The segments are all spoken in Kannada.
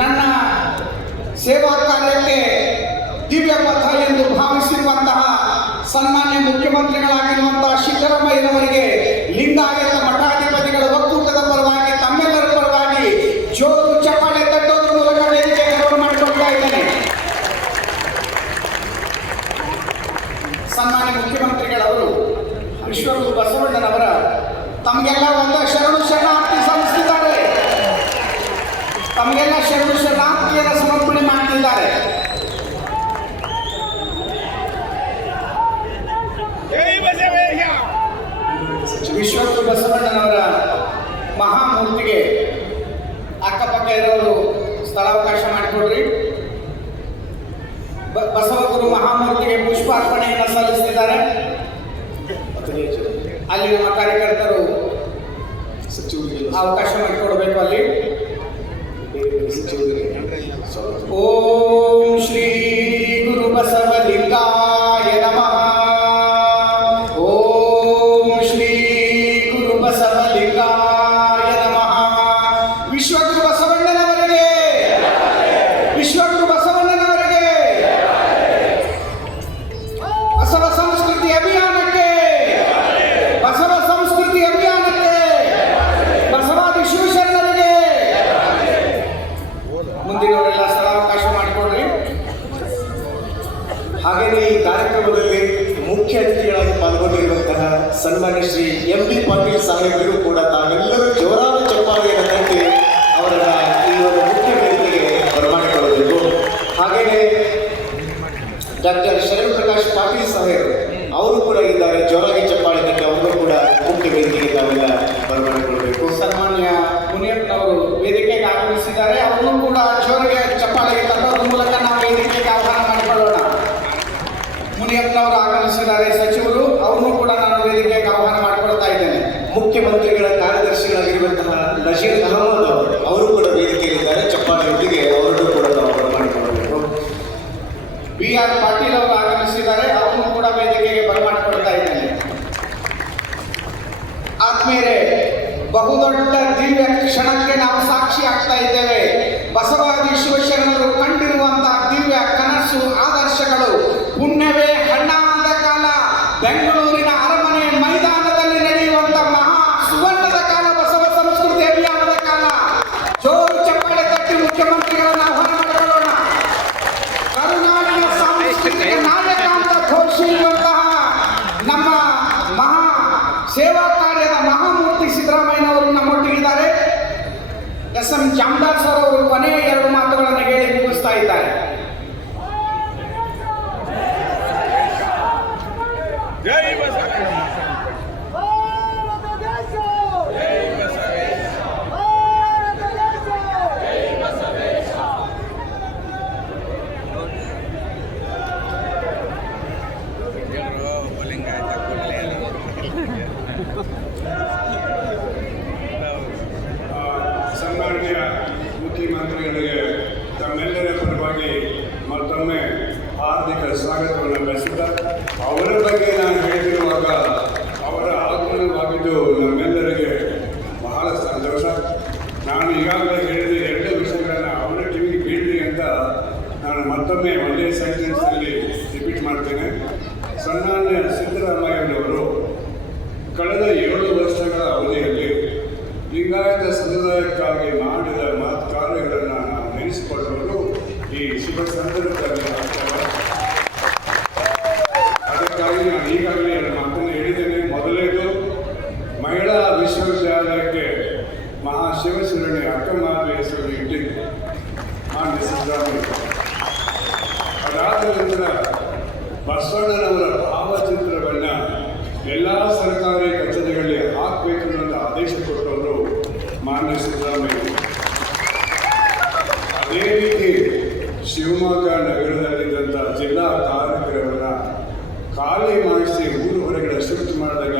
ನನ್ನ ಸೇವಾ ಕಾರ್ಯಕ್ಕೆ ದಿವ್ಯ ಪಥ ಎಂದು ಭಾವಿಸಿರುವಂತಹ ಸನ್ಮಾನ್ಯ ಮುಖ್ಯಮಂತ್ರಿಗಳಾಗಿರುವಂತಹ ಸಿದ್ದರಾಮಯ್ಯನವರಿಗೆ ಲಿಂಗಾಯತ ಮಠಾಧಿಪತಿಗಳ ಒಕ್ಕೂಟದ ಪರವಾಗಿ ತಮ್ಮೆಲ್ಲರ ಪರವಾಗಿ ಜೋರು ಚಪ್ಪಾಳೆ ತಟ್ಟೋದ್ರ ಮೂಲಕ ವೇದಿಕೆಗೆ ಮಾಡಿಕೊಳ್ತಾ ಇದ್ದೇನೆ. ಸನ್ಮಾನ್ಯ ಮುಖ್ಯಮಂತ್ರಿಗಳವರು ವಿಶ್ವಗುರು ಬಸವಣ್ಣನವರ ತಮಗೆಲ್ಲ ಒಂದು ಶರಣು ಶರಣಾರ್ಥಿ ಸಲ್ಲಿಸಿದ್ದಾರೆ. ತಮಗೆಲ್ಲ ಶರಣು ಶರಣಾರ್ಥಿಯನ್ನು ಸಮರ್ಪಣೆ ಮಾಡ್ತಿದ್ದಾರೆ. ವಿಶ್ವಗುರು ಬಸವಣ್ಣನವರ ಮಹಾಮೂರ್ತಿಗೆ ಅಕ್ಕಪಕ್ಕ ಇರೋರು ಸ್ಥಳಾವಕಾಶ ಮಾಡಿಕೊಡ್ರಿ. ಬಸವಗುರು ಮಹಾಮೂರ್ತಿಗೆ ಪುಷ್ಪಾರ್ಪಣೆಯನ್ನು ಸಲ್ಲಿಸುತ್ತಿದ್ದಾರೆ. ಅಲ್ಲಿ ನಮ್ಮ ಕಾರ್ಯಕರ್ತರು ಅವಕಾಶ ಮಾಡಿಕೊಡ್ಬೇಕು. ಅಲ್ಲಿ ಓಂ ಶ್ರೀ ಗುರು ಬಸವಲಿಂಗಾಯ ನಮಃ. ಓಂ ಶ್ರೀ ಗುರು ಬಸವಲಿಂಗಾಯ ನಮಃ. ವಿಶ್ವಗುರು ಬಸವಣ್ಣನವರಿಗೆ, ವಿಶ್ವಗುರು ಬಸವಣ್ಣನವರಿಗೆ, ಬಸವ ಸಂಸ್ಕೃತಿ ಅಭಿಯಾನಕ್ಕೆ, ಬಸವ ಸಂಸ್ಕೃತಿ ಅಭಿಯಾನಕ್ಕೆ, ಬಸವಾದಿ ಶಿವಶರಣರಿಗೆ. ಮುಂದಿನವರೆಲ್ಲ ಸ್ಥಳಾವಕಾಶ ಮಾಡಿಕೊಡ್ರಿ. ಹಾಗೆಯೇ ಈ ಕಾರ್ಯಕ್ರಮದಲ್ಲಿ ಮುಖ್ಯ ಅತಿಥಿಗಳಾಗಿ ಪಾಲ್ಗೊಂಡಿರುವಂತಹ ಸನ್ಮಾನ್ಯ ಶ್ರೀ ಎಂ.ಬಿ. ಪಾಟೀಲ್ ಸಾಹೇಬರು ಕೂಡ ತಾವೆಲ್ಲರೂ ಜೋರಾದ ಚಪ್ಪಾಳೆಯನ್ನು ತಟ್ಟಿ ಅವರನ್ನ ಈ ಒಂದು ಮುಖ್ಯ ವೇದಿಕೆಗೆ ಬರಮಾಡಿಕೊಳ್ಳಬೇಕು. ಹಾಗೆಯೇ ಡಾಕ್ಟರ್ ಶರಣ್ ಪ್ರಕಾಶ್ ಪಾಟೀಲ್ ಸಾಹೇಬರು ಅವರು ಕೂಡ ಇದ್ದಾರೆ. ಜೋರಾಗಿ ಚಪ್ಪಾಳೆ ತಟ್ಟಿ ಅವರು ಕೂಡ ಮುಖ್ಯ ವೇದಿಕೆಗೆ ತಾವೆಲ್ಲ ಬರಮಾಡಿಕೊಳ್ಳಬೇಕು. ಸನ್ಮಾನ್ಯ ಮುನಿಯಪ್ಪನವರು ವೇದಿಕೆಗೆ ಆಗಮಿಸಿದ್ದಾರೆ. ಅವರು ಕೂಡ ಜೋರಿಗೆ ಚಪ್ಪಾಳೆಗೆ ತಟ್ಟೋದ್ರ ಮೂಲಕ ನಾವು ವೇದಿಕೆಗೆ ಆಹ್ವಾನ ಮಾಡಿಕೊಳ್ಳೋಣ. ಮುನಿಯಪ್ಪನವರು ಆಗಮಿಸಿದ್ದಾರೆ, ಸಚಿವರು. ಅವ್ರನ್ನೂ ಕೂಡ ನಾನು ವೇದಿಕೆಗೆ ಆಹ್ವಾನ ಮಾಡಿಕೊಳ್ತಾ ಇದ್ದೇನೆ. ಮುಖ್ಯಮಂತ್ರಿಗಳ ಕಾರ್ಯದರ್ಶಿಗಳಾಗಿರುವಂತಹ ನಜೀರ್ ಅಹಮದ್ ಅವರು ಕೂಡ ವೇದಿಕೆಯಲ್ಲಿದ್ದಾರೆ. ಚಪ್ಪಾಳೆಯೊಂದಿಗೆ ಅವರನ್ನು ಕೂಡ ನಾವು ಬರಮಾಡಿಕೊಳ್ಳಬೇಕು. B.R. ಪಾಟೀಲ್ ಅವರು ಆಗಮಿಸಿದ್ದಾರೆ. ಅವ್ರನ್ನೂ ಕೂಡ ವೇದಿಕೆಗೆ ಬರಮಾಡಿಕೊಳ್ತಾ ಇದ್ದೇನೆ. ಆದ್ಮೇಲೆ ಬಹುದೊಡ್ಡ ದಿವ್ಯ ಕ್ಷಣಕ್ಕೆ ನಾವು ಸಾಕ್ಷಿ ಆಗ್ತಾ ಇದ್ದೇವೆ. ಬಸವಾದಿ ಶಿವಶರಣರು ಕಂಡಿರುವಂತಹ ದಿವ್ಯ ಕನಸು ಆದರ್ಶಗಳು ಪುಣ್ಯವೇ ಹಣ್ಣಾದ ಕಾಲ, ಬೆಂಗಳೂರಿನ ಅರಮನೆ ಮೈದಾನದಲ್ಲಿ ನಡೆಯುವಂತಹ ಮಹಾ ಸುವರ್ಣದ ಕಾಲ, ಬಸವ ಸಂಸ್ಕೃತಿ ಅಭಿಯಾನದ ಕಾಲ. ಜೋರು ಚಪ್ಪಾಳೆ ತಟ್ಟಿ ಮುಖ್ಯಮಂತ್ರಿಗಳನ್ನು ಆಹ್ವಾನ ಮಾಡಿಕೊಳ್ಳೋಣ. ಕರುನಾಡಿನ ಸಾಂಸ್ಕೃತಿಕ ನಾಯಕ ಅಂತ ಘೋಷಿಸುವಂತಹ ನಮ್ಮ ಮಹಾ ಸೇವಾ ಕಾರ್ಯದ ಮಹಾಮೂರ್ತಿ ಸಿದ್ದರಾಮಯ್ಯನವರು ನಮ್ಮೊಟ್ಟಿಗಿದ್ದಾರೆ. ಎಸ್.ಎಂ. ಜಾಮದಾರ್ ಸರ್ ಅವರು ಕೊನೆಯ 2 ಮಾತುಗಳನ್ನು ಹೇಳಿ ಮುಗಿಸ್ತಾ ಇದ್ದಾರೆ. ಸನ್ಮಾನ್ಯ ಮುಖ್ಯಮಂತ್ರಿಗಳಿಗೆ ತಮ್ಮೆಲ್ಲರ ಪರವಾಗಿ ಮತ್ತೊಮ್ಮೆ ಹಾರ್ದಿಕ ಸ್ವಾಗತವನ್ನು ಬಯಸುತ್ತಾ, ಅವರ ಬಗ್ಗೆ ನಾನು ಹೇಳಿರುವಾಗ ಅವರ ಆಗಮನವಾಗಿದ್ದು ನಮ್ಮೆಲ್ಲರಿಗೆ ಬಹಳ ಸಂತೋಷ. ನಾನು ಈಗಾಗಲೇ ಹೇಳಿದ 2 ವಿಷಯಗಳನ್ನು ಅವರ ಟಿವಿಗೆ ಬೀಳ್ರಿ ಅಂತ ನಾನು ಮತ್ತೊಮ್ಮೆ ಒಂದೇ ಸೆಂಟೆನ್ಸ್ನಲ್ಲಿ ರಿಪೀಟ್ ಮಾಡ್ತೇನೆ. ಸನ್ಮಾನ್ಯ ಸಿದ್ದರಾಮಯ್ಯನವರು ಕಳೆದ 7 ವರ್ಷಗಳ ಅವಧಿಯಲ್ಲಿ ಲಿಂಗಾಯತ ಸಮುದಾಯಕ್ಕಾಗಿ ಮಾಡಿದ ಕಾರ್ಯಗಳನ್ನು ನಾವು ನೆನೆಸಿಕೊಳ್ಳಲು ಈ ಶುಭ ಸಂದರ್ಭದಲ್ಲಿ ಆಗ್ತವೆ. ಅದಕ್ಕಾಗಿ ನಾನು ಈಗಾಗಲೇ 2 ಮಾತನ್ನು ಹೇಳಿದ್ದೇನೆ. ಮೊದಲೇದು, ಮಹಿಳಾ ವಿಶ್ವವಿದ್ಯಾಲಯಕ್ಕೆ ಮಹಾಶಿವಶರಣೆ ಅಕ್ಕಮಾರಿ ಹೆಸರು ಇಟ್ಟಿದ್ದು ಮಾನ್ಯ ಸಿದ್ದರಾಮಯ್ಯ. ಅದಾದ ನಂತರ ಬಸವಣ್ಣನವರ ಭಾವಚಿತ್ರವನ್ನು ಎಲ್ಲ ಸರ್ಕಾರಿ ಕಚೇರಿಗಳಲ್ಲಿ ಹಾಕಬೇಕು ಅನ್ನೋ ಆದೇಶ ಕೊಟ್ಟವರು ಮಾನ್ಯ ಸಿದ್ದರಾಮಯ್ಯ. ಅದೇ ರೀತಿ ಶಿವಮೊಗ್ಗ ನಗರದಲ್ಲಿದ್ದಂಥ ಜಿಲ್ಲಾ ಕಾರ್ಮಿಕರನ್ನು ಖಾಲಿ ಮಾಡಿಸಿ ಊರು ಹೊರಗಡೆ ಶಿಫ್ಟ್ ಮಾಡಿದಾಗ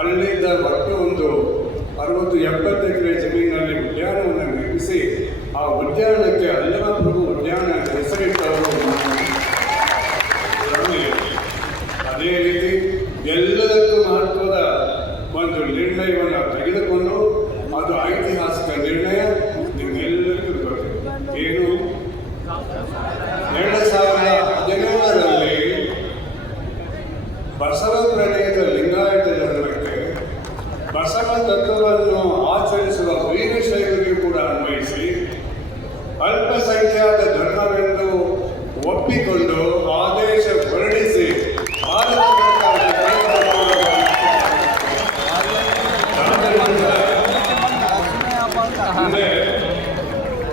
ಅಲ್ಲಿದ್ದ ಒಟ್ಟು ಒಂದು 60-70 ಎಕರೆ ಜಮೀನಿನಲ್ಲಿ ಉದ್ಯಾನವನ್ನು ನಿರ್ಮಿಸಿ ಆ ಉದ್ಯಾನಕ್ಕೆ ಅಲ್ಲಮಪ್ರಭು ಉದ್ಯಾನ ಹೆಸರಿಟ್ಟವರು. ಅದೇ ರೀತಿ ಎಲ್ಲದಕ್ಕೂ ಮಹತ್ವದ ಒಂದು ನಿರ್ಣಯವನ್ನು ತೆಗೆದುಕೊಂಡು ಅದು ಐತಿಹಾಸಿಕ ನಿರ್ಣಯ ನಿಮ್ಮೆಲ್ಲರಿಗೂ ಗೊತ್ತಿದೆ. ಅಲ್ಪಸಂಖ್ಯಾತ ಧರ್ಮವೆಂದು ಒಪ್ಪಿಕೊಂಡು ಆದೇಶ ಹೊರಡಿಸಿ ಭಾರತ ಮುಂದೆ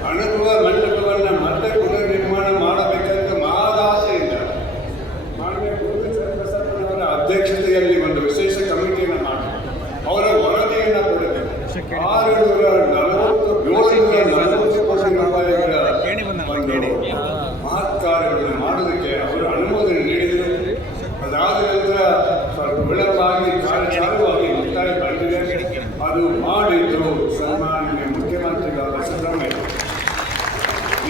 ಅನುಭವ ಮಂಟಪವನ್ನು ಮತ್ತೆ ಪುನರ್ ನಿರ್ಮಾಣ ಮಾಡಬೇಕೆಂದು ಮಹದಾಸೆಯಿಂದ ಮಾನ್ಯ ಗುರುಪ್ರಸಾದರವರ ಅಧ್ಯಕ್ಷತೆಯಲ್ಲಿ ಒಂದು ವಿಶೇಷ ಕಮಿಟಿಯನ್ನು ಮಾಡಿ ಅವರ ವರದಿಯನ್ನು ಪಡೆದು 740 ಕೋಟಿ ರೂಪಾಯಿಗಳ ಒಂದು ಮಹತ್ ಕಾರ್ಯಗಳನ್ನು ಮಾಡೋದಕ್ಕೆ ಅವರು ಅನುಮೋದನೆ ನೀಡಿದರು. ಅದಾದ ನಂತರ ಸ್ವಲ್ಪ ವಿಳಂಬವಾಗಿ ಕಾರ್ಯಚಾರವಾಗಿ ಮುಕ್ತಾಯ ಬಂದಿದೆ. ಅದು ಮಾಡಿದ್ದು ಸನ್ಮಾನ್ಯ ಮುಖ್ಯಮಂತ್ರಿಗಳಾದ ಸಿದ್ದರಾಮಯ್ಯ.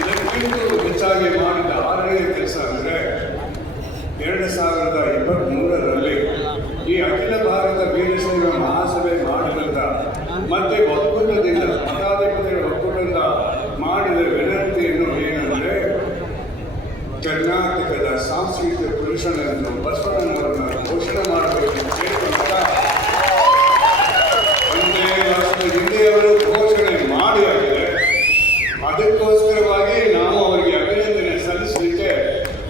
ಇದಕ್ಕಿಂತ ಹೆಚ್ಚಾಗಿ ಮಾಡಿದ 6ನೇ ಕೆಲಸ ಅಂದರೆ 2023ರಲ್ಲಿ ಈ ಅಖಿಲ ಭಾರತ ವೀರಶೈವ ಮಹಾಸಭೆ ಮಾಡಿದಂಥ ಮತ್ತೆ ಒಕ್ಕೂಟದಿಂದ ಮಠಾಧಿಪತಿಗಳ ಒಕ್ಕೂಟದಿಂದ ಮಾಡಿದ ವಿನಂತಿಯನ್ನು ಏನಂದರೆ ಕರ್ನಾಟಕದ ಸಾಂಸ್ಕೃತಿಕ ಪುರುಷನನ್ನು ಬಸವಣ್ಣನವರನ್ನು ಘೋಷಣೆ ಮಾಡಬೇಕು ಅಂತ ಕೇಳಿಕೊಂಡಾಗ ಒಂದೇ ವರ್ಷದ ಹಿಂದೆ ಅವರು ಘೋಷಣೆ ಮಾಡಿ ಆಗಿದೆ. ಅದಕ್ಕೋಸ್ಕರವಾಗಿ ನಾವು ಅವರಿಗೆ ಅಭಿನಂದನೆ ಸಲ್ಲಿಸಲಿಕ್ಕೆ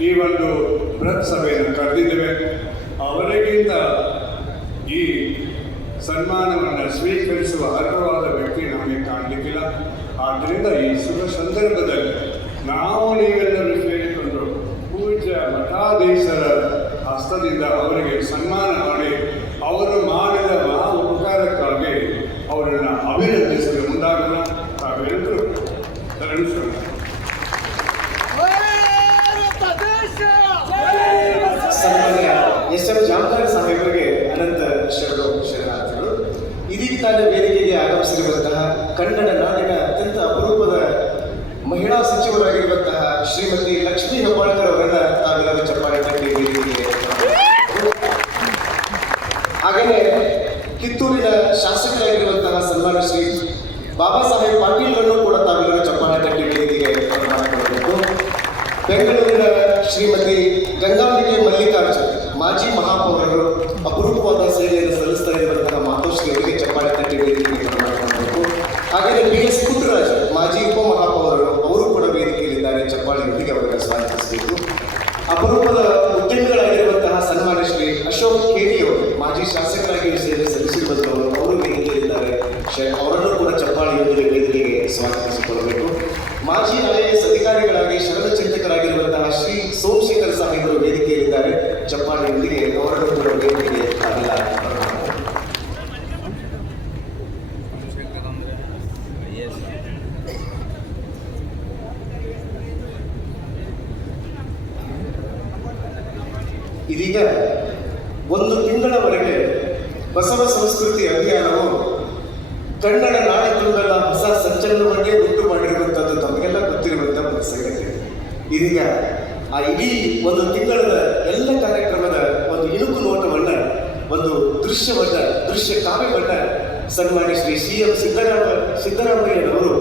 ಈ ಒಂದು ಬೃಹತ್ ಸಭೆಯನ್ನು ಕರೆದಿದ್ದೇವೆ. ಅವರಿಗಿಂತ ಈ ಸನ್ಮಾನವನ್ನು ಸ್ವೀಕರಿಸುವ ಅರ್ಹವಾದ ವ್ಯಕ್ತಿ ನಮಗೆ ಕಾಣಲಿಕ್ಕಿಲ್ಲ. ಆದ್ದರಿಂದ ಈ ಶುಭ ಸಂದರ್ಭದಲ್ಲಿ ನಾವು ನೀವೆಲ್ಲರೂ ಸೇರಿಕೊಂಡು ಪೂಜ್ಯ ಮಠಾಧೀಶರ ಹಸ್ತದಿಂದ ಅವರಿಗೆ ಸನ್ಮಾನ ಮಾಡಿ ಅವರು ಮಾಡಿದ ಮಹಾ ಉಪಕಾರಕ್ಕಾಗಿ ಅವರನ್ನು ಅಭಿನಂದಿಸಲು ಮುಂದಾಗೋಣ. ತಾವೆಲ್ಲರೂ ತರಣಿಸೋಣ. ಸನ್ಮಾನ್ಯ ಎಸ್ ಎಂ ಜಾಮದಾರ್ ಸಾಹೇಬರಿಗೆ ಅನಂತ ಶರಣಾರ್ಥಿಗಳು. ಇದೀಗ ತಾನೇ ವೇದಿಕೆಗೆ ಆಗಮಿಸಿರುವಂತಹ ಕನ್ನಡ ನಾಡಿನ ಅತ್ಯಂತ ಅಪರೂಪದ ಮಹಿಳಾ ಸಚಿವರಾಗಿರುವಂತಹ ಶ್ರೀಮತಿ ಲಕ್ಷ್ಮೀ ಹೆಬ್ಬಾಳ್ಕರ್ ಅವರನ್ನ ತಾವೆಲ್ಲರೂ ಚಪ್ಪಾಳೆ ತಟ್ಟಿ ವೇದಿಕೆಗೆ. ಹಾಗೆಯೇ ಕಿತ್ತೂರಿನ ಶಾಸಕರಾಗಿರುವಂತಹ ಸನ್ಮಾನ್ಯ ಶ್ರೀ ಬಾಬಾ ಸಾಹೇಬ್ ಪಾಟೀಲ್ರನ್ನು ಕೂಡ ತಾವೆಲ್ಲರೂ ಚಪ್ಪಾಳೆ ತಟ್ಟಿ ವೇದಿಕೆಗೆ ಮಾಡಿಕೊಳ್ಳಬೇಕು. ಬೆಂಗಳೂರಿನ ಶ್ರೀಮತಿ ಗಂಗಾಂಬಿಕೆ ಮಲ್ಲಿಕಾರ್ಜುನ್ ಮಾಜಿ ಮಹಾಪೌರರು ಅಪರೂಪವಾದ ಸೇವೆಯನ್ನು ಸಲ್ಲಿಸ್ತಾ ಇರುವಂತಹ ಮಾತೋಶ್ರೀ ಅವರಿಗೆ ಚಪ್ಪಾಳೆ ತಟ್ಟಿ ವೇದಿಕೆಗೆ ಮಾಡಿಕೊಳ್ಳಬೇಕು. ಹಾಗೆಯೇ BS ಪುಟ್ಟರಾಜ್ ಮಾಜಿ ಉಪಮಹಾಪೌರರು ಅವರು ಕೂಡ ವೇದಿಕೆಯಲ್ಲಿದ್ದಾರೆ. ಚಪ್ಪಾಳೆಯೊಂದಿಗೆ ಅವರಿಗೆ ಸ್ವಾಗತಿಸಬೇಕು. ಅಪರೂಪದ ಉದ್ಯಮಿಗಳಾಗಿರುವಂತಹ ಸನ್ಮಾನ್ಯ ಶ್ರೀ ಅಶೋಕ್ ಖೇಡಿ ಅವರು ಮಾಜಿ ಶಾಸಕರಾಗಿ ಸೇವೆ ಸಲ್ಲಿಸಿರುವಂತವರು ಅವರು ವೇದಿಕೆಯಲ್ಲಿದ್ದಾರೆ. ಅವರನ್ನು ಕೂಡ ಚಪ್ಪಾಳೆಯೊಂದಿಗೆ ವೇದಿಕೆಗೆ ಸ್ವಾಗತಿಸಿಕೊಳ್ಳಬೇಕು. ಮಾಜಿ IAS ಅಧಿಕಾರಿಗಳಾಗಿ ಶರಣ ಚಿಂತಕರಾಗಿರುವಂತಹ ಶ್ರೀ ಸೋಮಶೇಖರ್ ಸಾಹೇಬರು ವೇದಿಕೆಯಲ್ಲಿದ್ದಾರೆ. ಚಪ್ಪಾಳೆಯೊಂದಿಗೆ ಅವರನ್ನು ಕೂಡ ವೇದಿಕೆಗೆ ತಾವೆಲ್ಲ ಇದೀಗ 1 ತಿಂಗಳವರೆಗೆ ಬಸವ ಸಂಸ್ಕೃತಿ ಅಭಿಯಾನವು ಕನ್ನಡ ನಾಡ ತುಂಬೆಲ್ಲ ಹೊಸ ಸಂಚಲನವನ್ನೇ ಉಂಟು ಮಾಡಿರುವಂಥದ್ದು ತಮಗೆಲ್ಲ ಗೊತ್ತಿರುವಂಥ ಒಂದು ಸಂಗತಿ. ಇದೀಗ ಆ ಇಡೀ 1 ತಿಂಗಳ ಎಲ್ಲ ಕಾರ್ಯಕ್ರಮದ ಒಂದು ಇಣುಕು ನೋಟವನ್ನ, ಒಂದು ದೃಶ್ಯ ಕಾವ್ಯವನ್ನ ಸನ್ಮಾನ್ಯ ಶ್ರೀ CM ಸಿದ್ದರಾಮಯ್ಯನವರು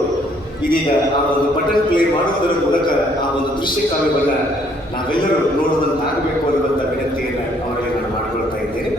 ಇದೀಗ ಆ ಒಂದು ಬಟನ್ ಪ್ಲೇ ಮಾಡುವುದರ ಮೂಲಕ ಆ ಒಂದು ದೃಶ್ಯ ಕಾವ್ಯವನ್ನ ನಾವೆಲ್ಲರೂ ನೋಡುವಂತಾಗಬೇಕು ಅನ್ನುವಂಥ ವಿನಂತಿಯನ್ನು ಅವರಿಗೆ ನಾನು ಮಾಡಿಕೊಳ್ತಾ ಇದ್ದೇನೆ.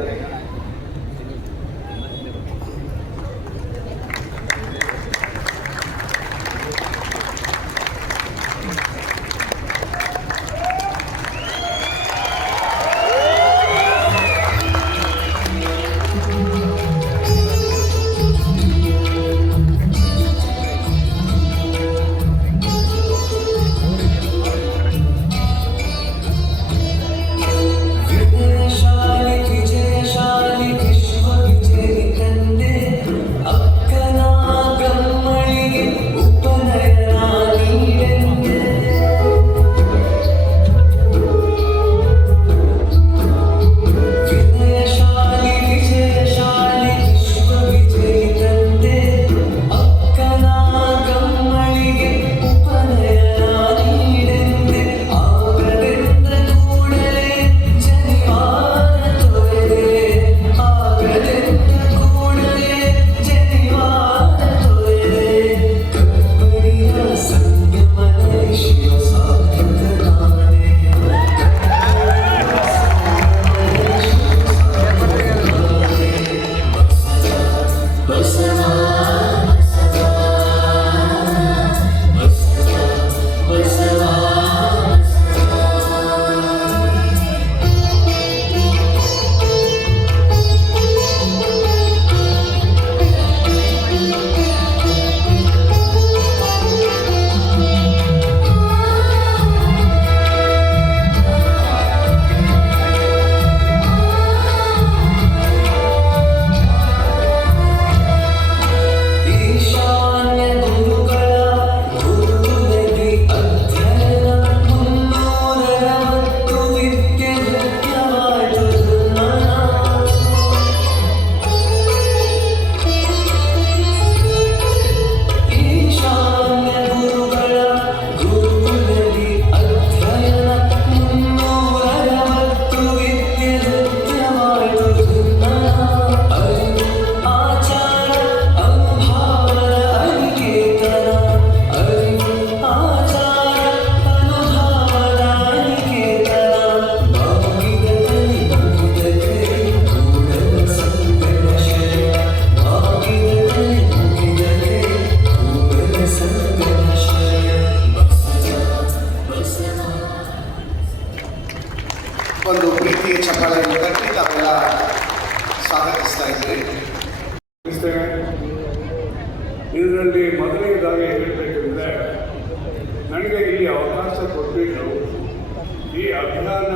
ಅಭಿಯಾನ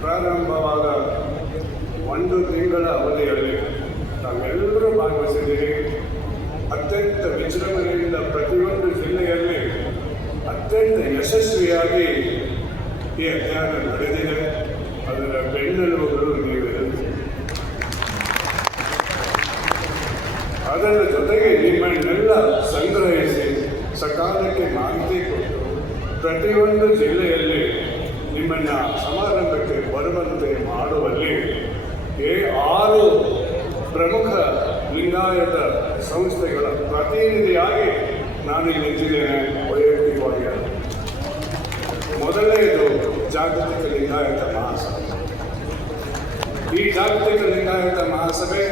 ಪ್ರಾರಂಭವಾದ 1 ತಿಂಗಳ ಅವಧಿಯಲ್ಲಿ ತಾವೆಲ್ಲರೂ ಭಾಗವಹಿಸಿದ್ದೀರಿ. ಅತ್ಯಂತ ವಿಜೃಂಭಣೆಯಿಂದ ಪ್ರತಿಯೊಂದು ಜಿಲ್ಲೆಯಲ್ಲಿ ಅತ್ಯಂತ ಯಶಸ್ವಿಯಾಗಿ ಈ ಅಭಿಯಾನ ನಡೆದಿದೆ. ಅದರ ಬೆನ್ನೆಲುಬುಗಳು ನೀವೆಲ್ಲರೂ. ಅದರ ಜೊತೆಗೆ ನಿಮ್ಮನ್ನೆಲ್ಲ ಸಂಗ್ರಹಿಸಿ ಸಕಾಲಕ್ಕೆ ಮಾಹಿತಿ ಕೊಟ್ಟು ಪ್ರತಿಯೊಂದು ಜಿಲ್ಲೆಯಲ್ಲಿ ನಿಮ್ಮನ್ನು ಸಮಾರಂಭಕ್ಕೆ ಬರುವಂತೆ ಮಾಡುವಲ್ಲಿ 6 ಪ್ರಮುಖ ಲಿಂಗಾಯತ ಸಂಸ್ಥೆಗಳ ಪ್ರತಿನಿಧಿಯಾಗಿ ನಾನು ನಿಂತಿದ್ದೇನೆ ವೈಯಕ್ತಿಕವಾಗಿ. ಮೊದಲನೆಯದು ಜಾಗತಿಕ ಲಿಂಗಾಯತ ಮಹಾಸಭೆ. ಈ ಜಾಗತಿಕ ಲಿಂಗಾಯತ ಮಹಾಸಭೆ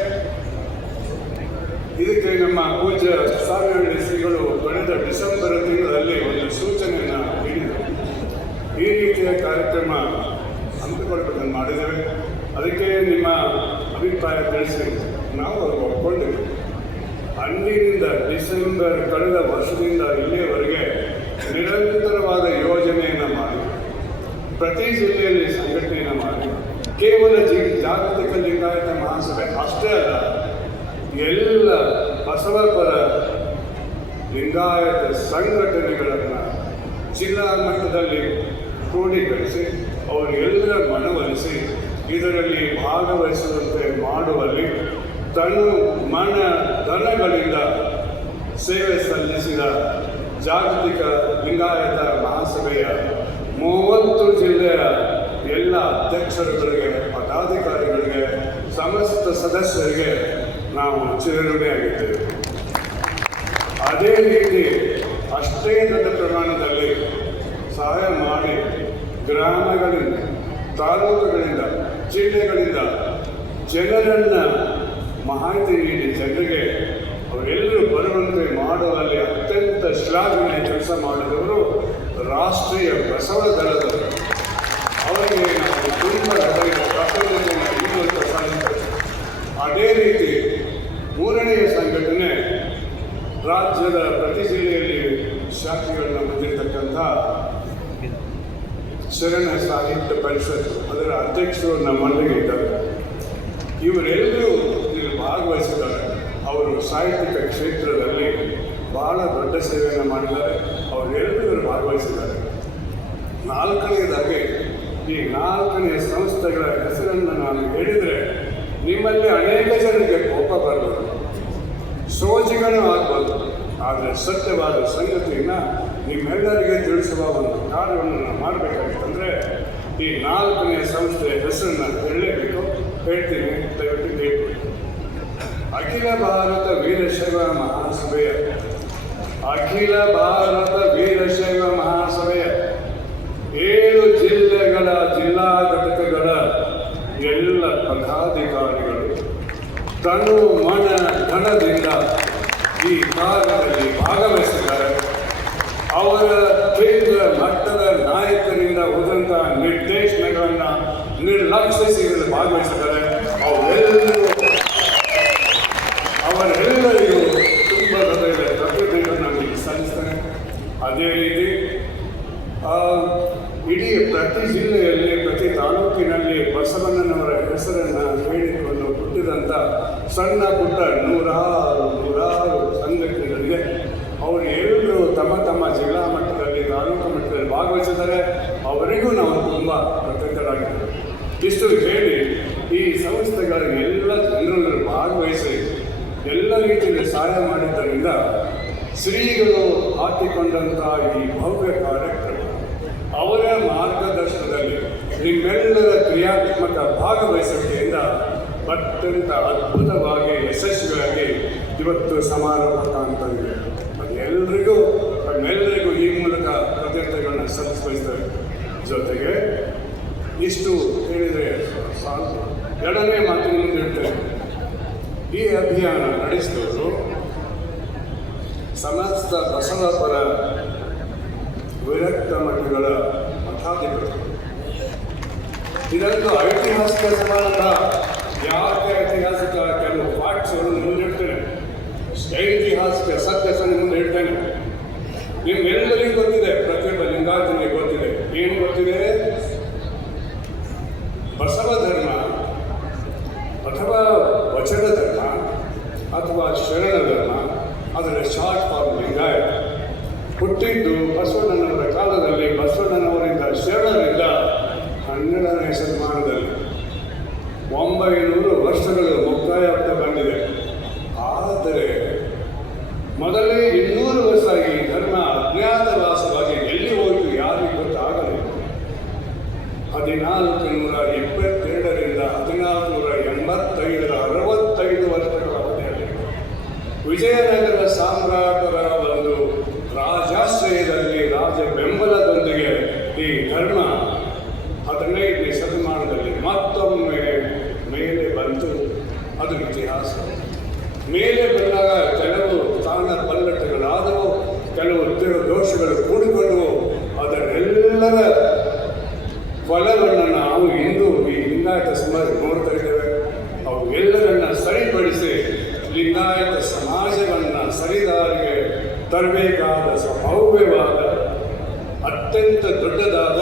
ಇದಕ್ಕೆ ನಮ್ಮ ಪೂಜ್ಯ ಸ್ವಾಮಿಹಳ್ಳಿ ಶ್ರೀಗಳು ಕಳೆದ ಡಿಸೆಂಬರ್ ತಿಂಗಳಲ್ಲಿ ಒಂದು ಸೂಚನೆಯನ್ನು ನೀಡಿದರು. ಈ ರೀತಿಯ ಕಾರ್ಯಕ್ರಮ ಹಮ್ಮಿಕೊಳ್ಳಬೇಕಂತ ಮಾಡಿದ್ದೇವೆ. ಅದಕ್ಕೆ ನಿಮ್ಮ ಅಭಿಪ್ರಾಯ ತಿಳಿಸಿ ನಾವು ಒಪ್ಕೊಂಡಿದ್ದೇವೆ. ಅಂದಿನಿಂದ ಡಿಸೆಂಬರ್ ಕಳೆದ ವರ್ಷದಿಂದ ಇಲ್ಲಿಯವರೆಗೆ ನಿರಂತರವಾದ ಯೋಜನೆಯನ್ನು ಮಾಡಿ ಪ್ರತಿ ಜಿಲ್ಲೆಯಲ್ಲಿ ಸಂಘಟನೆಯನ್ನು ಮಾಡಿ ಕೇವಲ ಜಾಗತಿಕ ಲಿಂಗಾಯತ ಮಹಾಸಭೆ ಅಷ್ಟೇ ಅಲ್ಲ, ಎಲ್ಲ ಬಸವಪರ ಲಿಂಗಾಯತ ಸಂಘಟನೆಗಳನ್ನು ಜಿಲ್ಲಾ ಮಟ್ಟದಲ್ಲಿ ಕ್ರೋಢೀಕರಿಸಿ ಅವರಿಗೆಲ್ಲರ ಮನವೊಲಿಸಿ ಇದರಲ್ಲಿ ಭಾಗವಹಿಸುವಂತೆ ಮಾಡುವಲ್ಲಿ ತನು ಮನ ಧನಗಳಿಂದ ಸೇವೆ ಸಲ್ಲಿಸಿದ ಜಾಗತಿಕ ಲಿಂಗಾಯತ ಮಹಾಸಭೆಯ 30 ಜಿಲ್ಲೆಯ ಎಲ್ಲ ಅಧ್ಯಕ್ಷರುಗಳಿಗೆ, ಪದಾಧಿಕಾರಿಗಳಿಗೆ, ಸಮಸ್ತ ಸದಸ್ಯರಿಗೆ ನಾವು ಚಿರಋಣಿಯಾಗಿದ್ದೇವೆ. ಅದೇ ರೀತಿ ಅಷ್ಟೇ ದೊಡ್ಡ ಪ್ರಮಾಣದಲ್ಲಿ ಸಹಾಯ ಮಾಡಿ ಗ್ರಾಮಗಳಿಂದ, ತಾಲೂಕುಗಳಿಂದ, ಜಿಲ್ಲೆಗಳಿಂದ ಜನರನ್ನು ಮಾಹಿತಿ ನೀಡಿ ಜನರಿಗೆ ಅವರೆಲ್ಲರೂ ಬರುವಂತೆ ಮಾಡುವಲ್ಲಿ ಅತ್ಯಂತ ಶ್ಲಾಘನೀಯ ಕೆಲಸ ಮಾಡಿದವರು ರಾಷ್ಟ್ರೀಯ ಬಸವ ದಳದವರು. ಅವರಿಗೆ ನಾವು ತುಂಬ ಹೃದಯದ ಕೃತಜ್ಞತೆಯನ್ನು ಈ ಮೂಲಕ ಸಲ್ಲಿಸುತ್ತೇವೆ. ಅದೇ ರೀತಿ 3ನೆಯ ಸಂಘಟನೆ ರಾಜ್ಯದ ಪ್ರತಿ ಜಿಲ್ಲೆಯಲ್ಲಿ ಶಾಖೆಗಳನ್ನು ಹೊಂದಿರತಕ್ಕಂಥ ಶರಣ ಸಾಹಿತ್ಯ ಪರಿಷತ್, ಅದರ ಅಧ್ಯಕ್ಷರು ನಮ್ಮಲ್ಲಿಗೆ ಇದ್ದಾರೆ. ಇವರೆಲ್ಲರೂ ಇಲ್ಲಿ ಭಾಗವಹಿಸಿದ್ದಾರೆ. ಅವರು ಸಾಹಿತ್ಯಿಕ ಕ್ಷೇತ್ರದಲ್ಲಿ ಬಹಳ ದೊಡ್ಡ ಸೇವೆಯನ್ನು ಮಾಡಿದ್ದಾರೆ. ಅವರೆಲ್ಲರೂ ಭಾಗವಹಿಸಿದ್ದಾರೆ. 4ನೇದಾಗಿ ಈ 4ನೇ ಸಂಸ್ಥೆಗಳ ಹೆಸರನ್ನು ನಾನು ಹೇಳಿದರೆ ನಿಮ್ಮಲ್ಲಿ ಅನೇಕ ಜನರಿಗೆ ಕೋಪ ಬರ್ಬೋದು, ಸೋಜಿಗನೂ ಆಗ್ಬೋದು. ಆದರೆ ಸತ್ಯವಾದ ಸಂಗತಿಯನ್ನು ನಿಮ್ಮೆಲ್ಲರಿಗೆ ತಿಳಿಸುವ ಒಂದು ಕಾರ್ಯವನ್ನು ನಾವು ಮಾಡಬೇಕಾಗಿತ್ತಂದರೆ ಈ 4ನೇ ಸಂಸ್ಥೆಯ ಹೆಸರನ್ನು ಹೇಳಲೇಬೇಕು. ಹೇಳ್ತೀನಿ, ದಯವಿಟ್ಟು ಕೇಳ್ಬೋದು. ಅಖಿಲ ಭಾರತ ವೀರಶೈವ ಮಹಾಸಭೆಯ ಅಖಿಲ ಭಾರತ ವೀರಶೈವ ಮಹಾಸಭೆಯ 7 ಜಿಲ್ಲೆಗಳ ಜಿಲ್ಲಾ ಘಟಕಗಳ ಎಲ್ಲ ಪದಾಧಿಕಾರಿಗಳು ತನು ಮನ ಧನದಿಂದ ಈ ಕಾರ್ಯದಲ್ಲಿ ಭಾಗವಹಿಸಿದ್ದಾರೆ. ಅವರ ಕೇಂದ್ರ ಮಟ್ಟದ ನಾಯಕರಿಂದ ಹೋದಂತಹ ನಿರ್ದೇಶನಗಳನ್ನು ನಿರ್ಲಕ್ಷಿಸಿ ಇದರಲ್ಲಿ ಭಾಗವಹಿಸಿದ್ದಾರೆ. ಅವರೆಲ್ಲರಿಗೂ ತುಂಬ ಹೃದಯದ ಕೃತಜ್ಞತೆಯನ್ನು ನಾನು ಸಲ್ಲಿಸ್ತೇನೆ. ಅದೇ ರೀತಿ ಇಡೀ ಪ್ರತಿ ಜಿಲ್ಲೆಯಲ್ಲಿ, ಪ್ರತಿ ತಾಲೂಕಿನಲ್ಲಿ ಬಸವಣ್ಣನವರ ಹೆಸರನ್ನು ಹೇಳಿಕೊಂಡು ಹುಟ್ಟಿದಂಥ ಸಣ್ಣ ಪುಟ್ಟ ನೂರಾರು ಸಂಘಟನೆಗಳಿವೆ. ಅವರು ಎಲ್ಲರೂ ತಮ್ಮ ತಮ್ಮ ಜಿಲ್ಲಾ ಮಟ್ಟದಲ್ಲಿ, ತಾಲೂಕು ಮಟ್ಟದಲ್ಲಿ ಭಾಗವಹಿಸಿದ್ದಾರೆ. ಅವರಿಗೂ ನಾವು ತುಂಬ ಕೃತಜ್ಞರಾಗಿದ್ದೇವೆ. ಇಷ್ಟು ಹೇಳಿ ಈ ಸಂಸ್ಥೆಗಳ ಎಲ್ಲ ಜನರು ಭಾಗವಹಿಸಿ ಎಲ್ಲ ರೀತಿಯಲ್ಲಿ ಸಹಾಯ ಮಾಡಿದ್ದರಿಂದ ಶ್ರೀಗಳು ಹಾಕಿಕೊಂಡಂಥ ಈ ಭವ್ಯ ಕಾರ್ಯಕ್ರಮ ಅವರ ಮಾರ್ಗದರ್ಶನದಲ್ಲಿ ನಿಮ್ಮೆಲ್ಲರ ಕ್ರಿಯಾತ್ಮಕ ಭಾಗವಹಿಸುವಿಕೆಯಿಂದ ಅತ್ಯಂತ ಅದ್ಭುತವಾಗಿ ಯಶಸ್ವಿಯಾಗಿ ಇವತ್ತು ಸಮಾರೋಪ ಕಾಣ್ತದೆ. ಅದೆಲ್ಲರಿಗೂ ನಮ್ಮೆಲ್ಲರಿಗೂ ಈ ಮೂಲಕ ಕೃತಜ್ಞತೆಗಳನ್ನು ಸಲ್ಲಿಸಬಯಸ್ತೇವೆ. ಜೊತೆಗೆ ಇಷ್ಟು ಹೇಳಿದರೆ ಸಾಕು. 2ನೇ ಮಾತು ಮುಂದೆ ಹೇಳ್ತೇನೆ. ಈ ಅಭಿಯಾನ ನಡೆಸಿದವರು ಸಮಸ್ತ ಬಸವಪರ ವಿರಕ್ತ ಮಠಗಳ ಮಠಾಧಿಪತಿ. ಇದೊಂದು ಐತಿಹಾಸಿಕ ಸಮಾರಂಭ. ಯಾವುದೇ ಐತಿಹಾಸಿಕ ಕೆಲವು ಫ್ಯಾಕ್ಟ್ಸ್ಗಳನ್ನು ಮುಂದಿಡ್ತೇನೆ, ಐತಿಹಾಸಿಕ ಸತ್ಯವನ್ನು ಮುಂದೆ ಇಡ್ತೇನೆ. ನಿಮ್ಮೆಲ್ಲರಿಗೂ ಗೊತ್ತಿದೆ, ಪ್ರತಿಯೊಬ್ಬ ಲಿಂಗಾಯತನಿಗೆ ಗೊತ್ತಿದೆ. ಏನು ಗೊತ್ತಿದೆ? ಬಸವ ಧರ್ಮ ಅಥವಾ ವಚನ ಧರ್ಮ ಅಥವಾ ಶರಣ ಧರ್ಮ, ಅದರ ಶಾರ್ಟ್ ಫಾರ್ಮ್ ಲಿಂಗಾಯತ. ಹುಟ್ಟಿದ್ದು ಬಸವಣ್ಣನವರ ಕಾಲದಲ್ಲಿ, ಬಸವಣ್ಣನವರಿಂದ ಶರಣರಿಂದ 12ನೇ ಶತಮಾನದಲ್ಲಿ. 900 ವರ್ಷಗಳು ಮುಕ್ತಾಯವಾಗ್ತಾ ಬಂದಿದೆ. ಆದರೆ ಮೊದಲೇ 200 ವರ್ಷ ಈ ಧರ್ಮ ಅಜ್ಞಾತವಾಸವಾಗಿ ಎಲ್ಲಿ ಹೋಯಿತು ಯಾರಿಗೂ ಗೊತ್ತಾಗಲಿಲ್ಲ. 1422ರಿಂದ 1485ರ 65 ವರ್ಷಗಳ ಅವಧಿಯಲ್ಲಿ ವಿಜಯನಗರ ಸಾಮ್ರಾಟರ ಒಂದು ರಾಜಾಶ್ರಯದಲ್ಲಿ, ರಾಜ ಬೆಂಬಲದೊಂದಿಗೆ ಈ ಧರ್ಮ 15ನೇ ಶತಮಾನದಲ್ಲಿ ಮತ್ತೊಮ್ಮೆ ಮೇಲೆ ಬಂತು. ಅದು ಇತಿಹಾಸ. ಮೇಲೆ ಬಂದಾಗ ಕೆಲವು ಸ್ಥಾನ ಪಲ್ಲಟಗಳಾದವು, ಕೆಲವು ದೋಷಗಳು ಕೂಡಿಕೊಂಡವು. ಅದರೆಲ್ಲರ ಫಲವನ್ನು ನಾವು ಇಂದು ಈ ಲಿಂಗಾಯತ ಸಮಾಜ ನೋಡ್ತಾ ಇದ್ದೇವೆ. ಅವು ಎಲ್ಲರನ್ನ ಸರಿಪಡಿಸಿ ಲಿಂಗಾಯತ ಸಮಾಜವನ್ನು ಸರಿದಾರಿಗೆ ತರಬೇಕಾದ ಭವ್ಯವಾದ, ಅತ್ಯಂತ ದೊಡ್ಡದಾದ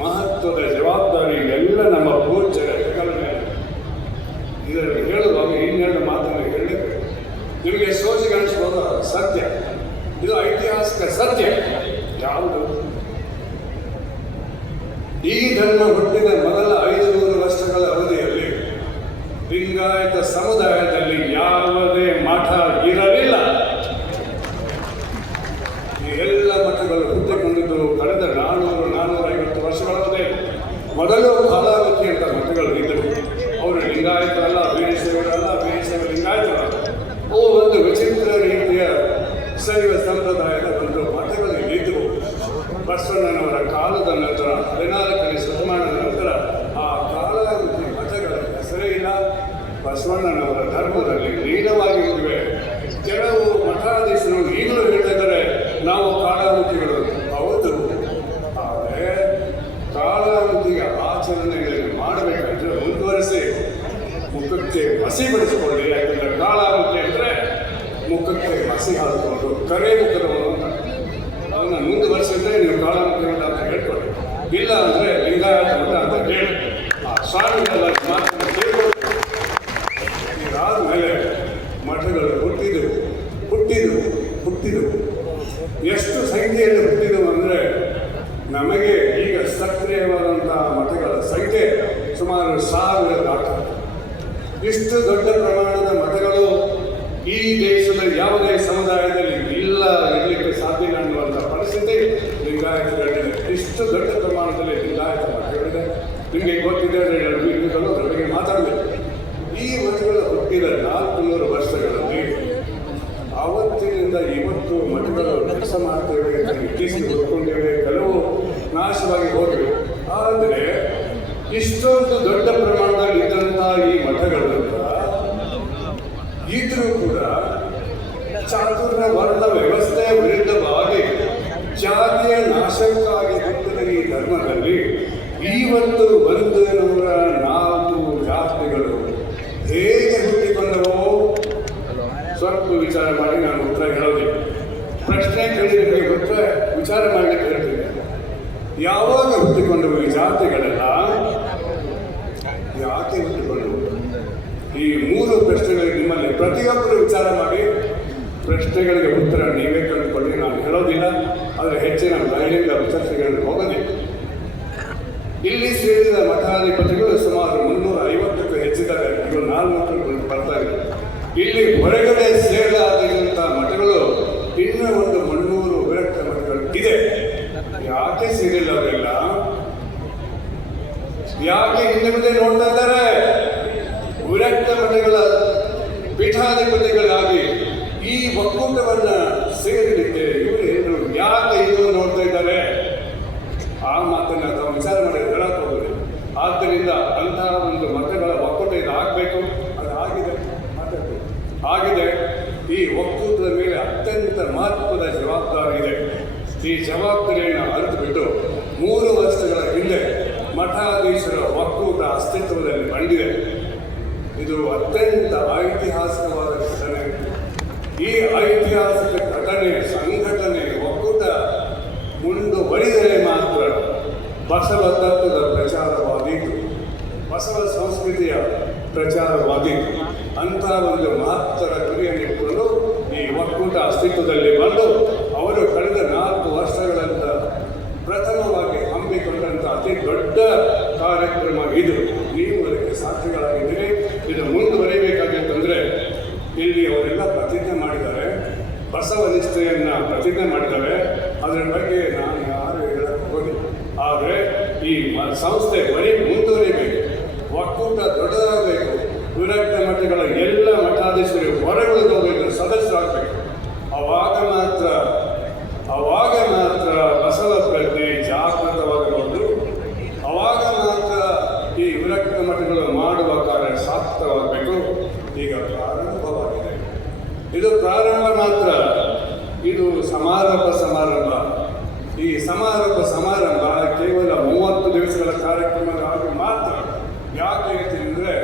ಮಹತ್ವದ ಜವಾಬ್ದಾರಿ ಎಲ್ಲ ನಮ್ಮ ಪೂಜ್ಯರ ಹೆಗಲ ಮೇಲೆ. ಇದನ್ನು ಹೇಳುವಾಗ ಇನ್ನೆರಡು ಮಾತನ್ನು ಹೇಳಬೇಕು. ನಿಮಗೆ ಸೋಜಿಗಣಿಸುವಾಗ ಸತ್ಯ, ಇದು ಐತಿಹಾಸಿಕ ಸತ್ಯ. ಯಾವುದು? ಈ ಧರ್ಮ ಹುಟ್ಟಿದ ಮೊದಲ 500 ವರ್ಷಗಳ ಅವಧಿಯಲ್ಲಿ ಲಿಂಗಾಯತ ಸಮುದಾಯದಲ್ಲಿ ಯಾವುದೇ ಮಠ ಇರಲಿಲ್ಲ. ಈ ಎಲ್ಲ ಮಠಗಳು ಹುಟ್ಟಿಕೊಂಡಿದ್ದು ಕಳೆದ 400-450 ವರ್ಷಗಳವರೆಗೆ. ಮೊದಲು ಕಾಲಾವತಿ ಅಂತ ಮಠಗಳು ಇದ್ದರು. ಅವರು ಲಿಂಗಾಯತರಲ್ಲ, ವೀರಶೈವರಲ್ಲ, ವೀರಶೈವ ಲಿಂಗಾಯತರಲ್ಲ. ಅವು ಒಂದು ವಿಚಿತ್ರ ರೀತಿಯ ಶೈವ ಸಂಪ್ರದಾಯದ ಒಂದು ಮಠಗಳು ಇದ್ದವು. ಬಸವಣ್ಣನವರ ಕಾಲದ ನಂತರ 14ನೇ ಶತಮಾನದ ನಂತರ ಆ ಕಾಲಾವತಿ ಮಠಗಳ ಹೆಸರೇ ಇಲ್ಲ. ಬಸವಣ್ಣನವರ ಧರ್ಮದಲ್ಲಿ ಲೀನವಾಗಿ ಹೋಗಿವೆ. ಕೆಲವು ಮಠಾಧೀಶರು ಈಗಲೂ ಹೇಳ್ತಿದ್ದಾರೆ ನಾವು ಕಾಲಾವತಿಗಳು. ಹೌದು, ಆದರೆ ಕಾಲಾವತಿಯ ಆಚರಣೆಗಳನ್ನು ಮಾಡಬೇಕಂದ್ರೆ ಮುಂದುವರಿಸಿ ಮುಖಕ್ಕೆ ಮಸಿ ಬಡಿಸಿಕೊಳ್ಳಿ. ಯಾಕಂದರೆ ಕಾಲಾವತಿ ಅಂದರೆ ಮುಖಕ್ಕೆ ಮಸಿ ಹಾಕಿಕೊಂಡು ಕರೆ ಮುಖದವನು ಅಂತ ಅದನ್ನು ಮುಂದುವರಿಸಿದ್ರೆ ನೀವು ಕಾಲಾವತಿ ಮಠ ಅಂತ ಹೇಳ್ಕೊಳ್ಳಿ. ಇಲ್ಲ ಅಂದರೆ ಲಿಂಗಾಯತ ಮಠ ಅಂತ ಹೇಳಿ ಆ ಸ್ವಾಮಿಗಳ ಮಾತನ್ನು ಕೇಳ್ಕೊಂಡು ಇದಾದ ಮೇಲೆ ಮಠಗಳು ಹುಟ್ಟಿದವು. ಎಷ್ಟು ಸಂಖ್ಯೆಯಲ್ಲಿ ಹುಟ್ಟಿದವು ಅಂದರೆ ನಮಗೆ ಈಗ ಸಕ್ರಿಯವಾದಂಥ ಮಠಗಳ ಸಂಖ್ಯೆ ಸುಮಾರು 1000 ದಾಟುತ್ತದೆ. ಇಷ್ಟು ದೊಡ್ಡ ಪ್ರಮಾಣದ ಮಠಗಳು ಈ ದೇಶದ ಯಾವುದೇ ಸಮುದಾಯದಲ್ಲಿ ಇರಲಿಕ್ಕೆ ಸಾಧ್ಯ ಅನ್ನುವಂಥ ಪರಿಸ್ಥಿತಿ ಲಿಂಗಾಯತಗಳಿದೆ. ಇಷ್ಟು ದೊಡ್ಡ ಪ್ರಮಾಣದಲ್ಲಿ ಲಿಂಗಾಯತ ಮಠಗಳಿದೆ. ನಿಮಗೆ ಗೊತ್ತಿದೆ ಅದರ ಬಗ್ಗೆ ಮಾತಾಡಬೇಕು. ಈ ಮಠಗಳು ಹುಟ್ಟಿದ 400 ವರ್ಷಗಳಲ್ಲಿ ಆವತ್ತಿನಿಂದ ಇವತ್ತು ಮಠಗಳು ಕೆಲಸ ಮಾಡ್ತೇವೆ, ಇತ್ತೀಚೆಗೆ ಹೊತ್ಕೊಂಡಿವೆ, ಕೆಲವು ನಾಶವಾಗಿ ಹೋಗಿವೆ. ಆದರೆ ಇಷ್ಟೊಂದು ದೊಡ್ಡ ಪ್ರಮಾಣದಲ್ಲಿ ಇದ್ದಂಥ ಈ ಮಠಗಳು ಇದ್ರೂ ಕೂಡ ಚಾತುರ್ಯ ವರ್ಣ ವ್ಯವಸ್ಥೆಯ ವಿರುದ್ಧವಾಗಿ ಜಾತಿಯ ನಾಶಕ್ಕಾಗಿ ಹುಟ್ಟಿದ ಈ ಧರ್ಮದಲ್ಲಿ ಇವತ್ತು 104 ಜಾತಿಗಳು ಹೇಗೆ ಹುಟ್ಟಿಕೊಂಡವೋ ಸ್ವಲ್ಪ ವಿಚಾರ ಮಾಡಿ ನಾನು ಉತ್ತರ ಹೇಳೋದಿಲ್ಲ. ಪ್ರಶ್ನೆ ಕೇಳಿದ್ರೆ ಉತ್ತರ ವಿಚಾರ ಮಾಡಲಿಕ್ಕೆ ಹೇಳ್ತೀನಿ. ಯಾವಾಗ ಹುಟ್ಟಿಕೊಂಡವು ಈ ಜಾತಿಗಳೆಲ್ಲ? ಯಾಕೆ ಹುಟ್ಟಿಕೊಂಡವು? ಈ 3 ಪ್ರಶ್ನೆಗಳಿಗೆ ನಿಮ್ಮಲ್ಲಿ ಪ್ರತಿಯೊಬ್ಬರು ವಿಚಾರ ಮಾಡಿ ಪ್ರಶ್ನೆಗಳಿಗೆ ಉತ್ತರ ನೀವೇ ಕಂಡುಕೊಳ್ಳಿ. ನಾನು ಹೇಳೋದಿಲ್ಲ, ಆದರೆ ಹೆಚ್ಚಿನ ಬಹಿರಂಗ ಚರ್ಚೆಗಳನ್ನು ಹೋಗೋದಿಲ್ಲ. ಇಲ್ಲಿ ಸೇರಿದ ಮಠಾಧಿಪತಿಗಳು ಸುಮಾರು 350ಕ್ಕೂ ಹೆಚ್ಚಿದ್ದಾರೆ. ಈಗ 400 ಬರ್ತಾ ಇದೆ. ಇಲ್ಲಿ ಹೊರಗಡೆ ಸೇರಲಾದಂಥ ಮಠಗಳು ಇನ್ನೂ ಒಂದು 300 ವಿರಕ್ತ ಮಠಗಳು ಇದೆ. ಯಾಕೆ ಸೇರಿಲ್ಲ ಅವರೆಲ್ಲ? ಯಾಕೆ ಹಿಂದೆ ಮುಂದೆ ನೋಡ್ತಾ ಇದ್ದಾರೆ? ವಿರಕ್ತ ಮಠಗಳ ಪೀಠಾಧಿಪತಿಗಳಾಗಿ ಈ ಒಕ್ಕೂಟವನ್ನ ಸೇರಲಿಕ್ಕೆ ಇವರು ಏನು ಯಾಕೆ ಇದು ನೋಡ್ತಾ ಇದ್ದಾರೆ? ಆ ಮಾತನ್ನು ನಾವು ವಿಚಾರ ಮಾಡಿ ಹೇಳಕ್ಕೆ ಹೋಗುದು. ಆದ್ದರಿಂದ ಅಂತಹ ಒಂದು ಮಠಗಳ ಒಕ್ಕೂಟ ಇದು ಆಗಬೇಕು. ಅದು ಆಗಿದೆ. ಈ ಒಕ್ಕೂಟದ ಮೇಲೆ ಅತ್ಯಂತ ಮಹತ್ವದ ಜವಾಬ್ದಾರಿ ಇದೆ. ಈ ಜವಾಬ್ದಾರಿಯನ್ನು ಅರಿತು ಬಿಟ್ಟು 3 ವರ್ಷಗಳ ಹಿಂದೆ ಮಠಾಧೀಶರ ಒಕ್ಕೂಟ ಅಸ್ತಿತ್ವದಲ್ಲಿ ಬಂದಿದೆ. ಇದು ಅತ್ಯಂತ ಐತಿಹಾಸಿಕವಾದ ಘಟನೆ. ಈ ಐತಿಹಾಸಿಕ ಘಟನೆ, ಸಂಘಟನೆ, ಒಕ್ಕೂಟ ಮುಂದುವರಿದರೆ ಮಾತ್ರ ಬಸವ ತತ್ವದ ಪ್ರಚಾರವಾದೀತು. ಬಸವ ಸಂಸ್ಕೃತಿಯ ಪ್ರಚಾರವಾಗಿ ಅಂಥ ಒಂದು ಮಹತ್ತರ ಗುರಿಯನ್ನು ಇಟ್ಕೊಂಡು ಈ ಒಕ್ಕೂಟ ಅಸ್ತಿತ್ವದಲ್ಲಿ ಬಂದು ಅವರು ಕಳೆದ 4 ವರ್ಷಗಳಂತ ಪ್ರಥಮವಾಗಿ ಹಮ್ಮಿಕೊಂಡಂಥ ಅತಿ ದೊಡ್ಡ ಕಾರ್ಯಕ್ರಮ ಇದು. ನೀವು ಅದಕ್ಕೆ ಸಾಕ್ಷಿಗಳಾಗಿದ್ದೀರಿ. ಇದು ಮುಂದುವರಿಬೇಕಾಗಿತ್ತಂದರೆ ಇಲ್ಲಿ ಅವರೆಲ್ಲ ಪ್ರತಿಜ್ಞೆ ಮಾಡಿದ್ದಾರೆ, ಬಸವ ನಿಷ್ಠೆಯನ್ನು ಪ್ರತಿಜ್ಞೆ ಮಾಡಿದ್ದಾರೆ. ಅದರ ಬಗ್ಗೆ ನಾನು ಯಾರು ಹೇಳಕ್ಕೆ ಹೋಗಿಲ್ಲ. ಆದರೆ ಈ ಸಂಸ್ಥೆ ಬರೀ ಮುಂದುವರಿಬೇಕು, ಒಕ್ಕೂಟ ದೊಡ್ಡದಾಗಬೇಕು, ವಿರಕ್ತ ಮಠಗಳ ಎಲ್ಲ ಮಠಾಧೀಶರು ಹೊರಗುಳಿದವರಿಗೆ ಸದಸ್ಯರಾಗಬೇಕು. ಅವಾಗ ಮಾತ್ರ ಬಸವ ಪ್ರಜ್ಞೆ ಜಾಗೃತವಾಗಬಹುದು. ಅವಾಗ ಮಾತ್ರ ಈ ವಿರಕ್ತ ಮಠಗಳು ಮಾಡುವ ಕಾರ್ಯ ಸಾರ್ಥಕವಾಗಬೇಕು. ಈಗ ಪ್ರಾರಂಭವಾಗಿದೆ. ಇದು ಪ್ರಾರಂಭ ಮಾತ್ರ, ಇದು ಸಮಾರಂಭ. ಈ ಸಮಾರಂಭ ಕೇವಲ 30 ದಿವಸಗಳ ಕಾರ್ಯಕ್ರಮವಾಗಿ ಮಾತ್ರ. ಯಾಕೆ ಹೇಳ್ತೀನಂದರೆ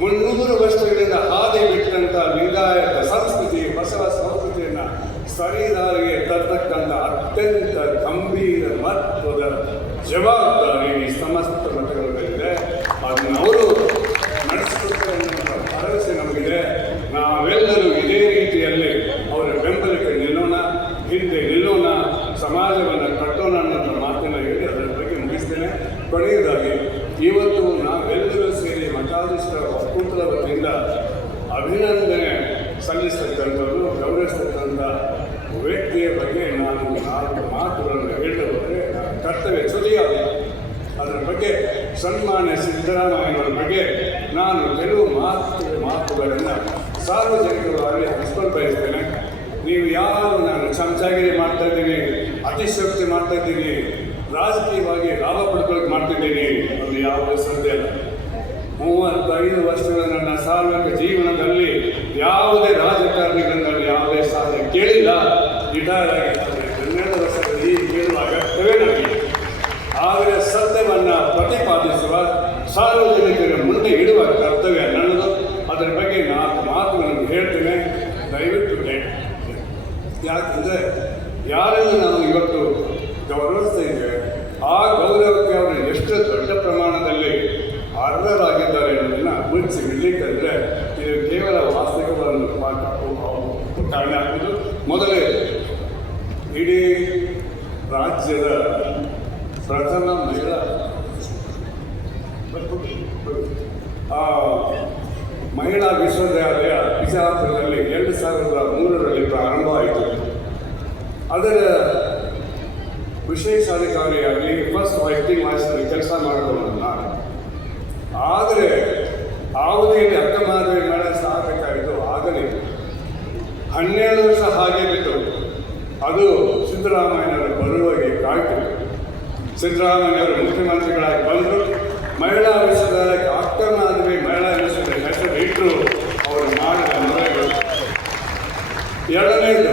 300 ವರ್ಷಗಳಿಂದ ಹಾದಿ ಬಿಟ್ಟಂಥ ಲಿಂಗಾಯತ ಸಂಸ್ಕೃತಿ, ಬಸವ ಸಂಸ್ಕೃತಿಯನ್ನು ಸರಿದಾರಿಗೆ ತರ್ತಕ್ಕಂಥ ಅತ್ಯಂತ ಗಂಭೀರ ಮಹತ್ವದ ಜವಾಬ್ದಾರಿ ಈ ಸಮಸ್ತ ಮಠಗಳ ಮೇಲಿದೆ. ಅದನ್ನು ಅವರು ನಡೆಸಿಕೊಡ್ತಾರೆ ಅನ್ನೋ ಭರವಸೆ ನಮಗಿದೆ. ನಾವೆಲ್ಲರೂ ಇದೇ ರೀತಿಯಲ್ಲಿ ಅವರ ಬೆಂಬಲಕ್ಕೆ ನಿಲ್ಲೋಣ, ಹಿಂದೆ ನಿಲ್ಲೋಣ, ಸಮಾಜವನ್ನು ಕಟ್ಟೋಣ ಅನ್ನೋ ಮಾತನ್ನು ಹೇಳಿ ಅದರ ಬಗ್ಗೆ ಮುಗಿಸ್ತೇನೆ. ಕೊನೆಯದಾಗಿ ಇವತ್ತು ನಾವೆಲ್ಲರೂ ಸೇರಿ ಮಠಾಧೀಶರ ಒಕ್ಕೂಟದ ವತಿಯಿಂದ ಅಭಿನಂದನೆ ಸಲ್ಲಿಸ್ತಕ್ಕಂಥದ್ದು, ಗೌರವಿಸ್ತಕ್ಕಂಥ ವ್ಯಕ್ತಿಯ ಬಗ್ಗೆ ನಾನು 4 ಮಾತುಗಳನ್ನು ಹೇಳಬಹುದರೆ ಕರ್ತವ್ಯ ಚ್ಯುತಿಯಾಗಿದೆ. ಅದರ ಬಗ್ಗೆ ಸನ್ಮಾನ್ಯ ಸಿದ್ದರಾಮಯ್ಯನವರ ಬಗ್ಗೆ ನಾನು ಕೆಲವು ಮಾತುಗಳನ್ನು ಸಾರ್ವಜನಿಕವಾಗಿ ಹಂಚ್ಕೊಂಡು ಬಯಸ್ತೇನೆ. ನೀವು ಯಾರು ನಾನು ಚಮಚಾಗಿರಿ ಮಾಡ್ತಾ ಇದ್ದೀನಿ, ಅತಿಶಕ್ತಿ ಮಾಡ್ತಾ ಇದ್ದೀನಿ, ರಾಜಕೀಯವಾಗಿ ಲಾಭ ಪಡ್ಕೊಳ್ಳೋಕೆ ಮಾಡ್ತಿದ್ದೀನಿ, ಅದು ಯಾವ ಸಂದೇಹ ಇಲ್ಲ. 35 ವರ್ಷಗಳ ನನ್ನ ಸಾರ್ವಜನಿಕ ಜೀವನದಲ್ಲಿ ಯಾವುದೇ ರಾಜಕಾರಣಿಗಳಿಂದ ಯಾವುದೇ ಸಾಧನೆ ಕೇಳಿಲ್ಲ. ರಿಟೈರ್ ಆಗಿದ್ದಾರೆ 12 ವರ್ಷದಲ್ಲಿ ಈ ಕೇಳುವ ಅಗತ್ಯವೇ ನನಗೆ. ಆದರೆ ಸತ್ಯವನ್ನು ಪ್ರತಿಪಾದಿಸುವ, ಸಾರ್ವಜನಿಕರ ಮುಂದೆ ಇಡುವ ಕರ್ತವ್ಯ ನನ್ನದು. ಅದರ ಬಗ್ಗೆ 4 ಮಾತುಗಳನ್ನು ಹೇಳ್ತೇನೆ, ದಯವಿಟ್ಟು ಹೇಳಿ. ಯಾಕೆಂದರೆ ಯಾರನ್ನು ನಾವು ಇವತ್ತು ಗೌರವಿಸ್ತಾ ಇದ್ದೇವೆ, ಆ ಗೌರವಕ್ಕೆ ಅವರು ಎಷ್ಟು ದೊಡ್ಡ ಪ್ರಮಾಣದಲ್ಲಿ ಅರ್ಹರಾಗಿದ್ದಾರೆ ಅನ್ನೋದನ್ನು ಮುಚ್ಚಿ ಬಿಡಲಿಕ್ಕಂದರೆ ಇದು ಕೇವಲ ವಾಸ್ತವಿಕವನ್ನು ಕಾರಣ ಆಗುವುದು. ಮೊದಲೇ ಇಡೀ ರಾಜ್ಯದ ಪ್ರಥಮ ಮಹಿಳಾ ವಿಶ್ವವಿದ್ಯಾಲಯ ಬಿಜಾಪುರದಲ್ಲಿ 2003ರಲ್ಲಿ ಪ್ರಾರಂಭ ಆಯಿತು. ಅದರ ವಿಶೇಷಾಧಿಕಾರಿಯಾಗಿ ಫಸ್ಟ್ ವೈಟಿಂಗ್ ವಾಯ್ಸ್ನಲ್ಲಿ ಕೆಲಸ ಮಾಡಿದವನು ನಾನು. ಆದರೆ ಅವಧಿಯಲ್ಲಿ ಅಕ್ಕಮಹಾದೇವಿ ಮೇಳ ಆಗಬೇಕಾಗಿತ್ತು, ಆಗಲಿ 12 ವರ್ಷ ಹಾಗೆ ಬಿಟ್ಟು ಅದು ಸಿದ್ದರಾಮಯ್ಯನವರ ಬರುವಾಗೆ ಕಾಯ್ತು. ಸಿದ್ದರಾಮಯ್ಯವರು ಮುಖ್ಯಮಂತ್ರಿಗಳಾಗಿ ಬಂದರು. ಮಹಿಳಾ ವಿಶ್ವವಿದ್ಯಾಲಯಕ್ಕೆ ಅಕ್ಕಮಹಾದೇವಿ ಮಹಿಳಾ ವಿಶ್ವವಿದ್ಯಾಲಯ ಹೆಸರು ಇಟ್ಟರು. ಅವರು ಮಾಡಿದ ಮನೆಗಳು. ಎರಡನೇದು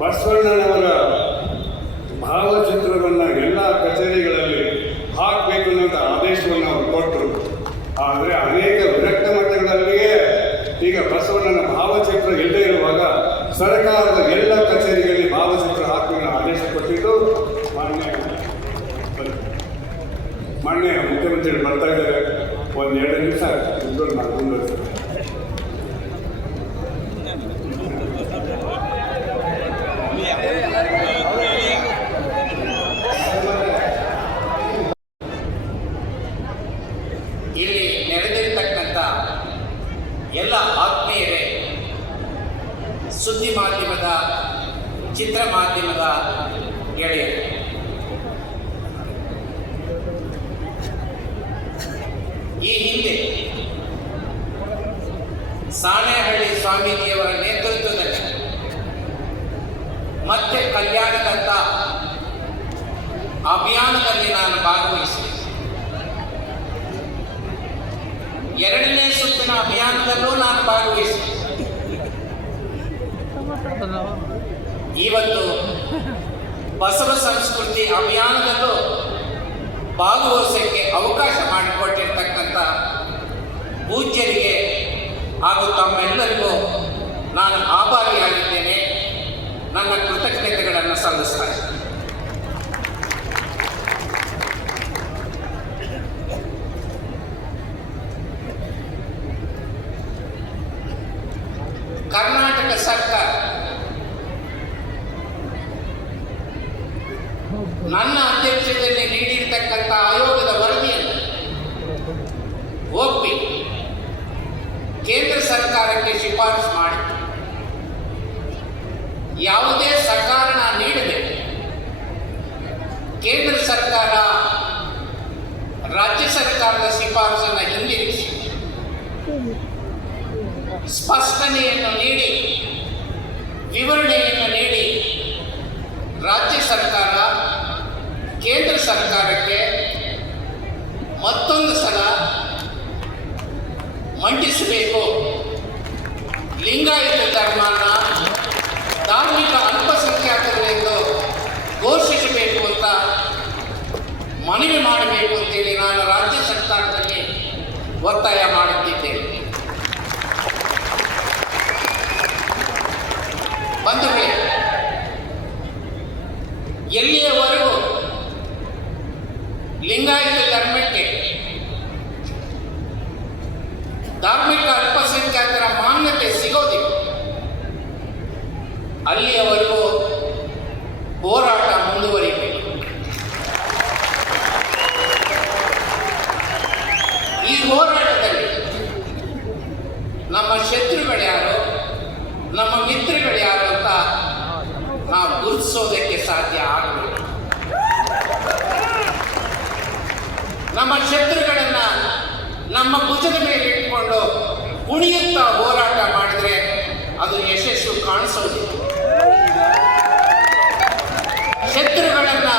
ಬಸವಣ್ಣನವರ ಭಾವಚಿತ್ರವನ್ನು ಎಲ್ಲ ಕಚೇರಿಗಳಲ್ಲಿ ಹಾಕಬೇಕು ಅನ್ನೋಂಥ ಆದೇಶವನ್ನು ಅವರು ಕೊಟ್ಟರು. ಆದರೆ ಅನೇಕ ವಿರಕ್ತ ಮಠಗಳಲ್ಲಿಯೇ ಈಗ ಬಸವಣ್ಣನ ಭಾವಚಿತ್ರ ಇಲ್ಲದೇ ಇರುವಾಗ ಸರ್ಕಾರದ ಎಲ್ಲ ಕಚೇರಿಗಳಲ್ಲಿ ಭಾವಚಿತ್ರ ಹಾಕುವ ಆದೇಶ ಕೊಟ್ಟಿದ್ದು. ಮಾನ್ಯ ಮುಖ್ಯಮಂತ್ರಿಗಳು ಬರ್ತಾ ಇದ್ದಾರೆ. 1-2 ನಿಮಿಷ ನಾನು ಮುಂದುವರಿಸ್ತೇನೆ. ಇಲ್ಲಿ ನೆರೆದಿರ್ತಕ್ಕಂಥ ಎಲ್ಲ ಆತ್ಮೀಯರೇ, ಸುದ್ದಿ ಮಾಧ್ಯಮದ, ಚಿತ್ರ ಮಾಧ್ಯಮದ ಗೆಳೆಯರು, ಈ ಹಿಂದೆ ಸಾಣೇಹಳ್ಳಿ ಸ್ವಾಮೀಜಿಯವರ ನೇತೃತ್ವದಲ್ಲಿ ಮತ್ತೆ ಕಲ್ಯಾಣದಂತ ಅಭಿಯಾನದಲ್ಲಿ ನಾನು ಭಾಗವಹಿಸಿದೆ. 2ನೇ ಸುತ್ತಿನ ಅಭಿಯಾನದಲ್ಲೂ ನಾನು ಭಾಗವಹಿಸಿದೆ. ಇವತ್ತು ಬಸವ ಸಂಸ್ಕೃತಿ ಅಭಿಯಾನದಲ್ಲೂ ಭಾಗವಹಿಸಕ್ಕೆ ಅವಕಾಶ ಮಾಡಿಕೊಟ್ಟಿರ್ತಕ್ಕಂಥ ಪೂಜ್ಯರಿಗೆ ಹಾಗೂ ತಮ್ಮೆಲ್ಲರಿಗೂ ನಾನು ಆಭಾರಿಯಾಗಿದ್ದೇನೆ. ನನ್ನ ಕೃತಜ್ಞತೆಗಳನ್ನು ಸಲ್ಲಿಸ್ತಾ ಇದ್ದೇನೆ. ನನ್ನ ಅಧ್ಯಕ್ಷತೆಯಲ್ಲಿ ನೀಡಿರ್ತಕ್ಕಂಥ ಆಯೋಗದ ವರದಿಯನ್ನು ಒಪ್ಪಿ ಕೇಂದ್ರ ಸರ್ಕಾರಕ್ಕೆ ಶಿಫಾರಸು ಮಾಡಿ ಯಾವುದೇ ಸಕಾರಣ ನೀಡದೆ ಕೇಂದ್ರ ಸರ್ಕಾರ ರಾಜ್ಯ ಸರ್ಕಾರದ ಶಿಫಾರಸನ್ನು ಹಿಂದಿರಿಸಿ ಸ್ಪಷ್ಟನೆಯನ್ನು ನೀಡಿ ವಿವರಣೆಯನ್ನು ನೀಡಿ ರಾಜ್ಯ ಸರ್ಕಾರ ಕೇಂದ್ರ ಸರ್ಕಾರಕ್ಕೆ ಮತ್ತೊಂದು ಸಲ ಮಂಡಿಸಬೇಕು, ಲಿಂಗಾಯತ ಧರ್ಮನ ಧಾರ್ಮಿಕ ಅಲ್ಪಸಂಖ್ಯಾತರು ಎಂದು ಘೋಷಿಸಬೇಕು ಅಂತ ಮನವಿ ಮಾಡಬೇಕು ಅಂತೇಳಿ ನಾನು ರಾಜ್ಯ ಸರ್ಕಾರದಲ್ಲಿ ಒತ್ತಾಯ ಮಾಡುತ್ತಿದ್ದೇನೆ. ಬಂಧುಗಳೇ, ಎಲ್ಲಿಯವರೆಗೂ ಲಿಂಗಾಯತ ಧರ್ಮಕ್ಕೆ ಧಾರ್ಮಿಕ ಅಲ್ಪಸಂಖ್ಯಾತರ ಮಾನ್ಯತೆ ಸಿಗೋದಿಲ್ಲ ಅಲ್ಲಿಯವರೆಗೂ ಹೋರಾಟ ಮುಂದುವರಿಬೇಕು. ಈ ಹೋರಾಟದಲ್ಲಿ ನಮ್ಮ ಶತ್ರುಗಳ್ಯಾರು, ನಮ್ಮ ಮಿತ್ರಗಳ್ಯಾರು ಅಂತ ನಾವು ಗುರುತಿಸೋದಕ್ಕೆ ಸಾಧ್ಯ ಆಗಬೇಕು. ನಮ್ಮ ಶತ್ರುಗಳನ್ನ ನಮ್ಮ ಭುಜದ ಮೇಲೆ ಇಟ್ಕೊಂಡು ಕುಣಿಯುತ್ತಾ ಹೋರಾಟ ಮಾಡಿದ್ರೆ ಅದು ಯಶಸ್ಸು ಕಾಣಿಸೋದಿಲ್ಲ. ಶತ್ರುಗಳನ್ನ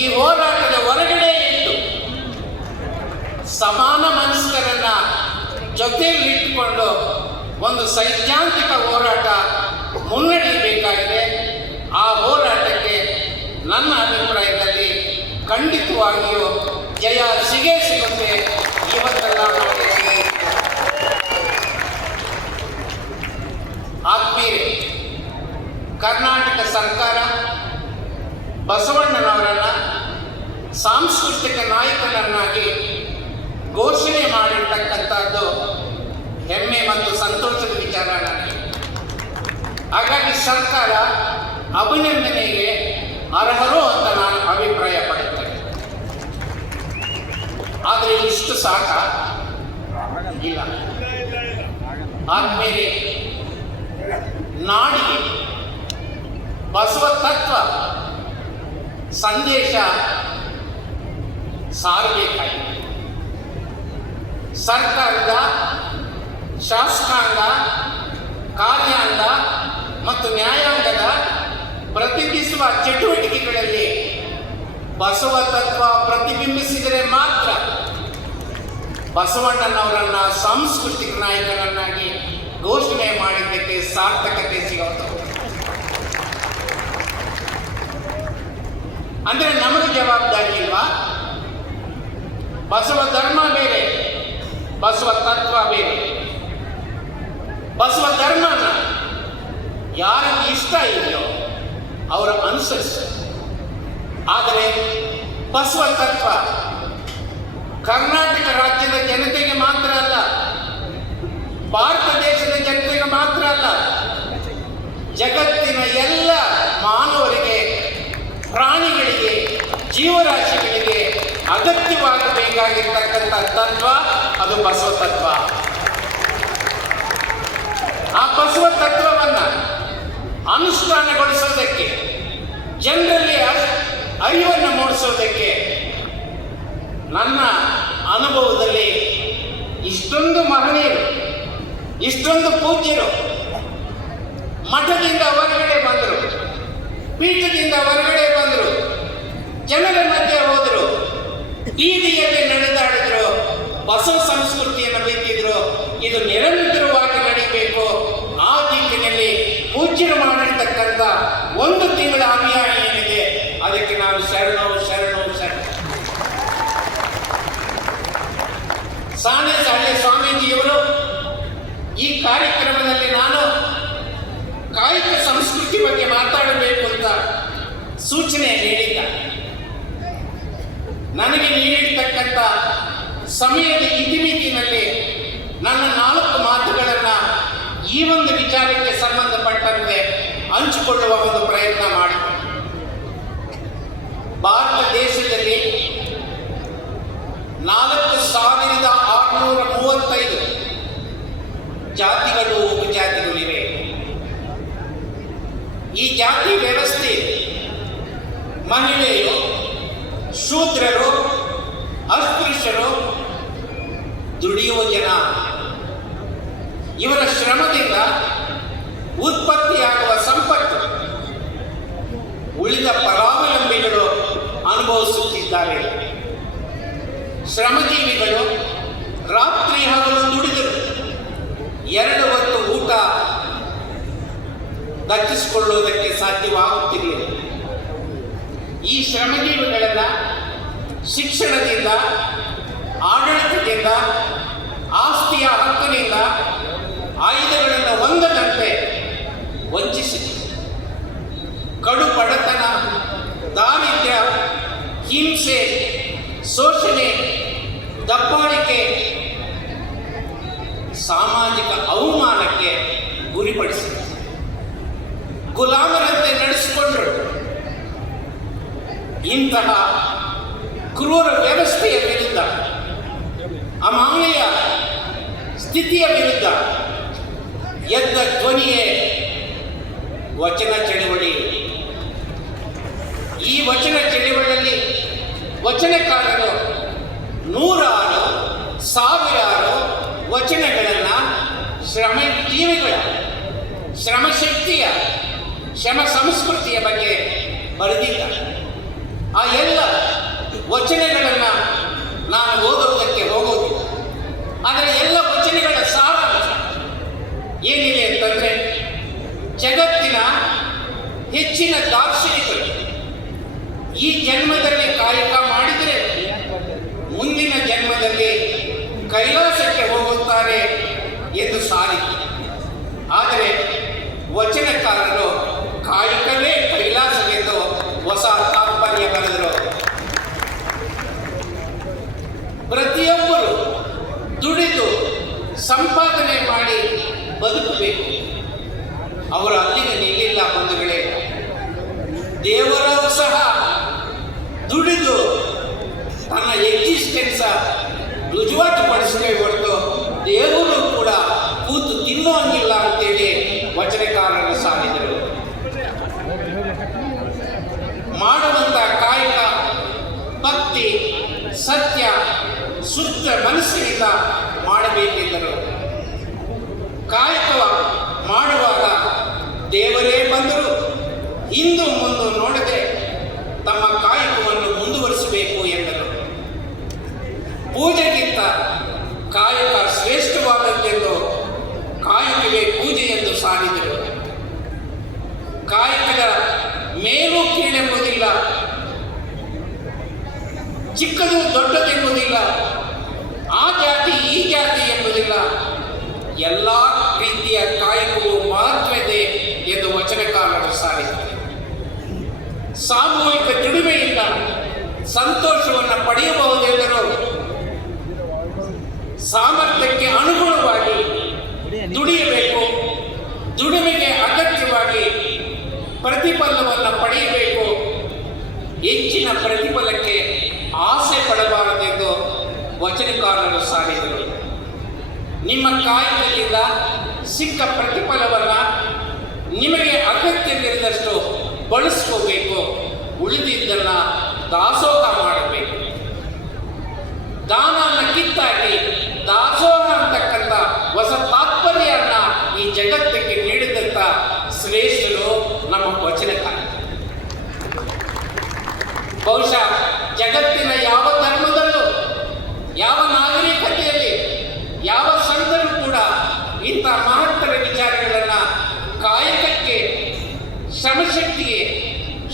ಈ ಹೋರಾಟದ ಹೊರಗಡೆ ಇಟ್ಟು ಸಮಾನ ಮನಸ್ಕರನ್ನ ಜೊತೆಯಲ್ಲಿ ಇಟ್ಟುಕೊಂಡು ಒಂದು ಸೈದ್ಧಾಂತಿಕ ಹೋರಾಟ ಮುನ್ನಡೆಯಬೇಕಾಗಿದೆ. ಆ ಹೋರಾಟಕ್ಕೆ ನನ್ನ ಅಭಿಪ್ರಾಯದಲ್ಲಿ ಖಂಡಿತವಾಗಿಯೂ ಜಯ ಸಿಗುತ್ತೆ. ಇವತ್ತೆಲ್ಲ ಆತ್ಮೀಯರೇ, ಕರ್ನಾಟಕ ಸರ್ಕಾರ ಬಸವಣ್ಣನವರನ್ನ ಸಾಂಸ್ಕೃತಿಕ ನಾಯಕನನ್ನಾಗಿ ಘೋಷಣೆ ಮಾಡಿರ್ತಕ್ಕಂಥದ್ದು ಹೆಮ್ಮೆ ಮತ್ತು ಸಂತೋಷದ ವಿಚಾರ ನನಗೆ. ಹಾಗಾಗಿ ಸರ್ಕಾರ ಅಭಿನಂದನೆಗೆ ಅರ್ಹರು ಅಂತ ನಾನು ಅಭಿಪ್ರಾಯ ಪಡುತ್ತೇನೆ. ಆದರೆ ಇಷ್ಟು ಸಾಕ ಇಲ್ಲ. ಆದ್ಮೇಲೆ ನಾಡಿಗೆ ಬಸವ ತತ್ವ ಸಂದೇಶ ಸಾರಬೇಕಾಗಿದೆ. ಸರ್ಕಾರದ ಶಾಸಕಾಂಗ, ಕಾರ್ಯಾಂಗ ಮತ್ತು ನ್ಯಾಯಾಂಗದ ಪ್ರತಿಬಿಂಬಿಸುವ ಚಟುವಟಿಕೆಗಳಲ್ಲಿ ಬಸವ ತತ್ವ ಪ್ರತಿಬಿಂಬಿಸಿದರೆ ಮಾತ್ರ ಬಸವಣ್ಣನವರನ್ನ ಸಾಂಸ್ಕೃತಿಕ ನಾಯಕನನ್ನಾಗಿ ಘೋಷಣೆ ಮಾಡಿದ್ದಕ್ಕೆ ಸಾರ್ಥಕತೆ ಸಿಗೋದು. ಅಂದ್ರೆ ನಮಗೆ ಜವಾಬ್ದಾರಿ ಇಲ್ವಾ? ಬಸವ ಧರ್ಮ ಬೇರೆ, ಬಸವ ತತ್ವ ಬೇರೆ. ಬಸವ ಧರ್ಮನ ಯಾರಿಗೆ ಇಷ್ಟ ಇದೆಯೋ ಅವರ ಅನುಸರಿಸಿ. ಆದರೆ ಬಸವ ತತ್ವ ಕರ್ನಾಟಕ ರಾಜ್ಯದ ಜನತೆಗೆ ಮಾತ್ರ ಅಲ್ಲ, ಭಾರತ ದೇಶದ ಜನತೆಗೆ ಮಾತ್ರ ಅಲ್ಲ, ಜಗತ್ತಿನ ಎಲ್ಲ ಮಾನವರಿಗೆ, ಪ್ರಾಣಿಗಳಿಗೆ, ಜೀವರಾಶಿಗಳಿಗೆ ಅಗತ್ಯವಾಗಬೇಕಾಗಿರ್ತಕ್ಕಂಥ ತತ್ವ ಅದು ಬಸವ ತತ್ವ. ಆ ಬಸವ ತತ್ವವನ್ನು ಅನುಷ್ಠಾನಗೊಳಿಸೋದಕ್ಕೆ, ಜನರಲ್ಲಿ ಅರಿವನ್ನು ಮೂಡಿಸೋದಕ್ಕೆ ನನ್ನ ಅನುಭವದಲ್ಲಿ ಇಷ್ಟೊಂದು ಮಹನೀಯರು, ಇಷ್ಟೊಂದು ಪೂಜ್ಯರು ಮಠದಿಂದ ಹೊರಗಡೆ ಬಂದರು, ಪೀಠದಿಂದ ಹೊರಗಡೆ ಬಂದರು, ಜನರ ಮಧ್ಯೆ ಹೋದರು, ಬೀದಿಯಲ್ಲಿ ನಡೆದಾಡಿದ್ರು, ಬಸವ ಸಂಸ್ಕೃತಿಯನ್ನು ಬೇಕಿದ್ರು. ಇದು ನಿರಂತರವಾಗಿ ನಡೀಬೇಕು. ಆ ದಿಕ್ಕಿನಲ್ಲಿ ಪೂಜ್ಯರು ಮಾಡಿರ್ತಕ್ಕಂಥ ಒಂದು ತಿಂಗಳ ಅಭಿಯಾನ ಏನಿದೆ ಅದಕ್ಕೆ ನಾನು ಶರಣು ಶರಣು ಶರಣು. ಸಾಣೆ ಸ್ವಾಮೀಜಿಯವರು ಈ ಕಾರ್ಯಕ್ರಮದಲ್ಲಿ ನಾನು ಕಾಯಕ ಸಂಸ್ಕೃತಿ ಬಗ್ಗೆ ಮಾತಾಡಬೇಕು ಅಂತ ಸೂಚನೆ ನೀಡಿದ್ದ. ನನಗೆ ನೀಡಿರ್ತಕ್ಕಂಥ ಸಮಯದ ಇತಿಮಿತಿನಲ್ಲಿ ನನ್ನ 4 ಮಾತುಗಳನ್ನು ಈ ಒಂದು ವಿಚಾರಕ್ಕೆ ಸಂಬಂಧಪಟ್ಟಂತೆ ಹಂಚಿಕೊಳ್ಳುವ ಒಂದು ಪ್ರಯತ್ನ ಮಾಡಿದೆ. ಜಾತಿಗಳು ಉಪಜಾತಿಗಳಿವೆ. ಈ ಜಾತಿ ವ್ಯವಸ್ಥೆ ಮಹಿಳೆಯರು, ಶೂದ್ರರು, ಅಸ್ಪೃಶ್ಯರು, ದುಡಿಯುವ ಜನ ಇವರ ಶ್ರಮದಿಂದ ಉತ್ಪತ್ತಿಯಾಗುವ ಸಂಪತ್ತು ಉಳಿದ ಪರಾವಲಂಬಿಗಳು ಅನುಭವಿಸುತ್ತಿದ್ದಾರೆ. ಶ್ರಮಜೀವಿಗಳು ರಾತ್ರಿ ಹಗಲು ದುಡಿದರು 2 ಹೊತ್ತು ಊಟ ದಕ್ಕಿಸಿಕೊಳ್ಳುವುದಕ್ಕೆ ಸಾಧ್ಯವಾಗುತ್ತಿರಲಿಲ್ಲ. ಈ ಶ್ರಮಜೀವಿಗಳನ್ನು ಶಿಕ್ಷಣದಿಂದ, ಆಡಳಿತದಿಂದ, ಆಸ್ತಿಯ ಹಕ್ಕಿನಿಂದ ಆಯುಧಗಳನ್ನು ಹೊಂದದಂತೆ ವಂಚಿಸಿತು. ಕಡು ಬಡತನ, ದಾರಿದ್ರ್ಯ, ಹಿಂಸೆ, ಶೋಷಣೆ, ದಬ್ಬಾಳಿಕೆ, ಸಾಮಾಜಿಕ ಅವಮಾನಕ್ಕೆ ಗುರಿಪಡಿಸಿತು. ಗುಲಾಮರಂತೆ ನಡೆಸಿಕೊಂಡರು. ಇಂತಹ ಕ್ರೂರ ವ್ಯವಸ್ಥೆಯ ವಿರುದ್ಧ, ಅಮಾನವೀಯ ಸ್ಥಿತಿಯ ವಿರುದ್ಧ ಎದ್ದ ಧ್ವನಿಯೇ ವಚನ ಚಳವಳಿ. ಈ ವಚನ ಚಳವಳಿಯಲ್ಲಿ ವಚನಕಾರರು ನೂರಾರು, ಸಾವಿರಾರು ವಚನಗಳನ್ನು ಶ್ರಮಜೀವಿಗಳ ಶ್ರಮಶಕ್ತಿಯ, ಶ್ರಮ ಸಂಸ್ಕೃತಿಯ ಬಗ್ಗೆ ಬರೆದಿದ್ದಾರೆ. ಆ ಎಲ್ಲ ವಚನಗಳನ್ನು ನಾನು ಓದೋದಕ್ಕೆ ಹೋಗೋದಿಲ್ಲ. ಆದರೆ ಎಲ್ಲ ವಚನಗಳ ಸಾರಾಂಶ ಏನಿದೆ ಅಂತಂದರೆ, ಜಗತ್ತಿನ ಹೆಚ್ಚಿನ ದಾರ್ಶನಿಕರು ಈ ಜನ್ಮದಲ್ಲಿ ಕಾಯಕ ಮಾಡಿದರೆ ಮುಂದಿನ ಜನ್ಮದಲ್ಲಿ ಕೈಲಾಸಕ್ಕೆ ಹೋಗುತ್ತಾರೆ ಎಂದು ಸಾರಿತು. ಆದರೆ ವಚನಕಾರರು ಕಾಯಕವೇ ಕೈಲಾಸವೆಂದು ಹೊಸ ತಾತ್ಪರ್ಯ ಬರೆದರು. ಪ್ರತಿಯೊಬ್ಬರು ದುಡಿದು ಸಂಪಾದನೆ ಮಾಡಿ ಬದುಕಬೇಕು. ಅವರು ಅಲ್ಲಿಗೆ ನಿಲ್ಲಿಲ್ಲ ಬಂಧುಗಳೇ. ದೇವರೂ ಸಹ ದುಡಿದು ತನ್ನ ಎಕ್ಸಿಸ್ಟೆನ್ಸ್ ರುಜುವಾತುಪಡಿಸಲೇ ಹೊರತು ದೇವರು ಕೂಡ ಕೂತು ತಿನ್ನುವಂಗಿಲ್ಲ ಅಂತೇಳಿ ವಚನಕಾರರು ಸಾರಿದರು. ಮಾಡುವಂಥ ಕಾಯಕ ಭಕ್ತಿ, ಸತ್ಯ, ಶುದ್ಧ ಮನಸ್ಸಿನಿಂದ ಮಾಡಬೇಕೆಂದರು. ಕಾಯಕ ಮಾಡುವಾಗ ದೇವರೇ ಬಂದರು ಹಿಂದು ಮುಂದೆ ನೋಡದೆ ತಮ್ಮ ಕಾಯಕವನ್ನು ಮುಂದುವರಿಸಬೇಕು ಎಂದರು. ಪೂಜೆಗಿಂತ ಕಾಯಕ ಶ್ರೇಷ್ಠವಾದದ್ದೆಂದು ಕಾಯಕವೇ ಪೂಜೆ ಎಂದು ಸಾರಿದರು. ಕಾಯಕದ ಮೇಲೂ ಕೀಳೆಂಬುದಿಲ್ಲ, ಚಿಕ್ಕದು ದೊಡ್ಡದೆಂಬುದಿಲ್ಲ, ಆ ಜಾತಿ ಈ ಜಾತಿ ಎಂಬುದಿಲ್ಲ. ಎಲ್ಲ ರೀತಿಯ ಕಾಯಕವು ಮಹತ್ವವಿದೆ ಎಂದು ವಚನಕಾರರು ಸಾರಿದ್ದಾರೆ. ಸಾಮೂಹಿಕ ದುಡಿಮೆಯಿಂದ ಸಂತೋಷವನ್ನು ಪಡೆಯಬಹುದೆಂದರು. ಸಾಮರ್ಥ್ಯಕ್ಕೆ ಅನುಗುಣವಾಗಿ ದುಡಿಯಬೇಕು. ದುಡಿಮೆಗೆ ಅಗತ್ಯವಾಗಿ ಪ್ರತಿಫಲವನ್ನು ಪಡೆಯಬೇಕು. ಹೆಚ್ಚಿನ ಪ್ರತಿಫಲಕ್ಕೆ ಆಸೆ ಪಡಬಾರದೆಂದು ವಚನಕಾರರು ಸಾರಿದರು. ನಿಮ್ಮ ಕಾಯಕದಿಂದ ಸಿಕ್ಕ ಪ್ರತಿಫಲವನ್ನು ನಿಮಗೆ ಅಗತ್ಯವಿಲ್ಲದಷ್ಟು ಬಳಸ್ಕೋಬೇಕು. ಉಳಿದಿದ್ದನ್ನು ದಾಸೋಹ ಮಾಡಬೇಕು. ದಾನವನ್ನು ಕಿತ್ತಾಕಿ ದಾಸೋಹ ಅಂತಕ್ಕಂಥ ಹೊಸ ತಾತ್ಪರ್ಯನ ಈ ಜಗತ್ತಿಗೆ ನೀಡಿದಂಥ ಶ್ರೇಷ್ಠರು ನಮ್ಮ ವಚನಕಾರ. ಬಹುಶಃ ಜಗತ್ತಿನ ಯಾವ ಧರ್ಮದಲ್ಲೂ, ಯಾವ ನಾಗರಿಕತೆಯಲ್ಲಿ, ಯಾವ ಸಂತರು ಕೂಡ ಇಂಥ ಮಹತ್ತರ ವಿಚಾರಗಳನ್ನು ಕಾಯಕಕ್ಕೆ, ಶ್ರಮಶಕ್ತಿಗೆ,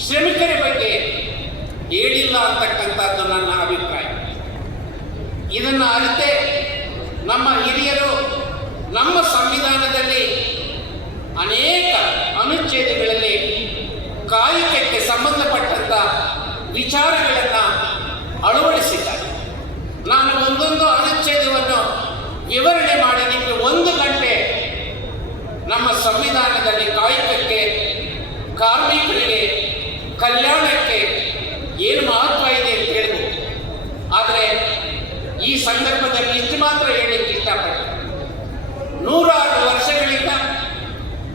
ಶ್ರಮಿಕರ ಬಗ್ಗೆ ಹೇಳಿಲ್ಲ ಅಂತಕ್ಕಂಥದ್ದು ನನ್ನ ಅಭಿಪ್ರಾಯ. ಇದನ್ನು ಅರಿತೆ ನಮ್ಮ ಹಿರಿಯರು ನಮ್ಮ ಸಂವಿಧಾನದಲ್ಲಿ ಅನೇಕ ಅನುಚ್ಛೇದಗಳಲ್ಲಿ ಕಾಯಕಕ್ಕೆ ಸಂಬಂಧಪಟ್ಟಂಥ ವಿಚಾರಗಳನ್ನು ಅಳವಡಿಸಿದ್ದಾರೆ. ನಾನು ಒಂದೊಂದು ಅನುಚ್ಛೇದವನ್ನು ವಿವರಣೆ ಮಾಡಿ ನಿಮಗೆ 1 ಗಂಟೆ ನಮ್ಮ ಸಂವಿಧಾನದಲ್ಲಿ ಕಾಯಕಕ್ಕೆ, ಕಾರ್ಮಿಕರಿಗೆ, ಕಲ್ಯಾಣಕ್ಕೆ ಏನು ಮಹತ್ವ ಇದೆ ಅಂತ ಹೇಳ್ಬೋದು. ಆದರೆ ಈ ಸಂದರ್ಭದಲ್ಲಿ ಇಷ್ಟು ಮಾತ್ರ ಹೇಳಲಿಕ್ಕೆ ಇಷ್ಟಪಡ್ತೀನಿ. ನೂರಾರು ವರ್ಷಗಳಿಂದ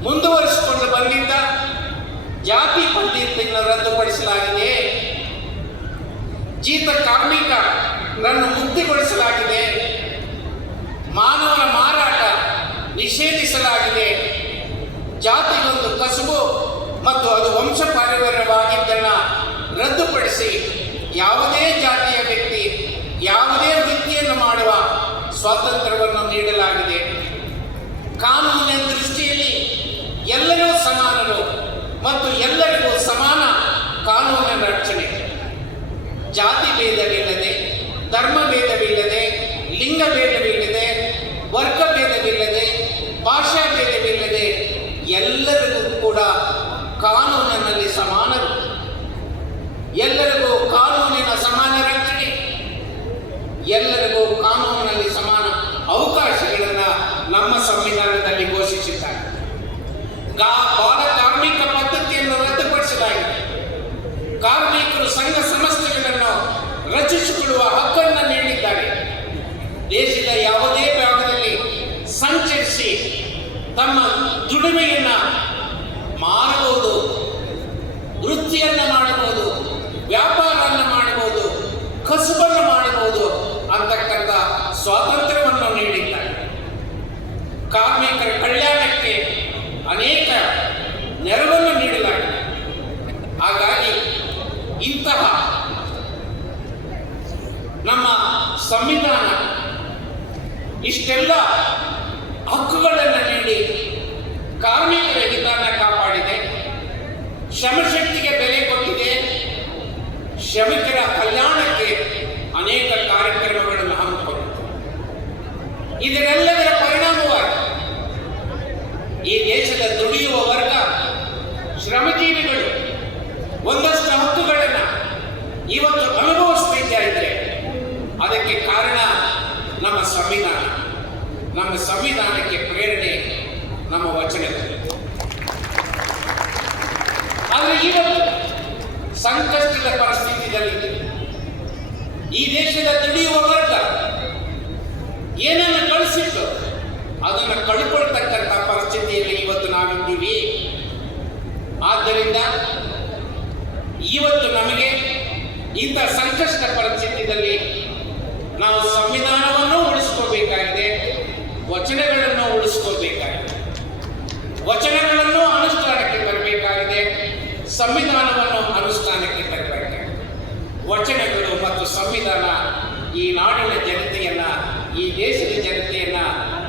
ಮುಂದುವರಿಸಿಕೊಂಡು ಬಂದಿದ್ದ ಜಾತಿ ಪದ್ಧತಿಯನ್ನು ರದ್ದುಪಡಿಸಲಾಗಿದೆ. ಜೀತ ಕಾರ್ಮಿಕರನ್ನು ಮುಕ್ತಿಗೊಳಿಸಲಾಗಿದೆ. ಮಾನವನ ಮಾರಾಟ ನಿಷೇಧಿಸಲಾಗಿದೆ. ಜಾತಿಗೊಂದು ಕಸುಬು ಮತ್ತು ಅದು ವಂಶ ಪಾರಂಪರ್ಯವಾಗಿದ್ದನ್ನು ರದ್ದುಪಡಿಸಿ ಯಾವುದೇ ಜಾತಿಯ ವ್ಯಕ್ತಿ ಯಾವುದೇ ವೃತ್ತಿಯನ್ನು ಮಾಡುವ ಸ್ವಾತಂತ್ರ್ಯವನ್ನು ನೀಡಲಾಗಿದೆ. ಕಾನೂನಿನ ದೃಷ್ಟಿಯಲ್ಲಿ ಎಲ್ಲರೂ ಸಮಾನರು ಮತ್ತು ಎಲ್ಲರಿಗೂ ಸಮಾನ ಕಾನೂನಿನ ರಕ್ಷಣೆ. ಜಾತಿ ಭೇದವಿಲ್ಲದೆ, ಧರ್ಮ ಭೇದವಿಲ್ಲದೆ, ಲಿಂಗ ಭೇದವಿಲ್ಲದೆ, ವರ್ಗ ಭೇದವಿಲ್ಲದೆ, ಭಾಷಾ ಭೇದವಿಲ್ಲದೆ ಎಲ್ಲರಿಗೂ ಕೂಡ ಕಾನೂನಿನಲ್ಲಿ ಸಮಾನರು. ಎಲ್ಲರಿಗೂ ಕಾನೂನಿನ ಸಮಾನ ರಕ್ಷಣೆ, ಎಲ್ಲರಿಗೂ ಕಾನೂನಿನಲ್ಲಿ ಸಮಾನ ಅವಕಾಶಗಳನ್ನು ನಮ್ಮ ಸಂವಿಧಾನದಲ್ಲಿ ಘೋಷಿಸಿದ್ದಾರೆ. ಬಾಲ ಕಾರ್ಮಿಕ ಪದ್ಧತಿಯನ್ನು ರದ್ದುಪಡಿಸಲಾಗಿದೆ. ಕಾರ್ಮಿಕರು ಸಂಘ ಸಂಸ್ಥೆಗಳನ್ನು ರಚಿಸಿಕೊಳ್ಳುವ ಹಕ್ಕನ್ನು ನೀಡಿದ್ದಾರೆ. ದೇಶದ ಯಾವುದೇ ಭಾಗದಲ್ಲಿ ಸಂಚರಿಸಿ ತಮ್ಮ ದುಡಿಮೆಯನ್ನು ಮಾಡಬಹುದು, ವೃತ್ತಿಯನ್ನು ಮಾಡಬಹುದು, ವ್ಯಾಪಾರವನ್ನು ಮಾಡಬಹುದು, ಕಸುಬನ್ನು ಮಾಡಬಹುದು ಅಂತಕ್ಕಂಥ ಸ್ವಾತಂತ್ರ್ಯವನ್ನು ನೀಡಿದ್ದಾರೆ. ಕಾರ್ಮಿಕರ ಕಲ್ಯಾಣಕ್ಕೆ ಅನೇಕ ನೆರವನ್ನು ನೀಡಲಾಗಿದೆ. ಹಾಗಾಗಿ ಇಂತಹ ನಮ್ಮ ಸಂವಿಧಾನ ಇಷ್ಟೆಲ್ಲ ಹಕ್ಕುಗಳನ್ನು ನೀಡಿ ಕಾರ್ಮಿಕರ ಹಿತನ ಕಾಪಾಡಿದೆ. ಶ್ರಮಶಕ್ತಿಗೆ ಬೆಲೆ ಕೊಟ್ಟಿದೆ. ಶ್ರಮಿಕರ ಕಲ್ಯಾಣಕ್ಕೆ ಅನೇಕ ಕಾರ್ಯಕ್ರಮಗಳನ್ನು ಹಮ್ಮಿಕೊಂಡಿದೆ. ಇದರೆಲ್ಲದರ ಪರಿಣಾಮವಾಗಿ ಈ ದೇಶದ ದುಡಿಯುವ ವರ್ಗ, ಶ್ರಮಜೀವಿಗಳು ಒಂದಷ್ಟು ಹಕ್ಕುಗಳನ್ನು ಇವತ್ತು ಅನುಭವಿಸ್ತಾ ಇದ್ದಾರೆ. ಅದಕ್ಕೆ ಕಾರಣ ನಮ್ಮ ಸಂವಿಧಾನ. ನಮ್ಮ ಸಂವಿಧಾನಕ್ಕೆ ಪ್ರೇರಣೆ ನಮ್ಮ ವಚನಗಳು. ಆದರೆ ಇವತ್ತು ಸಂಕಷ್ಟದ ಪರಿಸ್ಥಿತಿಯಲ್ಲಿ ಈ ದೇಶದ ದುಡಿಯುವ ವರ್ಗ ಏನನ್ನು ಗಳಿಸಿತ್ತು ಅದನ್ನು ಕಳ್ಕೊಳ್ತಕ್ಕಂಥ ಪರಿಸ್ಥಿತಿಯಲ್ಲಿ ಇವತ್ತು ನಾವಿದ್ದೀವಿ. ಆದ್ದರಿಂದ ಇವತ್ತು ನಮಗೆ ಇಂಥ ಸಂಕಷ್ಟ ಪರಿಸ್ಥಿತಿಯಲ್ಲಿ ನಾವು ಸಂವಿಧಾನವನ್ನು ಉಳಿಸ್ಕೋಬೇಕಾಗಿದೆ, ವಚನಗಳನ್ನು ಉಳಿಸ್ಕೋಬೇಕಾಗಿದೆ, ವಚನಗಳನ್ನು ಅನುಷ್ಠಾನಕ್ಕೆ ತರಬೇಕಾಗಿದೆ, ಸಂವಿಧಾನವನ್ನು ಅನುಷ್ಠಾನಕ್ಕೆ ತರಬೇಕಾಗಿದೆ. ವಚನಗಳು ಮತ್ತು ಸಂವಿಧಾನ ಈ ನಾಡಿನ ಜನತೆಯನ್ನ, ಈ ದೇಶದ ಜನತೆಯನ್ನ,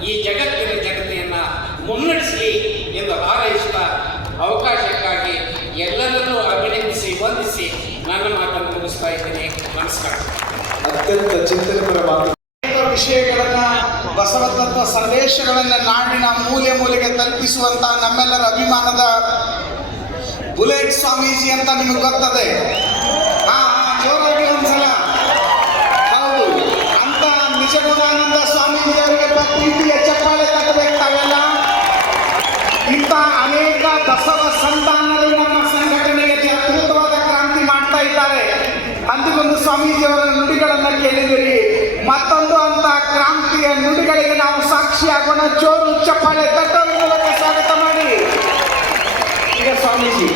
ಈ ಜಗತ್ತಿನ ಜನತೆಯನ್ನ ಮುನ್ನಡೆಸಲಿ ಎಂದು ಹಾರೈಸುತ್ತಾ ಅವಕಾಶಕ್ಕಾಗಿ ಎಲ್ಲರನ್ನೂ ಅಭಿನಂದಿಸಿ ವಂದಿಸಿ ನನ್ನ ಮಾತನ್ನು ಮುಗಿಸ್ತಾ ಇದ್ದೇನೆ. ನಮಸ್ಕಾರ. ಅತ್ಯಂತ ಚಿಂತನಪರ ಮಾತು. ಅನೇಕ ವಿಷಯಗಳನ್ನ, ಬಸವ ತತ್ವ ಸಂದೇಶಗಳನ್ನ ನಾಡಿನ ಮೂಲೆ ಮೂಲೆಗೆ ತಲುಪಿಸುವಂತ ನಮ್ಮೆಲ್ಲರ ಅಭಿಮಾನದ ಬುಲೆಟ್ ಸ್ವಾಮೀಜಿ ಅಂತ ನಿಮಗೆ ಗೊತ್ತದೆ. ಜೋರಾಗಿ ಒಂದ್ಸಲ. ಹೌದು, ಅಂತ ನಿಜಗುಣಾನಂದ ಸ್ವಾಮೀಜಿ ಅವರಿಗೆ ಪ್ರೀತಿಯ ಚಪ್ಪಾಳೆ ತಟ್ಟಬೇಕು ತಾವೆಲ್ಲ. ಇಂಥ ಅನೇಕ ಬಸವ ಸಂತಾನರು ನಮ್ಮ ಸಂಘಟನೆಗೆ ಅದ್ಭುತವಾದ ಕ್ರಾಂತಿ ಮಾಡ್ತಾ ಇದ್ದಾರೆ. ಅಂದಿಗೊಂದು ಸ್ವಾಮೀಜಿಯವರ ನುಡಿಗಳನ್ನು ಕೇಳಿದಿರಿ. ಮತ್ತೊಂದು ಅಂತ ಕ್ರಾಂತಿಯ ನುಡಿಗಳಿಗೆ ನಾವು ಸಾಕ್ಷಿಯಾಗೋಣ. ಜೋರು ಚಪ್ಪಾಳೆ ತಟ್ಟೋರ ಮೂಲಕ ಸ್ವಾಗತ ಮಾಡಿ. ಈಗ ಸ್ವಾಮೀಜಿ.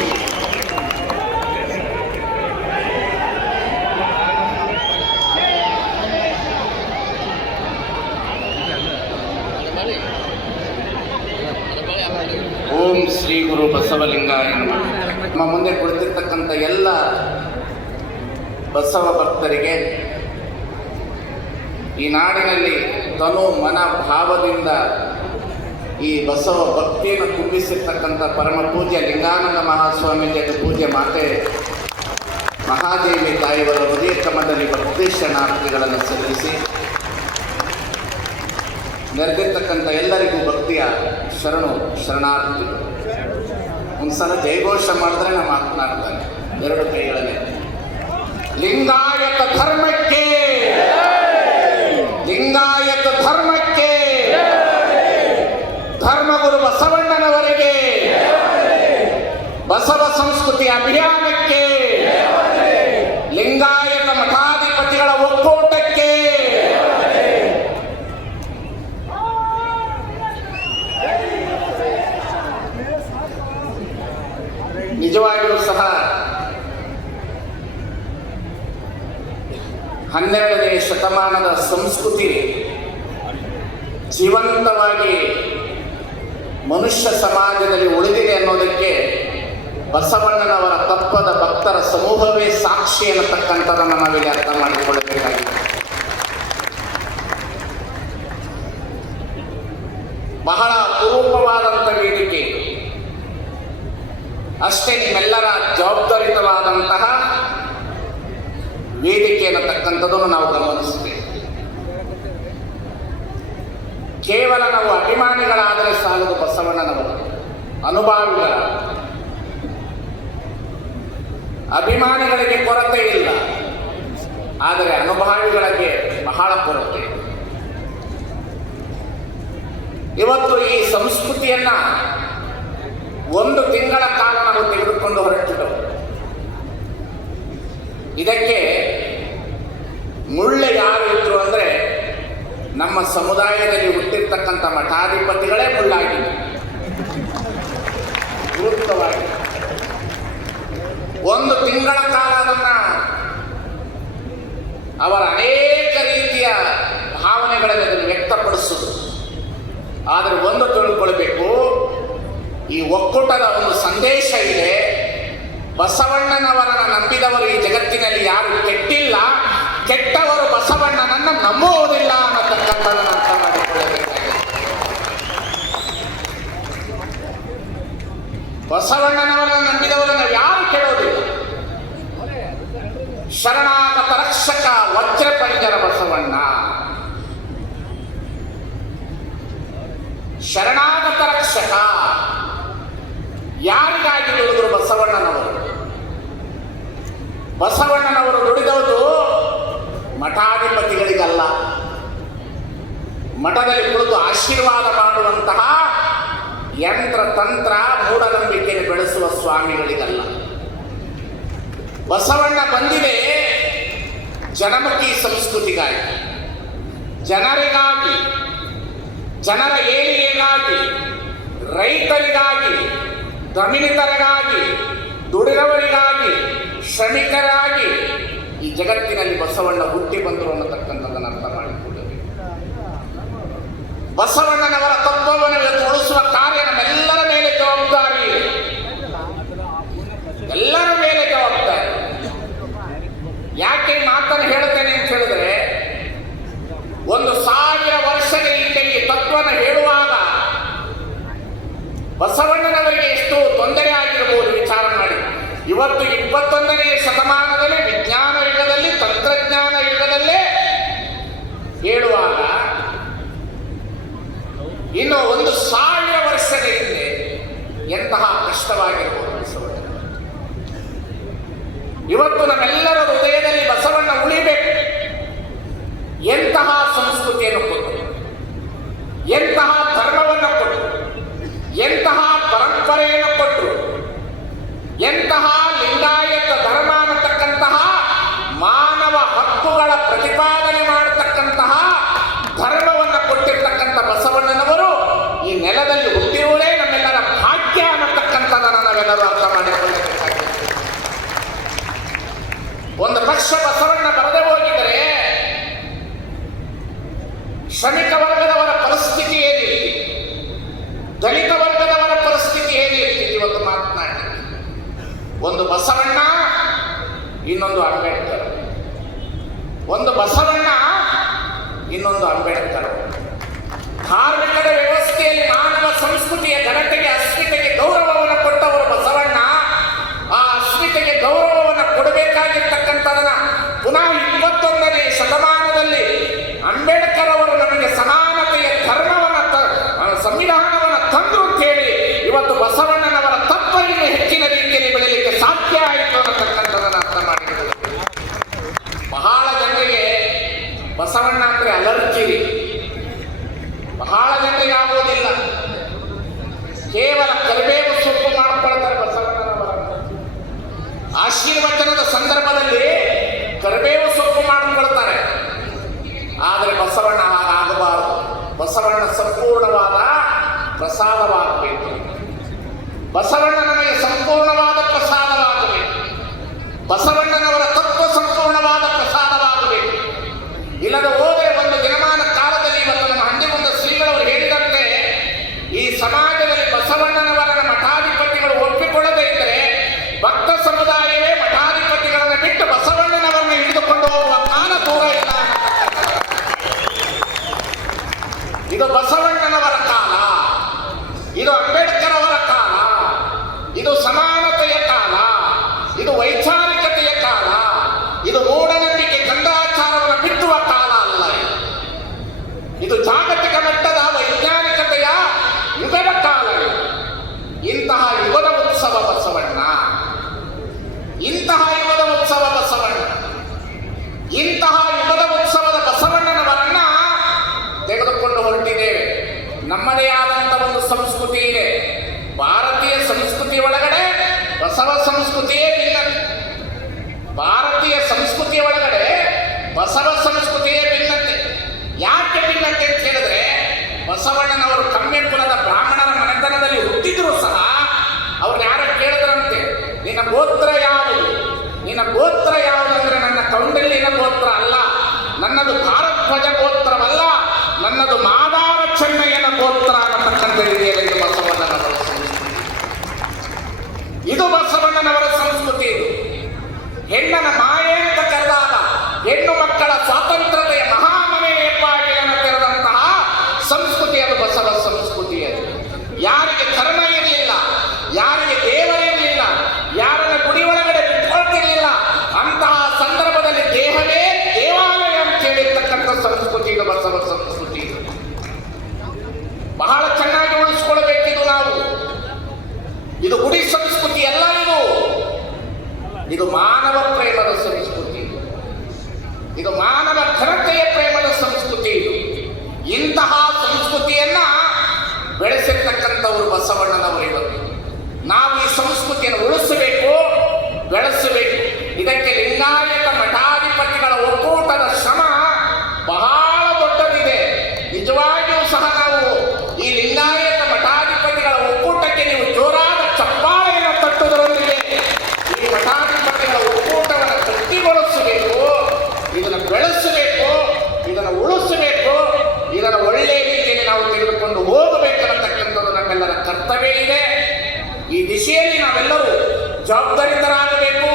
ಓಂ ಶ್ರೀ ಗುರು ಬಸವಲಿಂಗಾಯ ನಮಃ. ನಮ್ಮ ಮುಂದೆ ಕುಳಿತಿರ್ತಕ್ಕಂಥ ಎಲ್ಲ ಬಸವ ಭಕ್ತರಿಗೆ, ಈ ನಾಡಿನಲ್ಲಿ ತನು ಮನ ಭಾವದಿಂದ ಈ ಬಸವ ಭಕ್ತಿಯನ್ನು ತುಂಬಿಸಿರ್ತಕ್ಕಂಥ ಪರಮ ಪೂಜ್ಯ ಲಿಂಗಾನಂದ ಮಹಾಸ್ವಾಮೀಜಿ ಪೂಜ್ಯ ಮಾತೆ ಮಹಾದೇವಿ ತಾಯಿಯವರ ಹೃದಯ ಕ್ರಮದಲ್ಲಿ ಭಕ್ತಿ ಶರಣಾರ್ಥಿಗಳನ್ನು ಸಲ್ಲಿಸಿ ನೆರೆದಿರ್ತಕ್ಕಂಥ ಎಲ್ಲರಿಗೂ ಭಕ್ತಿಯ ಶರಣಾರ್ಥಿಗಳು. ಒಂದ್ಸಲ ಜಯಘೋಷ ಮಾಡಿದ್ರೆ ನಾನು ಮಾತನಾಡ್ತಾನೆ. ಎರಡು ಕೈಗಳನ್ನೇ. ಲಿಂಗಾಯತ ಧರ್ಮಕ್ಕೆ, ಲಿಂಗಾಯತ ಧರ್ಮಕ್ಕೆ, ಧರ್ಮಗುರು ಬಸವಣ್ಣನವರಿಗೆ, ಬಸವ ಸಂಸ್ಕೃತಿ ಅಭಿಯಾನಕ್ಕೆ, ಲಿಂಗಾಯತ ಮಠಾಧಿಪತಿಗಳ ಒಕ್ಕೂಟಕ್ಕೆ, 12ನೇ ಶತಮಾನದ ಸಂಸ್ಕೃತಿ ಜೀವಂತವಾಗಿ ಮನುಷ್ಯ ಸಮಾಜದಲ್ಲಿ ಉಳಿದಿದೆ ಅನ್ನೋದಕ್ಕೆ ಬಸವಣ್ಣನವರ ತಪ್ಪದ ಭಕ್ತರ ಸಮೂಹವೇ ಸಾಕ್ಷಿ ಅನ್ನತಕ್ಕಂಥದ್ದನ್ನು ನಾವಿಲ್ಲಿ ಅರ್ಥ ಮಾಡಿಕೊಳ್ಳಬೇಕಾಗಿದೆ. ಬಹಳ ಅಪರೂಪವಾದಂಥ ವೇದಿಕೆ, ಅಷ್ಟೇ ನಿಮ್ಮೆಲ್ಲರ ಜವಾಬ್ದಾರಿತವಾದಂತಹ ವೇದಿಕೆ ಅನ್ನತಕ್ಕಂಥದ್ದನ್ನು ನಾವು ಗಮನಿಸಬೇಕು. ಕೇವಲ ನಾವು ಅಭಿಮಾನಿಗಳಾದರೆ ಸಾಲದು, ಬಸವಣ್ಣನವರು ಅನುಭಾವಿಗಳ ಅಭಿಮಾನಿಗಳಿಗೆ ಕೊರತೆ ಇಲ್ಲ, ಆದರೆ ಅನುಭಾವಿಗಳಿಗೆ ಬಹಳ ಕೊರತೆ. ಇವತ್ತು ಈ ಸಂಸ್ಕೃತಿಯನ್ನ 1 ತಿಂಗಳ ಕಾಲ ನಾವು ತೆಗೆದುಕೊಂಡು ಹೊರಟಿದ್ದೆವು. ಇದಕ್ಕೆ ಮುಳ್ಳು ಯಾರು ಇದ್ರು ಅಂದ್ರೆ ನಮ್ಮ ಸಮುದಾಯದಲ್ಲಿ ಹುಟ್ಟಿರ್ತಕ್ಕಂಥ ಮಠಾಧಿಪತಿಗಳೇ ಮುಳ್ಳಾಗಿದೆ. ಗುರುತ್ವವಾಗಿ 1 ತಿಂಗಳ ಕಾಲ ಅದನ್ನ ಅವರ ಅನೇಕ ರೀತಿಯ ಭಾವನೆಗಳಲ್ಲಿ ಅದನ್ನು ವ್ಯಕ್ತಪಡಿಸುವುದು. ಆದರೆ ಒಂದು ತಿಳ್ಕೊಳ್ಬೇಕು, ಈ ಒಕ್ಕೂಟದ ಒಂದು ಸಂದೇಶ ಇದೆ. ಬಸವಣ್ಣನವರನ್ನು ನಂಬಿದವರು ಈ ಜಗತ್ತಿನಲ್ಲಿ ಯಾರು ಕೆಟ್ಟಿಲ್ಲ, ಕೆಟ್ಟವರು ಬಸವಣ್ಣನನ್ನು ನಂಬುವುದಿಲ್ಲ ಅನ್ನತಕ್ಕಂಥದ್ದನ್ನು ಅರ್ಥ ಮಾಡಿಕೊಳ್ಳಬೇಕಾಗಿದೆ. ಬಸವಣ್ಣನವರನ್ನು ನಂಬಿದವರನ್ನು ಯಾರು ಕೆಡೋದಿಲ್ಲ. ಶರಣಾಗತ ರಕ್ಷಕ ವಜ್ರ ಪಂಜರ ಬಸವಣ್ಣ, ಶರಣಾಗತ ರಕ್ಷಕ. ಯಾರಿಗಾಗಿ ದುಡಿದ್ರು ಬಸವಣ್ಣನವರು? ಬಸವಣ್ಣನವರು ದುಡಿದವರು ಮಠಾಧಿಪತಿಗಳಿಗಲ್ಲ, ಮಠದಲ್ಲಿ ಕುಳಿತು ಆಶೀರ್ವಾದ ಮಾಡುವಂತಹ ಯಂತ್ರ ತಂತ್ರ ಮೂಢನಂಬಿಕೆಯನ್ನು ಬೆಳೆಸುವ ಸ್ವಾಮಿಗಳಿಗಲ್ಲ. ಬಸವಣ್ಣ ಬಂದಿದೆ ಜನಮುಖಿ ಸಂಸ್ಕೃತಿಗಾಗಿ, ಜನರಿಗಾಗಿ, ಜನರ ಏಳಿಗೆಗಾಗಿ, ರೈತರಿಗಾಗಿ, ದಮಿನಿತರಿಗಾಗಿ, ದುಡಿದವರಿಗಾಗಿ, ಶ್ರಮಿಕರಾಗಿ ಈ ಜಗತ್ತಿನಲ್ಲಿ ಬಸವಣ್ಣ ಹುಟ್ಟಿ ಬಂದರು ಅನ್ನತಕ್ಕಂಥದ್ದನ್ನು ಅರ್ಥ ಮಾಡಿಕೊಳ್ಳಬೇಕು. ಬಸವಣ್ಣನವರ ತತ್ವವನ್ನು ಉಳಿಸುವ ಕಾರ್ಯ ನಮ್ಮೆಲ್ಲರ ಮೇಲೆ ಜವಾಬ್ದಾರಿ ಇದೆ, ಎಲ್ಲರ ಮೇಲೆ ಜವಾಬ್ದಾರಿ. ಯಾಕೆ ಮಾತನ್ನು ಹೇಳುತ್ತೇನೆ ಅಂತ ಹೇಳಿದ್ರೆ, 1000 ವರ್ಷಗಳ ಹಿಂದೆ ಈ ತತ್ವನ ಹೇಳುವಾಗ ಬಸವಣ್ಣನವರಿಗೆ ಎಷ್ಟು ತೊಂದರೆ ಆಗಿರಬಹುದು ವಿಚಾರ ಮಾಡಿ. ಇವತ್ತು 21ನೇ ಶತಮಾನದಲ್ಲಿ ವಿಜ್ಞಾನ ಯುಗದಲ್ಲಿ, ತಂತ್ರಜ್ಞಾನ ಯುಗದಲ್ಲೇ ಹೇಳುವಾಗ ಇನ್ನು 1000 ವರ್ಷದ ಹಿಂದೆ ಎಂತಹ ಕಷ್ಟವಾಗಿರಬಹುದು ಬಸವಣ್ಣ. ಇವತ್ತು ನಮ್ಮೆಲ್ಲರ ಹೃದಯದಲ್ಲಿ ಬಸವಣ್ಣ ಉಳಿಬೇಕು. ಎಂತಹ ಸಂಸ್ಕೃತಿಯನ್ನು ಕೊಟ್ಟರು, ಎಂತಹ ಧರ್ಮವನ್ನು ಕೊಟ್ಟರು, ಎಂತಹ ಪರಂಪರೆಯನ್ನು ಕೊಟ್ಟರು, ಎಂತಹ ಲಿಂಗಾಯತ ಧರ್ಮ ಅನ್ನತಕ್ಕಂತಹ ಮಾನವ ಹಕ್ಕುಗಳ ಪ್ರತಿಪಾದನೆ ಮಾಡತಕ್ಕಂತಹ ಧರ್ಮವನ್ನು ಕೊಟ್ಟಿರ್ತಕ್ಕಂಥ ಬಸವಣ್ಣನವರು ಈ ನೆಲದಲ್ಲಿ ಹುಟ್ಟಿರುವುದೇ ನಮ್ಮೆಲ್ಲರ ಭಾಗ್ಯ ಅನ್ನತಕ್ಕಂಥದ್ದನ್ನು ನಾವೆಲ್ಲರೂ ಅರ್ಥ ಮಾಡಿಕೊಳ್ಳಬೇಕಾಗಿದೆ. ಒಂದು ಪಕ್ಷ ಬಸವಣ್ಣ ಬರದೆ ಹೋಗಿದರೆ ಶ್ರಮಿಕ ವರ್ಗದವರ ಪರಿಸ್ಥಿತಿ ಏನಿರ್ತಿ, ದಲಿತ ವರ್ಗದವರ ಪರಿಸ್ಥಿತಿ ಏನಿರ್ತಿತ್ತು ಇವತ್ತು ಮಾತನಾಡಿ. ಒಂದು ಬಸವಣ್ಣ, ಇನ್ನೊಂದು ಅಂಬೇಡ್ಕರ್. ಒಂದು ಬಸವಣ್ಣ, ಇನ್ನೊಂದು ಅಂಬೇಡ್ಕರ್. ಧಾರ್ಮಿಕದ ವ್ಯವಸ್ಥೆಯಲ್ಲಿ ಮಾನವ ಸಂಸ್ಕೃತಿಯ ಘನತೆಗೆ, ಅಸ್ಮಿತೆಗೆ ಗೌರವವನ್ನು ಕೊಟ್ಟವರು ಬಸವಣ್ಣ. ಆ ಅಸ್ಮಿತೆಗೆ ಗೌರವವನ್ನು ಕೊಡಬೇಕಾಗಿರ್ತಕ್ಕಂಥದನ್ನ ಪುನಃ 21ನೇ ಶತಮಾನದಲ್ಲಿ ಅಂಬೇಡ್ಕರ್ ಅವರು ನಮಗೆ ಸಮಾನತೆಯ ಧರ್ಮವನ್ನು, ಸಂವಿಧಾನವನ್ನು ತಂದು ಅಂತ ಹೇಳಿ ಇವತ್ತು ಬಸವಣ್ಣನವರ ತತ್ವವನ್ನು ಹೆಚ್ಚಿನ ರೀತಿಯಲ್ಲಿ ಬೆಳೆಯಲಿಕ್ಕೆ ಸಾಧ್ಯ ಆಯಿತು ಅನ್ನತಕ್ಕಂಥದನ್ನು ಅರ್ಥ ಮಾಡಿಕೊಳ್ಳಬೇಕು. ಬಹಳ ಜನರಿಗೆ ಬಸವಣ್ಣ ಅಂದ್ರೆ ಅಲರ್ಜಿ, ಬಹಳ ಜನರಿಗೆ ಆಗುವುದಿಲ್ಲ. ಕೇವಲ ಕರಿಬೇವು ಸೊಪ್ಪು ಮಾಡಿಕೊಳ್ತಾರೆ ಬಸವಣ್ಣನವರನ್ನು. ಆಶೀರ್ವಚನದ ಸಂದರ್ಭದಲ್ಲಿ ಕರಿಬೇವು ಸೊಪ್ಪು ಮಾಡಿಕೊಳ್ತಾರೆ. ಆದರೆ ಬಸವಣ್ಣ ಹಾಗಾಗಬಾರದು. ಬಸವಣ್ಣ ಸಂಪೂರ್ಣವಾದ ಪ್ರಸಾದವಾಗಬೇಕು. ಬಸವಣ್ಣ ನಮಗೆ ಸಂಪೂರ್ಣವಾದ ಪ್ರಸಾದವಾಗಬೇಕು. ಬಸವಣ್ಣನವರ ತತ್ವ ಸಂಪೂರ್ಣವಾದ ಪ್ರಸಾದವಾಗಬೇಕು. ಜಾಗತಿಕ ಮಟ್ಟದ ವೈಜ್ಞಾನಿಕತೆಯ ಯುಗದ ಕಾಲ ಇದು. ಇಂತಹ ಯುಗದ ಉತ್ಸವ ಬಸವಣ್ಣ, ಇಂತಹ ಯುಗದ ಉತ್ಸವ ಬಸವಣ್ಣ, ಇಂತಹ ಯುಗದ ಉತ್ಸವದ ಬಸವಣ್ಣನವರನ್ನ ತೆಗೆದುಕೊಂಡು ಹೊರಟಿದ್ದೇವೆ. ನಮ್ಮದೇ ಆದಂಥ ಒಂದು ಸಂಸ್ಕೃತಿ ಇದೆ. ಭಾರತೀಯ ಸಂಸ್ಕೃತಿ ಒಳಗಡೆ ಬಸವ ಸಂಸ್ಕೃತಿಯೇ ಭಿನ್ನತೆ. ಭಾರತೀಯ ಸಂಸ್ಕೃತಿಯ ಒಳಗಡೆ ಬಸವ ಸಂಸ್ಕೃತಿಯೇ ಭಿನ್ನತೆ. ಯಾಕೆ ಭಿನ್ನತೆ ಅಂತ ಹೇಳಿದ್ರೆ, ಬಸವಣ್ಣನವರು ಕಮ್ಮಿ ಕುಲದ ಬ್ರಾಹ್ಮಣರ ಮನೆತನದಲ್ಲಿ ಹುಟ್ಟಿದ್ರು ಸಹ ಅವ್ರು ಯಾರ ಕೇಳಿದ್ರಂತೆ, ನಿನ್ನ ಗೋತ್ರ ಯಾವುದು? ನಿನ್ನ ಗೋತ್ರ ಯಾವುದಂದ್ರೆ ನನ್ನ ಕೌಂಡಲ್ಯನ ಗೋತ್ರ ಅಲ್ಲ, ನನ್ನದು ಭಾರಧ್ವಜ ಗೋತ್ರವಲ್ಲ, ನನ್ನದು ಮಾದಾರ ಚೆನ್ನಯ್ಯನ ಗೋತ್ರ ಅನ್ನತಕ್ಕಂಥ ಇದೆಯಲ್ಲ, ಇದು ಬಸವಣ್ಣನವರ ಸಂಸ್ಕೃತಿ. ಇದು ಬಸವಣ್ಣನವರ ಸಂಸ್ಕೃತಿ. ಇದು ಹೆಣ್ಣನ ಮಾಯೆ ಅಂತ ಕರೆದಾಗ ಹೆಣ್ಣು ಮಕ್ಕಳ ಸ್ವಾತಂತ್ರ್ಯತೆಯ ಮಹಾಮನೆ ಹೆಬ್ಬಾಗಿಲನ್ನು ತೆರೆದಂತಹ ಸಂಸ್ಕೃತಿ ಅದು ಬಸವ ಸಂಸ್ಕೃತಿ. ಅದು ಯಾರಿಗೆ ಧರ್ಮ ಇರಲಿಲ್ಲ, ಯಾರಿಗೆ ದೇವರಿರಲಿಲ್ಲ, ಯಾರನ್ನ ಗುಡಿ ಒಳಗಡೆ ಬಿಟ್ಕೊಳ್ತಿರ್ಲಿಲ್ಲ, ಅಂತಹ ಸಂದರ್ಭದಲ್ಲಿ ದೇಹವೇ ದೇವಾಲಯ ಅಂತ ಹೇಳಿರ್ತಕ್ಕಂಥ ಸಂಸ್ಕೃತಿ ಇದು ಬಸವ ಸಂಸ್ಕೃತಿ. ಬಹಳ ಚೆನ್ನಾಗಿ ಉಳಿಸ್ಕೊಳ್ಬೇಕಿದು ನಾವು. ಇದು ಗುಡಿ ಸಂಸ್ಕೃತಿ ಅಲ್ಲ, ಇದು ಮಾನವ ಪ್ರೇಮದ ಸಂಸ್ಕೃತಿ, ಇದು ಮಾನವ ಘನತೆಯ ಪ್ರೇಮದ ಸಂಸ್ಕೃತಿ. ಇಂತಹ ಸಂಸ್ಕೃತಿಯನ್ನ ಬೆಳೆಸಿರ್ತಕ್ಕಂಥವರು ಬಸವಣ್ಣನವರು. ಇವತ್ತು ನಾವು ಈ ಸಂಸ್ಕೃತಿಯನ್ನು ಉಳಿಸಬೇಕು, ಬೆಳೆಸಬೇಕು. ಇದಕ್ಕೆ ಲಿಂಗಾಯತ ಮಠಾಧಿಪತಿಗಳ ಒಕ್ಕೂಟದ ಶ್ರಮ ಬಹಳ ದೊಡ್ಡದಿದೆ. ನಿಜವಾಗಿಯೂ ಸಹ ನಾವು ಈ ಲಿಂಗಾಯತ ಮಠಾಧಿಪತಿಗಳ ಒಕ್ಕೂಟಕ್ಕೆ ನೀವು ಜೋರಾದ ಚಪ್ಪಾಳೆಯನ್ನು ತಟ್ಟುವುದರೊಂದಿಗೆ ಈ ಮಠಾಧಿಪತಿಗಳ ಒಕ್ಕೂಟವನ್ನು ಗಟ್ಟಿಗೊಳಿಸಬೇಕು, ಇದನ್ನು ಬೆಳೆಸಬೇಕು, ಇದನ್ನು ಉಳಿಸಬೇಕು, ಇದನ್ನು ಒಳ್ಳೆಯ ರೀತಿಯಲ್ಲಿ ನಾವು ತೆಗೆದುಕೊಂಡು ಹೋಗಬೇಕನ್ನತಕ್ಕಂಥದ್ದು ನಮ್ಮೆಲ್ಲರ ಕರ್ತವ್ಯ ಇದೆ. ಈ ದಿಶೆಯಲ್ಲಿ ನಾವೆಲ್ಲರೂ ಜವಾಬ್ದಾರಿತರಾಗಬೇಕು,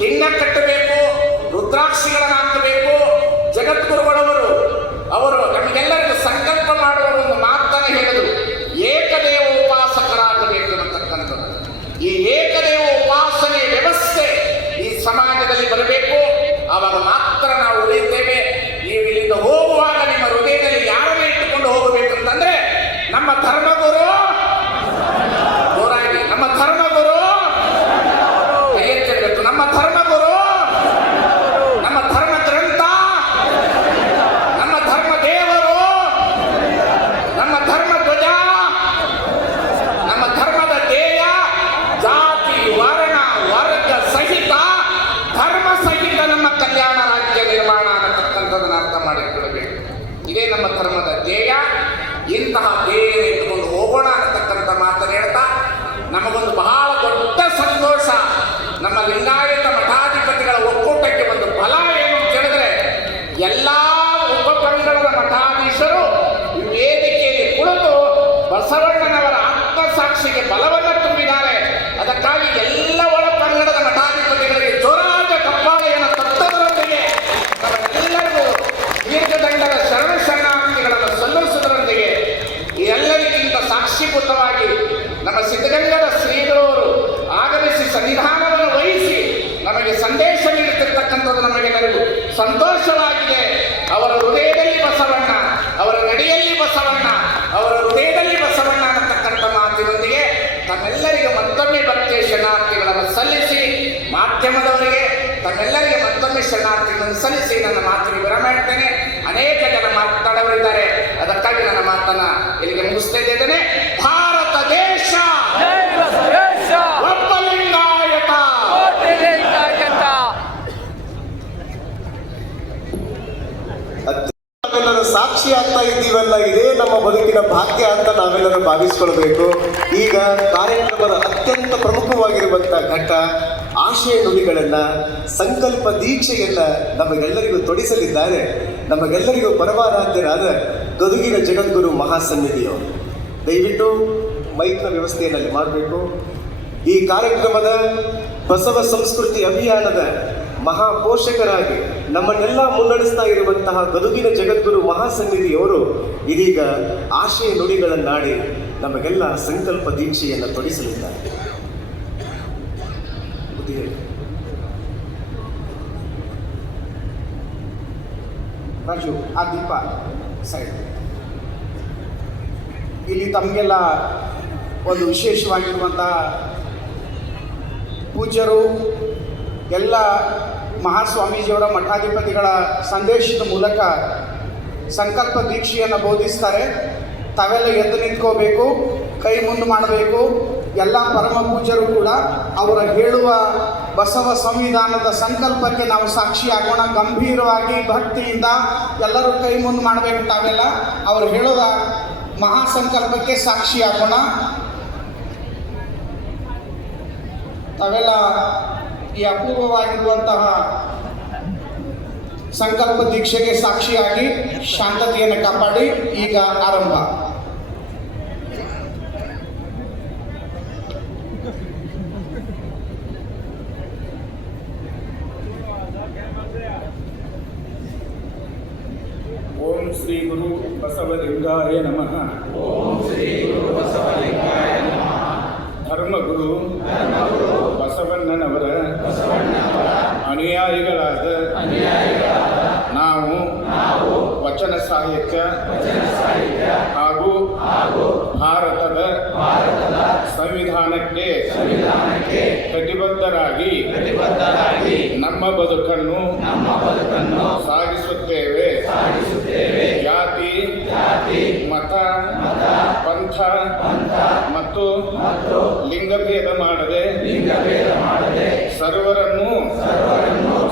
ಲಿಂಗ ಕಟ್ಟಬೇಕು, ರುದ್ರಾಕ್ಷಿಗಳನ್ನು ಹಾಕಬೇಕು. ಜಗದ್ಗುರುಗಳವರು ಅವರು ನಮಗೆಲ್ಲರಿಗೂ ಸಂಕಲ್ಪ ಮಾಡುವ ಒಂದು ಮಾತನ್ನು ಹೇಳಿದರು, ಏಕದೇವ ಉಪಾಸಕರಾಗಬೇಕು ಅನ್ನತಕ್ಕಂಥದ್ದು. ಈ ಏಕದೇವ ಉಪಾಸನೆ ವ್ಯವಸ್ಥೆ ಈ ಸಮಾಜದಲ್ಲಿ ಬರಬೇಕು. ಆವಾಗ ಮಾತ್ರ ನಾವು ಉಳಿಯುತ್ತೇವೆ. ನೀವು ಇಲ್ಲಿಂದ ಹೋಗುವಾಗ ನಿಮ್ಮ ಹೃದಯದಲ್ಲಿ ಯಾರನ್ನೇ ಇಟ್ಟುಕೊಂಡು ಹೋಗಬೇಕಂತಂದ್ರೆ ನಮ್ಮ ಧರ್ಮಗುರು ಜೋರಾಗಿ, ನಮ್ಮ ಧರ್ಮಗುರು ಕೈ ಎತ್ತಿರಬೇಕು, ನಮ್ಮ ಧರ್ಮಗುರು, ನಮ್ಮ ಧರ್ಮ ಗ್ರಂಥ, ನಮ್ಮ ಧರ್ಮ ದೇವರು, ನಮ್ಮ ಧರ್ಮ ಧ್ವಜ, ನಮ್ಮ ಧರ್ಮದ ಧ್ಯೇಯ ಜಾತಿ ವರ್ಣ ವರ್ಗ ಸಹಿತ ಧರ್ಮ ಸಹಿತ ನಮ್ಮ ಕಲ್ಯಾಣ ರಾಜ್ಯ ನಿರ್ಮಾಣ ಅನ್ನತಕ್ಕಂಥದ್ದನ್ನು ಅರ್ಥ ಮಾಡಿಕೊಳ್ಳಬೇಕು. ಇದೇ ನಮ್ಮ ಧರ್ಮದ ಧ್ಯೇಯ. ಇಂತಹ ಧ್ಯೇಯ ಇಟ್ಟುಕೊಂಡು ಹೋಗೋಣ ಅನ್ನತಕ್ಕಂಥ ಮಾತನ್ನು ಹೇಳ್ತಾ, ನಮಗೊಂದು ಬಹಳ ದೊಡ್ಡ ಸಂತೋಷ. ನಮ್ಮ ಲಿಂಗಾಯತ ಮಠಾಧಿಪತಿಗಳ ಒಕ್ಕೂಟಕ್ಕೆ ಒಂದು ಬಲ ಏನು ಅಂತ ಹೇಳಿದ್ರೆ, ಎಲ್ಲ ಉಪಪಂಗಡದ ಮಠಾಧೀಶರು ಈ ವೇದಿಕೆಯಲ್ಲಿ ಕುಳಿತು ಬಸವಣ್ಣನವರ ಆತ್ಮಸಾಕ್ಷಿಗೆ ಬಲವನ್ನು ತುಂಬಿದ್ದಾರೆ. ಅದಕ್ಕಾಗಿ ಎಲ್ಲ ಒಳ ಪಂಗಡದ ಮಠಾಧಿಪತಿಗಳಿಗೆ ಜೋರಾದ ಕಪ್ಪಾಳೆಯನ್ನು ತಟ್ಟುವುದರೊಂದಿಗೆ ನಮ್ಮೆಲ್ಲರಿಗೂ ದೀರ್ಘದಂಡದ ಶರಣ ಶರಣಾರ್ಥಿಗಳನ್ನು ಸಲ್ಲಿಸುವುದರೊಂದಿಗೆ ಎಲ್ಲರಿಗಿಂತ ಸಾಕ್ಷೀಭೂತವಾಗಿ ನಮ್ಮ ಸಿದ್ಧಗಂಗದ ಶ್ರೀಗಳವರು ಆಗಮಿಸಿ ಸನ್ನಿಧಾನವನ್ನು ವಹಿಸಿ ನಮಗೆ ಸಂದೇಶ ನೀಡುತ್ತಿರ್ತಕ್ಕಂಥದ್ದು ನಮಗೆಲ್ಲರಿಗೂ ಸಂತೋಷವಾಗಿದೆ. ಅವರ ಹೃದಯದಲ್ಲಿ ಬಸವಣ್ಣ, ಅವರ ನಡೆಯಲ್ಲಿ ಬಸವಣ್ಣ, ಅವರ ಹೃದಯದಲ್ಲಿ ಬಸವಣ್ಣ ಅನ್ನತಕ್ಕಂಥ ಮಾತಿನೊಂದಿಗೆ ತಮ್ಮೆಲ್ಲರಿಗೆ ಮತ್ತೊಮ್ಮೆ ಭಕ್ತಿಯ ಶರಣಾರ್ಥಿಗಳನ್ನು ಸಲ್ಲಿಸಿ, ಮಾಧ್ಯಮದವರಿಗೆ ತಮ್ಮೆಲ್ಲರಿಗೆ ಮತ್ತೊಮ್ಮೆ ಶರಣಾರ್ಥಿಗಳನ್ನು ಸಲ್ಲಿಸಿ ನನ್ನ ಮಾತಿಗೆ ವಿರಾಮ ಇಡ್ತೇನೆ. ಅನೇಕ ಜನ ಮಾತನಾಡವರಿದ್ದಾರೆ, ಅದಕ್ಕಾಗಿ ನನ್ನ ಮಾತನ್ನ ಇಲ್ಲಿಗೆ ಮುಗಿಸ್ತಾ ಇದ್ದೇನೆ. ಭಾರತ ದೇಶ ಒಬ್ಬ ಲಿಂಗಾಯತ, ನಾವೆಲ್ಲರೂ ಸಾಕ್ಷಿ ಆಗ್ತಾ ಇದ್ದೀವಲ್ಲ, ಇದೇ ನಮ್ಮ ಬದುಕಿನ ಭಾಗ್ಯ ಅಂತ ನಾವೆಲ್ಲರೂ ಭಾವಿಸ್ಕೊಳ್ಬೇಕು. ಈಗ ಕಾರ್ಯಕ್ರಮದ ಅತ್ಯಂತ ಪ್ರಮುಖವಾಗಿರುವಂತಹ ಘಟ್ಟ ಆಶಯ ನುಡಿಗಳನ್ನ, ಸಂಕಲ್ಪ ದೀಕ್ಷೆಯನ್ನ ನಮಗೆಲ್ಲರಿಗೂ ತೊಡಿಸಲಿದ್ದಾರೆ ನಮಗೆಲ್ಲರಿಗೂ ಪರಮಾರಾಧ್ಯರಾದ ಗದುಗಿನ ಜಗದ್ಗುರು ಮಹಾಸನ್ನಿಧಿಯವರು. ದಯವಿಟ್ಟು ಮೈಕ್ನ ವ್ಯವಸ್ಥೆಯಲ್ಲಿ ಮಾಡಬೇಕು. ಈ ಕಾರ್ಯಕ್ರಮದ ಬಸವ ಸಂಸ್ಕೃತಿ ಅಭಿಯಾನದ ಮಹಾಪೋಷಕರಾಗಿ ನಮ್ಮನ್ನೆಲ್ಲ ಮುನ್ನಡೆಸ್ತಾ ಇರುವಂತಹ ಗದುಗಿನ ಜಗದ್ಗುರು ಮಹಾಸನ್ನಿಧಿಯವರು ಇದೀಗ ಆಶಯ ನುಡಿಗಳನ್ನಾಡಿ ನಮಗೆಲ್ಲ ಸಂಕಲ್ಪ ದೀಕ್ಷೆಯನ್ನು ತೊಡಿಸಲಿದ್ದಾರೆ. ರಾಜು, ಆ ದೀಪ ಸರಿ. ಇಲ್ಲಿ ತಮಗೆಲ್ಲ ಒಂದು ವಿಶೇಷವಾಗಿರುವಂಥ ಪೂಜ್ಯರು ಎಲ್ಲ ಮಹಾಸ್ವಾಮೀಜಿಯವರ ಮಠಾಧಿಪತಿಗಳ ಸಂದೇಶದ ಮೂಲಕ ಸಂಕಲ್ಪ ದೀಕ್ಷೆಯನ್ನು ಬೋಧಿಸ್ತಾರೆ. ತಾವೆಲ್ಲ ಎದ್ದು ನಿಂತ್ಕೋಬೇಕು, ಕೈ ಮುಂದೆ ಮಾಡಬೇಕು. ಎಲ್ಲ ಪರಮ ಪೂಜ್ಯರು ಕೂಡ ಅವರ ಹೇಳುವ ಬಸವ ಸಂವಿಧಾನದ ಸಂಕಲ್ಪಕ್ಕೆ ನಾವು ಸಾಕ್ಷಿಯಾಗೋಣ. ಗಂಭೀರವಾಗಿ ಭಕ್ತಿಯಿಂದ ಎಲ್ಲರೂ ಕೈ ಮುಂದೆ ಮಾಡಬೇಕು. ತಾವೆಲ್ಲ ಅವರು ಹೇಳುವ ಮಹಾಸಂಕಲ್ಪಕ್ಕೆ ಸಾಕ್ಷಿಯಾಗೋಣ. ತಾವೆಲ್ಲ ಈ ಅಪೂರ್ವವಾಗಿರುವಂತಹ ಸಂಕಲ್ಪ ದೀಕ್ಷೆಗೆ ಸಾಕ್ಷಿಯಾಗಿ ಶಾಂತತೆಯನ್ನು ಕಾಪಾಡಿ. ಈಗ ಆರಂಭ. ಓಂ ಶ್ರೀ ಗುರು ಬಸವಲಿಂಗಾಯ ನಮಃ. ಓಂ ಶ್ರೀ ಗುರು ಬಸವಲಿಂಗಾಯ ನಮಃ. ಧರ್ಮಗುರು ಬಸವಣ್ಣನವರ ಅನುಯಾಯಿಗಳಾದ ನಾವು ವಚನ ಸಾಹಿತ್ಯ ಹಾಗೂ ಭಾರತದ ಸಂವಿಧಾನಕ್ಕೆ ಕಟಿಬದ್ಧರಾಗಿ ನಮ್ಮ ಬದುಕನ್ನು ಸಾಗಿಸುತ್ತೇವೆ. ಜಾತಿ ಮತ ಪಂಥ ಮತ್ತು ಲಿಂಗಭೇದ ಮಾಡದೆ ಸರ್ವರನ್ನು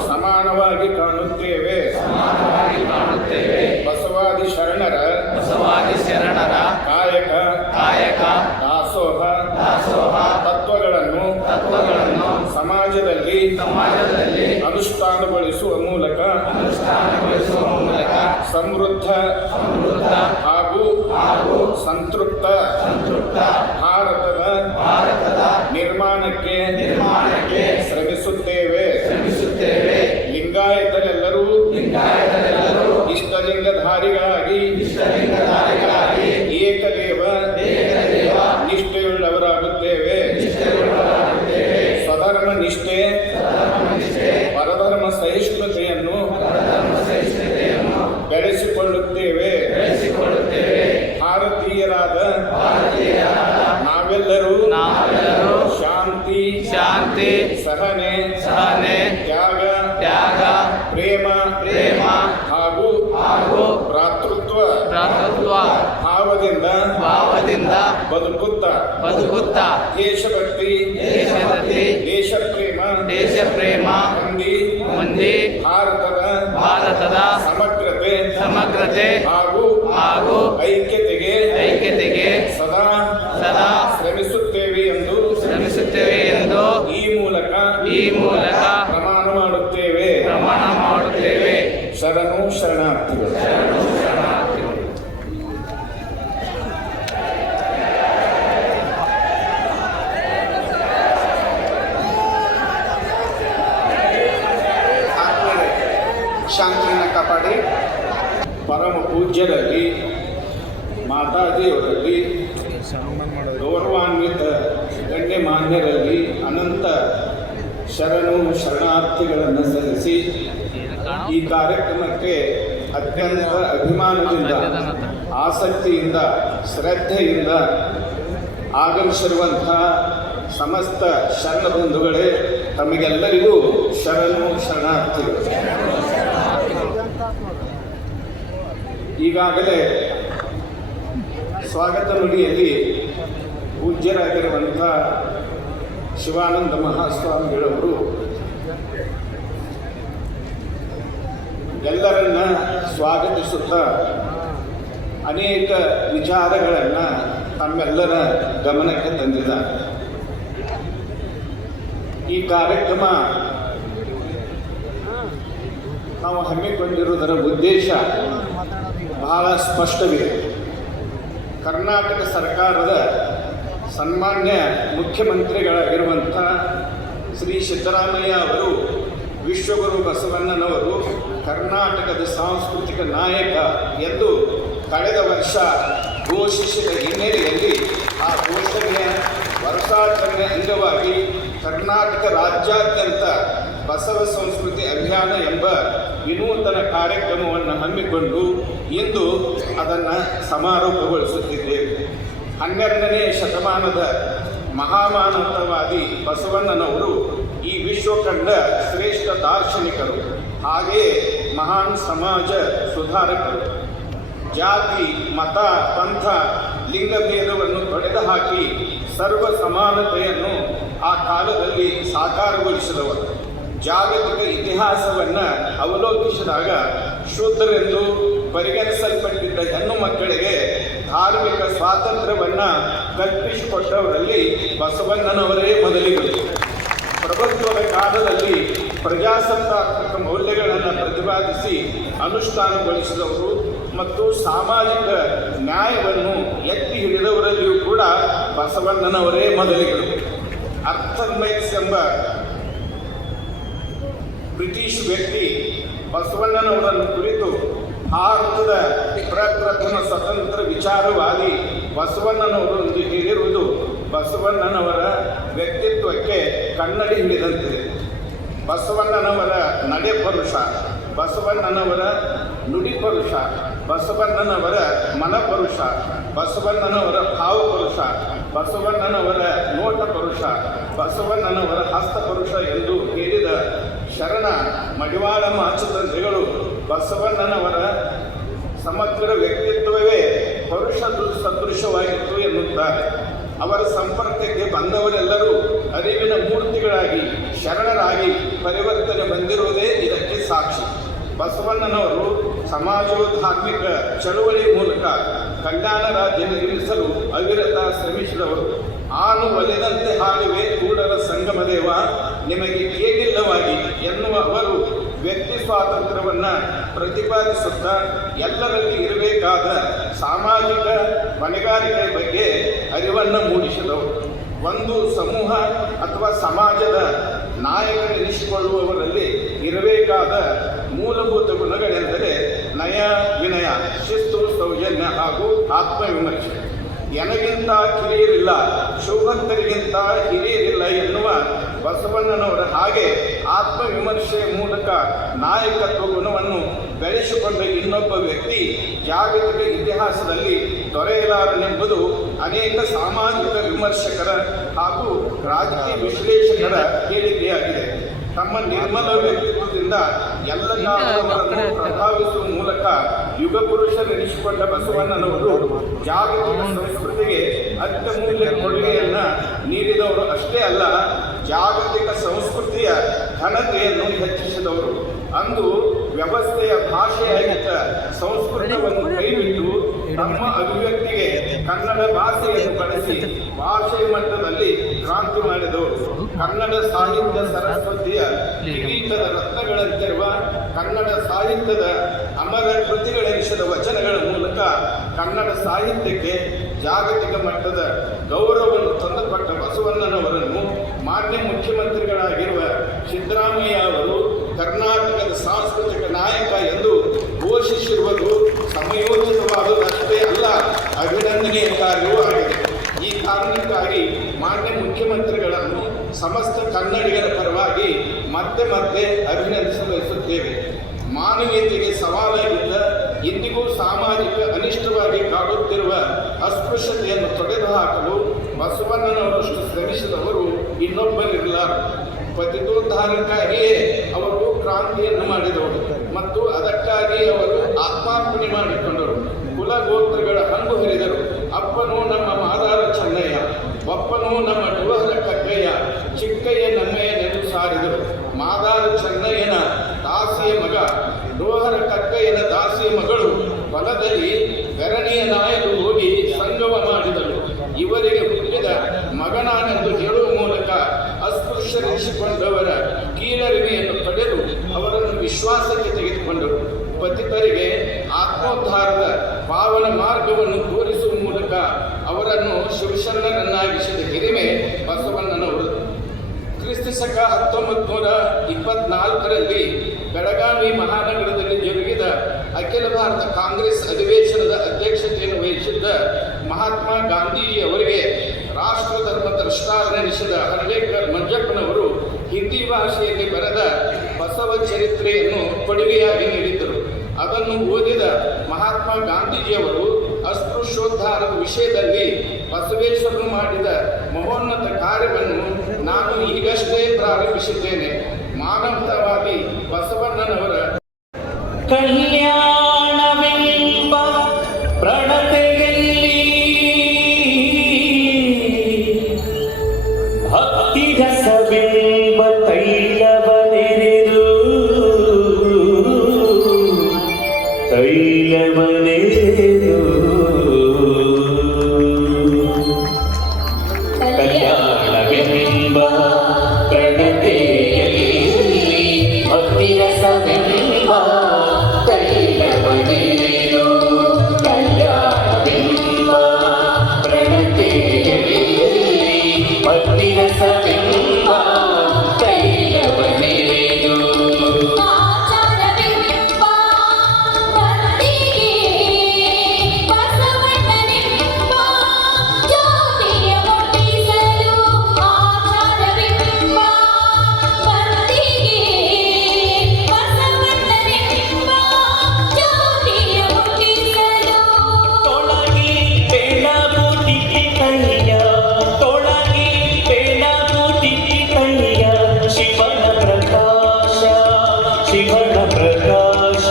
ಸಮಾನವಾಗಿ ಕಾಣುತ್ತೇವೆ. ಬಸವಾದಿ ಶರಣರ ಕಾಯಕ ದಾಸೋಹ ತತ್ವಗಳನ್ನು ಸಮಾಜದಲ್ಲಿ ಅನುಷ್ಠಾನಗೊಳಿಸುವ ಮೂಲಕ ಸಮೃದ್ಧ ಹಾಗೂ ಸಂತೃಪ್ತ ಭಾರತದ ನಿರ್ಮಾಣಕ್ಕೆ ಶ್ರಮಿಸುತ್ತೇವೆ. ಲಿಂಗಾಯತರೆಲ್ಲರೂ ಇಷ್ಟಲಿಂಗಧಾರಿಗಳಾಗಿ ಏಕದೇವ ನಿಷ್ಠೆಯುಳ್ಳವರಾಗುತ್ತೇವೆ. ಸ್ವಧರ್ಮ ನಿಷ್ಠೆ ಪರಧರ್ಮ ಸಹಿಷ್ಣುತೆಯನ್ನು ಬೆಳೆಸಿಕೊಳ್ಳುತ್ತೇವೆ. ಭಾರತೀಯರಾದ ನಾವೆಲ್ಲರೂ ಶಾಂತಿ ಸಹನೆ ತ್ಯಾಗ ಪ್ರೇಮ ಹಾಗೂ ಭ್ರಾತೃತ್ವ ಭಾವದಿಂದ ಬದುಕುತ್ತಾ ದೇಶಭಕ್ತಿ ದೇಶಪ್ರೇಮ ಹೊಂದಿ ಭಾರತದ ಸಮಗ್ರತೆ ಹಾಗೂ ಐಕ್ಯತೆಗೆ ಸದಾ ಶ್ರಮಿಸುತ್ತೇವೆ ಎಂದು ಈ ಮೂಲಕ ಪ್ರಮಾಣ ಮಾಡುತ್ತೇವೆ. ಶರಣು ಶರಣಾರ್ಥಿಗಳು. ಶಾಂತಿಯನ್ನು ಕಾಪಾಡಿ. ಪರಮ ಪೂಜ್ಯರಲ್ಲಿ ಮಾತಾಜಿಯವರಲ್ಲಿ ಗೌರವಾನ್ವಿತ ಗಣ್ಯಮಾನ್ಯರಲ್ಲಿ ಅನಂತ ಶರಣು ಶರಣಾರ್ಥಿಗಳನ್ನು ಸಲ್ಲಿಸಿ ಈ ಕಾರ್ಯಕ್ರಮಕ್ಕೆ ಅತ್ಯಂತ ಅಭಿಮಾನದಿಂದ ಆಸಕ್ತಿಯಿಂದ ಶ್ರದ್ಧೆಯಿಂದ ಆಗಮಿಸಿರುವಂಥ ಸಮಸ್ತ ಶರಣ ಬಂಧುಗಳೇ, ತಮಗೆಲ್ಲರಿಗೂ ಶರಣು ಶರಣಾರ್ಥಿಗಳು. ಈಗಾಗಲೇ ಸ್ವಾಗತ ನುಡಿಯಲ್ಲಿ ಪೂಜ್ಯರಾಗಿರುವಂಥ ಶಿವಾನಂದ ಮಹಾಸ್ವಾಮಿಗಳವರು ಎಲ್ಲರನ್ನ ಸ್ವಾಗತಿಸುತ್ತಾ ಅನೇಕ ವಿಚಾರಗಳನ್ನು ತಮ್ಮೆಲ್ಲರ ಗಮನಕ್ಕೆ ತಂದಿದ್ದಾರೆ. ಈ ಕಾರ್ಯಕ್ರಮ ನಾವು ಹಮ್ಮಿಕೊಂಡಿರುವುದರ ಉದ್ದೇಶ ಬಹಳ ಸ್ಪಷ್ಟವಿದೆ. ಕರ್ನಾಟಕ ಸರ್ಕಾರದ ಸನ್ಮಾನ್ಯ ಮುಖ್ಯಮಂತ್ರಿಗಳಾಗಿರುವಂಥ ಶ್ರೀ ಸಿದ್ದರಾಮಯ್ಯ ಅವರು ವಿಶ್ವಗುರು ಬಸವಣ್ಣನವರು ಕರ್ನಾಟಕದ ಸಾಂಸ್ಕೃತಿಕ ನಾಯಕ ಎಂದು ಕಳೆದ ವರ್ಷ ಘೋಷಿಸಿದ ಹಿನ್ನೆಲೆಯಲ್ಲಿ ಆ ಘೋಷಣೆಯ ವರ್ಷಾಚರಣೆ ಅಂಗವಾಗಿ ಕರ್ನಾಟಕ ರಾಜ್ಯಾದ್ಯಂತ ಬಸವ ಸಂಸ್ಕೃತಿ ಅಭಿಯಾನ ಎಂಬ ವಿನೂತನ ಕಾರ್ಯಕ್ರಮವನ್ನು ಹಮ್ಮಿಕೊಂಡು ಇಂದು ಅದನ್ನು ಸಮಾರೋಪಗೊಳಿಸುತ್ತಿದ್ದೇವೆ. 12ನೇ ಶತಮಾನದ ಮಹಾಮಾನವತಾವಾದಿ ಬಸವಣ್ಣನವರು ಈ ವಿಶ್ವ ಕಂಡ ಶ್ರೇಷ್ಠ ದಾರ್ಶನಿಕರು, ಹಾಗೆಯೇ ಮಹಾನ್ ಸಮಾಜ ಸುಧಾರಕರು. ಜಾತಿ, ಮತ, ಪಂಥ, ಲಿಂಗಭೇದವನ್ನು ತೊಡೆದುಹಾಕಿ ಸರ್ವ ಸಮಾನತೆಯನ್ನು ಆ ಕಾಲದಲ್ಲಿ ಸಾಕಾರಗೊಳಿಸಿದವರು. ಜಾಗತಿಕ ಇತಿಹಾಸವನ್ನು ಅವಲೋಕಿಸಿದಾಗ ಶೂದ್ರರೆಂದು ಪರಿಗಣಿಸಲ್ಪಟ್ಟಿದ್ದ ಹೆಣ್ಣು ಮಕ್ಕಳಿಗೆ ಧಾರ್ಮಿಕ ಸ್ವಾತಂತ್ರ್ಯವನ್ನು ಕಲ್ಪಿಸಿಕೊಟ್ಟವರಲ್ಲಿ ಬಸವಣ್ಣನವರೇ ಮೊದಲಿಗರು. ಪ್ರಭುತ್ವದ ಕಾಲದಲ್ಲಿ ಪ್ರಜಾಸತ್ತಾತ್ಮಕ ಮೌಲ್ಯಗಳನ್ನು ಪ್ರತಿಪಾದಿಸಿ ಅನುಷ್ಠಾನಗೊಳಿಸಿದವರು ಮತ್ತು ಸಾಮಾಜಿಕ ನ್ಯಾಯವನ್ನು ಎತ್ತಿ ಹಿಡಿದವರಲ್ಲಿಯೂ ಕೂಡ ಬಸವಣ್ಣನವರೇ ಮೊದಲಿಗರು. ಅರ್ಥನ್ ಮೈಕ್ಸ್ ಎಂಬ ಬ್ರಿಟಿಷ್ ವ್ಯಕ್ತಿ ಬಸವಣ್ಣನವರನ್ನು ಕುರಿತು ಭಾರತದ ಪ್ರಪ್ರಥಮ ಸ್ವತಂತ್ರ ವಿಚಾರವಾದಿ ಬಸವಣ್ಣನವರು ಎಂದು ಹೇಳಿರುವುದು ಬಸವಣ್ಣನವರ ವ್ಯಕ್ತಿತ್ವಕ್ಕೆ ಕನ್ನಡಿ ಹಿಡಿದಂತಿದೆ. ಬಸವಣ್ಣನವರ ನಡೆ ಪರುಷ, ಬಸವಣ್ಣನವರ ನುಡಿ ಪರುಷ, ಬಸವಣ್ಣನವರ ಮನ ಪರುಷ, ಬಸವಣ್ಣನವರ ಭಾವ ಪರುಷ, ಬಸವಣ್ಣನವರ ನೋಟ ಪರುಷ, ಬಸವಣ್ಣನವರ ಹಸ್ತ ಪರುಷ ಎಂದು ಹೇಳಿದ ಶರಣ ಮಡಿವಾಳ ಮಾಚುತಂತ್ರಿಗಳು ಬಸವಣ್ಣನವರ ಸಮಗ್ರ ವ್ಯಕ್ತಿತ್ವವೇ ಪರುಷ ಸದೃಶವಾಗಿತ್ತು ಎನ್ನುತ್ತಾರೆ. ಅವರ ಸಂಪರ್ಕಕ್ಕೆ ಬಂದವರೆಲ್ಲರೂ ಅರಿವಿನ ಮೂರ್ತಿಗಳಾಗಿ ಶರಣರಾಗಿ ಪರಿವರ್ತನೆ ಬಂದಿರುವುದೇ ಇದಕ್ಕೆ ಸಾಕ್ಷಿ. ಬಸವಣ್ಣನವರು ಸಮಾಜೋಧಾರ್ಮಿಕ ಚಳುವಳಿ ಮೂಲಕ ಕಲ್ಯಾಣ ರಾಜ್ಯ ನಿರ್ಮಿಸಲು ಅವಿರತ ಶ್ರಮಿಸಿದವರು. ಆನು ಒಲೆದಂತೆ ಹಾಡುವೆ ಕೂಡಲ ಸಂಗಮದೇವ ನಿಮಗೆ ಕೇಳಿಲ್ಲವಾಗಿ ಎನ್ನುವ ಅವರು ವ್ಯಕ್ತಿ ಸ್ವಾತಂತ್ರ್ಯವನ್ನು ಪ್ರತಿಪಾದಿಸುತ್ತಾ ಎಲ್ಲರಲ್ಲಿ ಇರಬೇಕಾದ ಸಾಮಾಜಿಕ ಹೊಣೆಗಾರಿಕೆ ಬಗ್ಗೆ ಅರಿವನ್ನು ಮೂಡಿಸಿದವರು. ಒಂದು ಸಮೂಹ ಅಥವಾ ಸಮಾಜದ ನಾಯಕರೆನಿಸಿಕೊಳ್ಳುವವರಲ್ಲಿ ಇರಬೇಕಾದ ಮೂಲಭೂತ ಗುಣಗಳೆಂದರೆ ನಯ, ವಿನಯ, ಶಿಸ್ತು, ಸೌಜನ್ಯ ಹಾಗೂ ಆತ್ಮವಿಮರ್ಶೆ. ಎನಗಿಂತ ಕಿರಿಯರಿಲ್ಲ, ಶೋಭಂತರಿಗಿಂತ ಹಿರಿಯರಿಲ್ಲ ಎನ್ನುವ ಬಸವಣ್ಣನವರ ಹಾಗೆ ಆತ್ಮವಿಮರ್ಶೆಯ ಮೂಲಕ ನಾಯಕತ್ವ ಗುಣವನ್ನು ಬೆಳೆಸಿಕೊಂಡ ಇನ್ನೊಬ್ಬ ವ್ಯಕ್ತಿ ಜಾಗತಿಕ ಇತಿಹಾಸದಲ್ಲಿ ದೊರೆಯಲಾರನೆಂಬುದು ಅನೇಕ ಸಾಮಾಜಿಕ ವಿಮರ್ಶಕರ ಹಾಗೂ ರಾಜಕೀಯ ವಿಶ್ಲೇಷಕರ ಹೇಳಿಕೆಯಾಗಿದೆ. ತಮ್ಮ ನಿರ್ಮಲ ವ್ಯಕ್ತಿತ್ವದಿಂದ ಎಲ್ಲ ಕಾಲವನ್ನು ಪ್ರಭಾವಿಸುವ ಮೂಲಕ ಯುಗ ಪುರುಷರೆನಿಸಿಕೊಂಡ ಬಸವಣ್ಣನವರು ಜಾಗತಿಕ ಸಂಸ್ಕೃತಿಗೆ ಅತ್ಯಮೂಲ್ಯ ಕೊಡುಗೆಯನ್ನು ನೀಡಿದವರು ಅಷ್ಟೇ ಅಲ್ಲ, ಜಾಗತಿಕ ಸಂಸ್ಕೃತಿಯ ಘನತೆಯನ್ನು ಹೆಚ್ಚಿಸಿದವರು. ಅಂದು ವ್ಯವಸ್ಥೆಯ ಭಾಷೆಯಾಗಿದ್ದ ಸಂಸ್ಕೃತವನ್ನು ಕೈಬಿಟ್ಟು ನಮ್ಮ ಅಭಿವ್ಯಕ್ತಿಗೆ ಕನ್ನಡ ಭಾಷೆಯನ್ನು ಬಳಸಿ ಭಾಷೆಯ ಮಟ್ಟದಲ್ಲಿ ಕ್ರಾಂತಿ ಮಾಡಿದವರು. ಕನ್ನಡ ಸಾಹಿತ್ಯ ಸರಸ್ವತಿಯ ಕಿರೀಟದ ರತ್ನಗಳಂತಿರುವ ಕನ್ನಡ ಸಾಹಿತ್ಯದ ಅಮರ ಕೃತಿಗಳೆನಿಸಿದ ವಚನಗಳ ಮೂಲಕ ಕನ್ನಡ ಸಾಹಿತ್ಯಕ್ಕೆ ಜಾಗತಿಕ ಮಟ್ಟದ ಗೌರವವನ್ನು ತಂದುಕೊಟ್ಟ ಬಸವಣ್ಣನವರನ್ನು ಮಾನ್ಯ ಮುಖ್ಯಮಂತ್ರಿಗಳಾಗಿರುವ ಸಿದ್ದರಾಮಯ್ಯ ಅವರು ಕರ್ನಾಟಕದ ಸಾಂಸ್ಕೃತಿಕ ನಾಯಕ ಎಂದು ಘೋಷಿಸಿರುವುದು ಸಮಯೋಚಿತವಾದುದಷ್ಟೇ ಅಲ್ಲ, ಅಭಿನಂದನೆಯ ಕಾರ್ಯವೂ ಆಗಿದೆ. ಈ ಕಾರಣಕ್ಕಾಗಿ ಮಾನ್ಯ ಮುಖ್ಯಮಂತ್ರಿಗಳನ್ನು ಸಮಸ್ತ ಕನ್ನಡಿಗರ ಪರವಾಗಿ ಮತ್ತೆ ಮತ್ತೆ ಅಭಿನಂದಿಸ ಬಯಸುತ್ತೇವೆ. ಮಾನವೀಯತೆಗೆ ಸವಾಲಾಗಿದ್ದ ಇಂದಿಗೂ ಸಾಮಾಜಿಕ ಅನಿಷ್ಟವಾಗಿ ಕಾಡುತ್ತಿರುವ ಅಸ್ಪೃಶ್ಯತೆಯನ್ನು ತೊಡೆದುಹಾಕಲು ಬಸವಣ್ಣನವರಷ್ಟು ಶ್ರಮಿಸಿದವರು ಇನ್ನೊಬ್ಬರಿರಲಾರರು. ಪತಿತೋದ್ಧಾರಕ್ಕಾಗಿಯೇ ಅವರು ಕ್ರಾಂತಿಯನ್ನು ಮಾಡಿದವರು ಮತ್ತು ಅದಕ್ಕಾಗಿ ಅವರು ಆತ್ಮಾರ್ಪಣೆ ಮಾಡಿಕೊಂಡರು. ಕುಲಗೋತ್ರಗಳ ಹಂಗು ಹರಿದರು. ಅಪ್ಪನೂ ನಮ್ಮ ಮಾದಾರ ಚೆನ್ನಯ್ಯ, ಒಪ್ಪನೂ ನಮ್ಮ ಡುವಹರ ಕಕ್ಕಯ್ಯ, ಚಿಕ್ಕಯ್ಯ ನಮ್ಮಯ್ಯ ನೆನಪು ಸಾರಿದರು. ಮಾದಾರ ಚೆನ್ನಯ್ಯನ ದಾಸಿಯ ಮಗ, ಡುವಹರ ಕಕ್ಕಯ್ಯನ ದಾಸಿಯ ಮಗಳು ಹೊಲದಲ್ಲಿ ಬೆರಣಿಯ ನಾಯಕರು ಹೋಗಿ ಸಂಗಮ ಮಾಡಿದರು. ಇವರಿಗೆ ಹುಟ್ಟಿದ ಮಗನಾನೆಂದು ಹೇಳುವ ಮೂಲಕ ಅಸ್ಪೃಶ್ಯರೆನಿಸಿಕೊಂಡವರ ಕೀಳರಿಮೆಯನ್ನು ಪಡೆದು ಅವರನ್ನು ವಿಶ್ವಾಸಕ್ಕೆ ತೆಗೆದುಕೊಂಡರು. ಪತಿತರಿಗೆ ಆತ್ಮೋದ್ಧಾರದ ಪಾವನ ಮಾರ್ಗವನ್ನು ತೋರಿಸುವ ಮೂಲಕ ಅವರನ್ನು ಶಿವಶರಣರನ್ನಾಗಿಸಿದ ಹಿರಿಮೆ ಬಸವಣ್ಣನವರು. ಕ್ರಿಸ್ತಶಕ 1924ರಲ್ಲಿ ಬೆಳಗಾವಿ ಮಹಾನಗರದಲ್ಲಿ ಜರುಗಿದ ಅಖಿಲ ಭಾರತ ಕಾಂಗ್ರೆಸ್ ಅಧಿವೇಶನದ ಅಧ್ಯಕ್ಷತೆಯನ್ನು ವಹಿಸಿದ್ದ ಮಹಾತ್ಮ ಗಾಂಧೀಜಿಯವರಿಗೆ ರಾಷ್ಟ್ರಧರ್ಮ ದ್ರಷ್ಟಾರನೆನಿಸಿದ ಹರ್ಲೇಕರ್ ಮಂಜಪ್ಪನವರು ಹಿಂದಿ ಭಾಷೆಯಲ್ಲಿ ಬರೆದ ಬಸವ ಚರಿತ್ರೆಯನ್ನು ಕೊಡುಗೆಯಾಗಿ ನೀಡಿದ್ದರು. ಅದನ್ನು ಓದಿದ ಮಹಾತ್ಮ ಗಾಂಧೀಜಿಯವರು ಅಸ್ಪೃಶ್ಯೋದ್ಧಾರದ ವಿಷಯದಲ್ಲಿ ಬಸವೇಶ್ವರರು ಮಾಡಿದ ಮಹೋನ್ನತ ಕಾರ್ಯವನ್ನು ನಾನು ಈಗಷ್ಟೇ ಪ್ರಾರಂಭಿಸಿದ್ದೇನೆ. ಮಾನವತಾವಾದಿ ಬಸವಣ್ಣನವರ ಕಲ್ಯಾಣವೆಂಬ ಪ್ರಣತೆಯಲ್ಲಿ ಭಕ್ತಿ ರಸವೆಂಬ ತೈಲವನೆರೆದು ಕಲ್ಯಾಣವೆಂಬ ಪ್ರಣತೆಯಲ್ಲಿ ಭಕ್ತಿ ರಸವೆಂಬ ತೈಲವನೆರೆದು ಕಲ್ಯಾಣವೆಂಬ ಪ್ರಣತೆಯಲ್ಲಿ ಭಕ್ತಿ ರಸವೆಂಬ ತೈಲವನೆರೆದು ಆಚಾರವೆಂಬ ಭಕ್ತಿಗೆ ಬಸವಣ್ಣನೆಂಬ ಜ್ಯೋತಿಯ ಮುಟ್ಟಿಸಲು ಆಚಾರವೆಂಬ ಭಕ್ತಿಗೆ ಬಸವಣ್ಣನೆಂಬ ಜ್ಯೋತಿಯ ಮುಟ್ಟಿಸಲು ತೊಳಗಿ ಬೆಳಗು ತಿಕ್ಕಿತಯ್ಯ ತೊಳಗಿ ಬೆಳಗು ತಿಕ್ಕಿತಯ್ಯ ಶಿವನ ಪ್ರಕಾಶ ಶಿವನ ಪ್ರಕಾಶ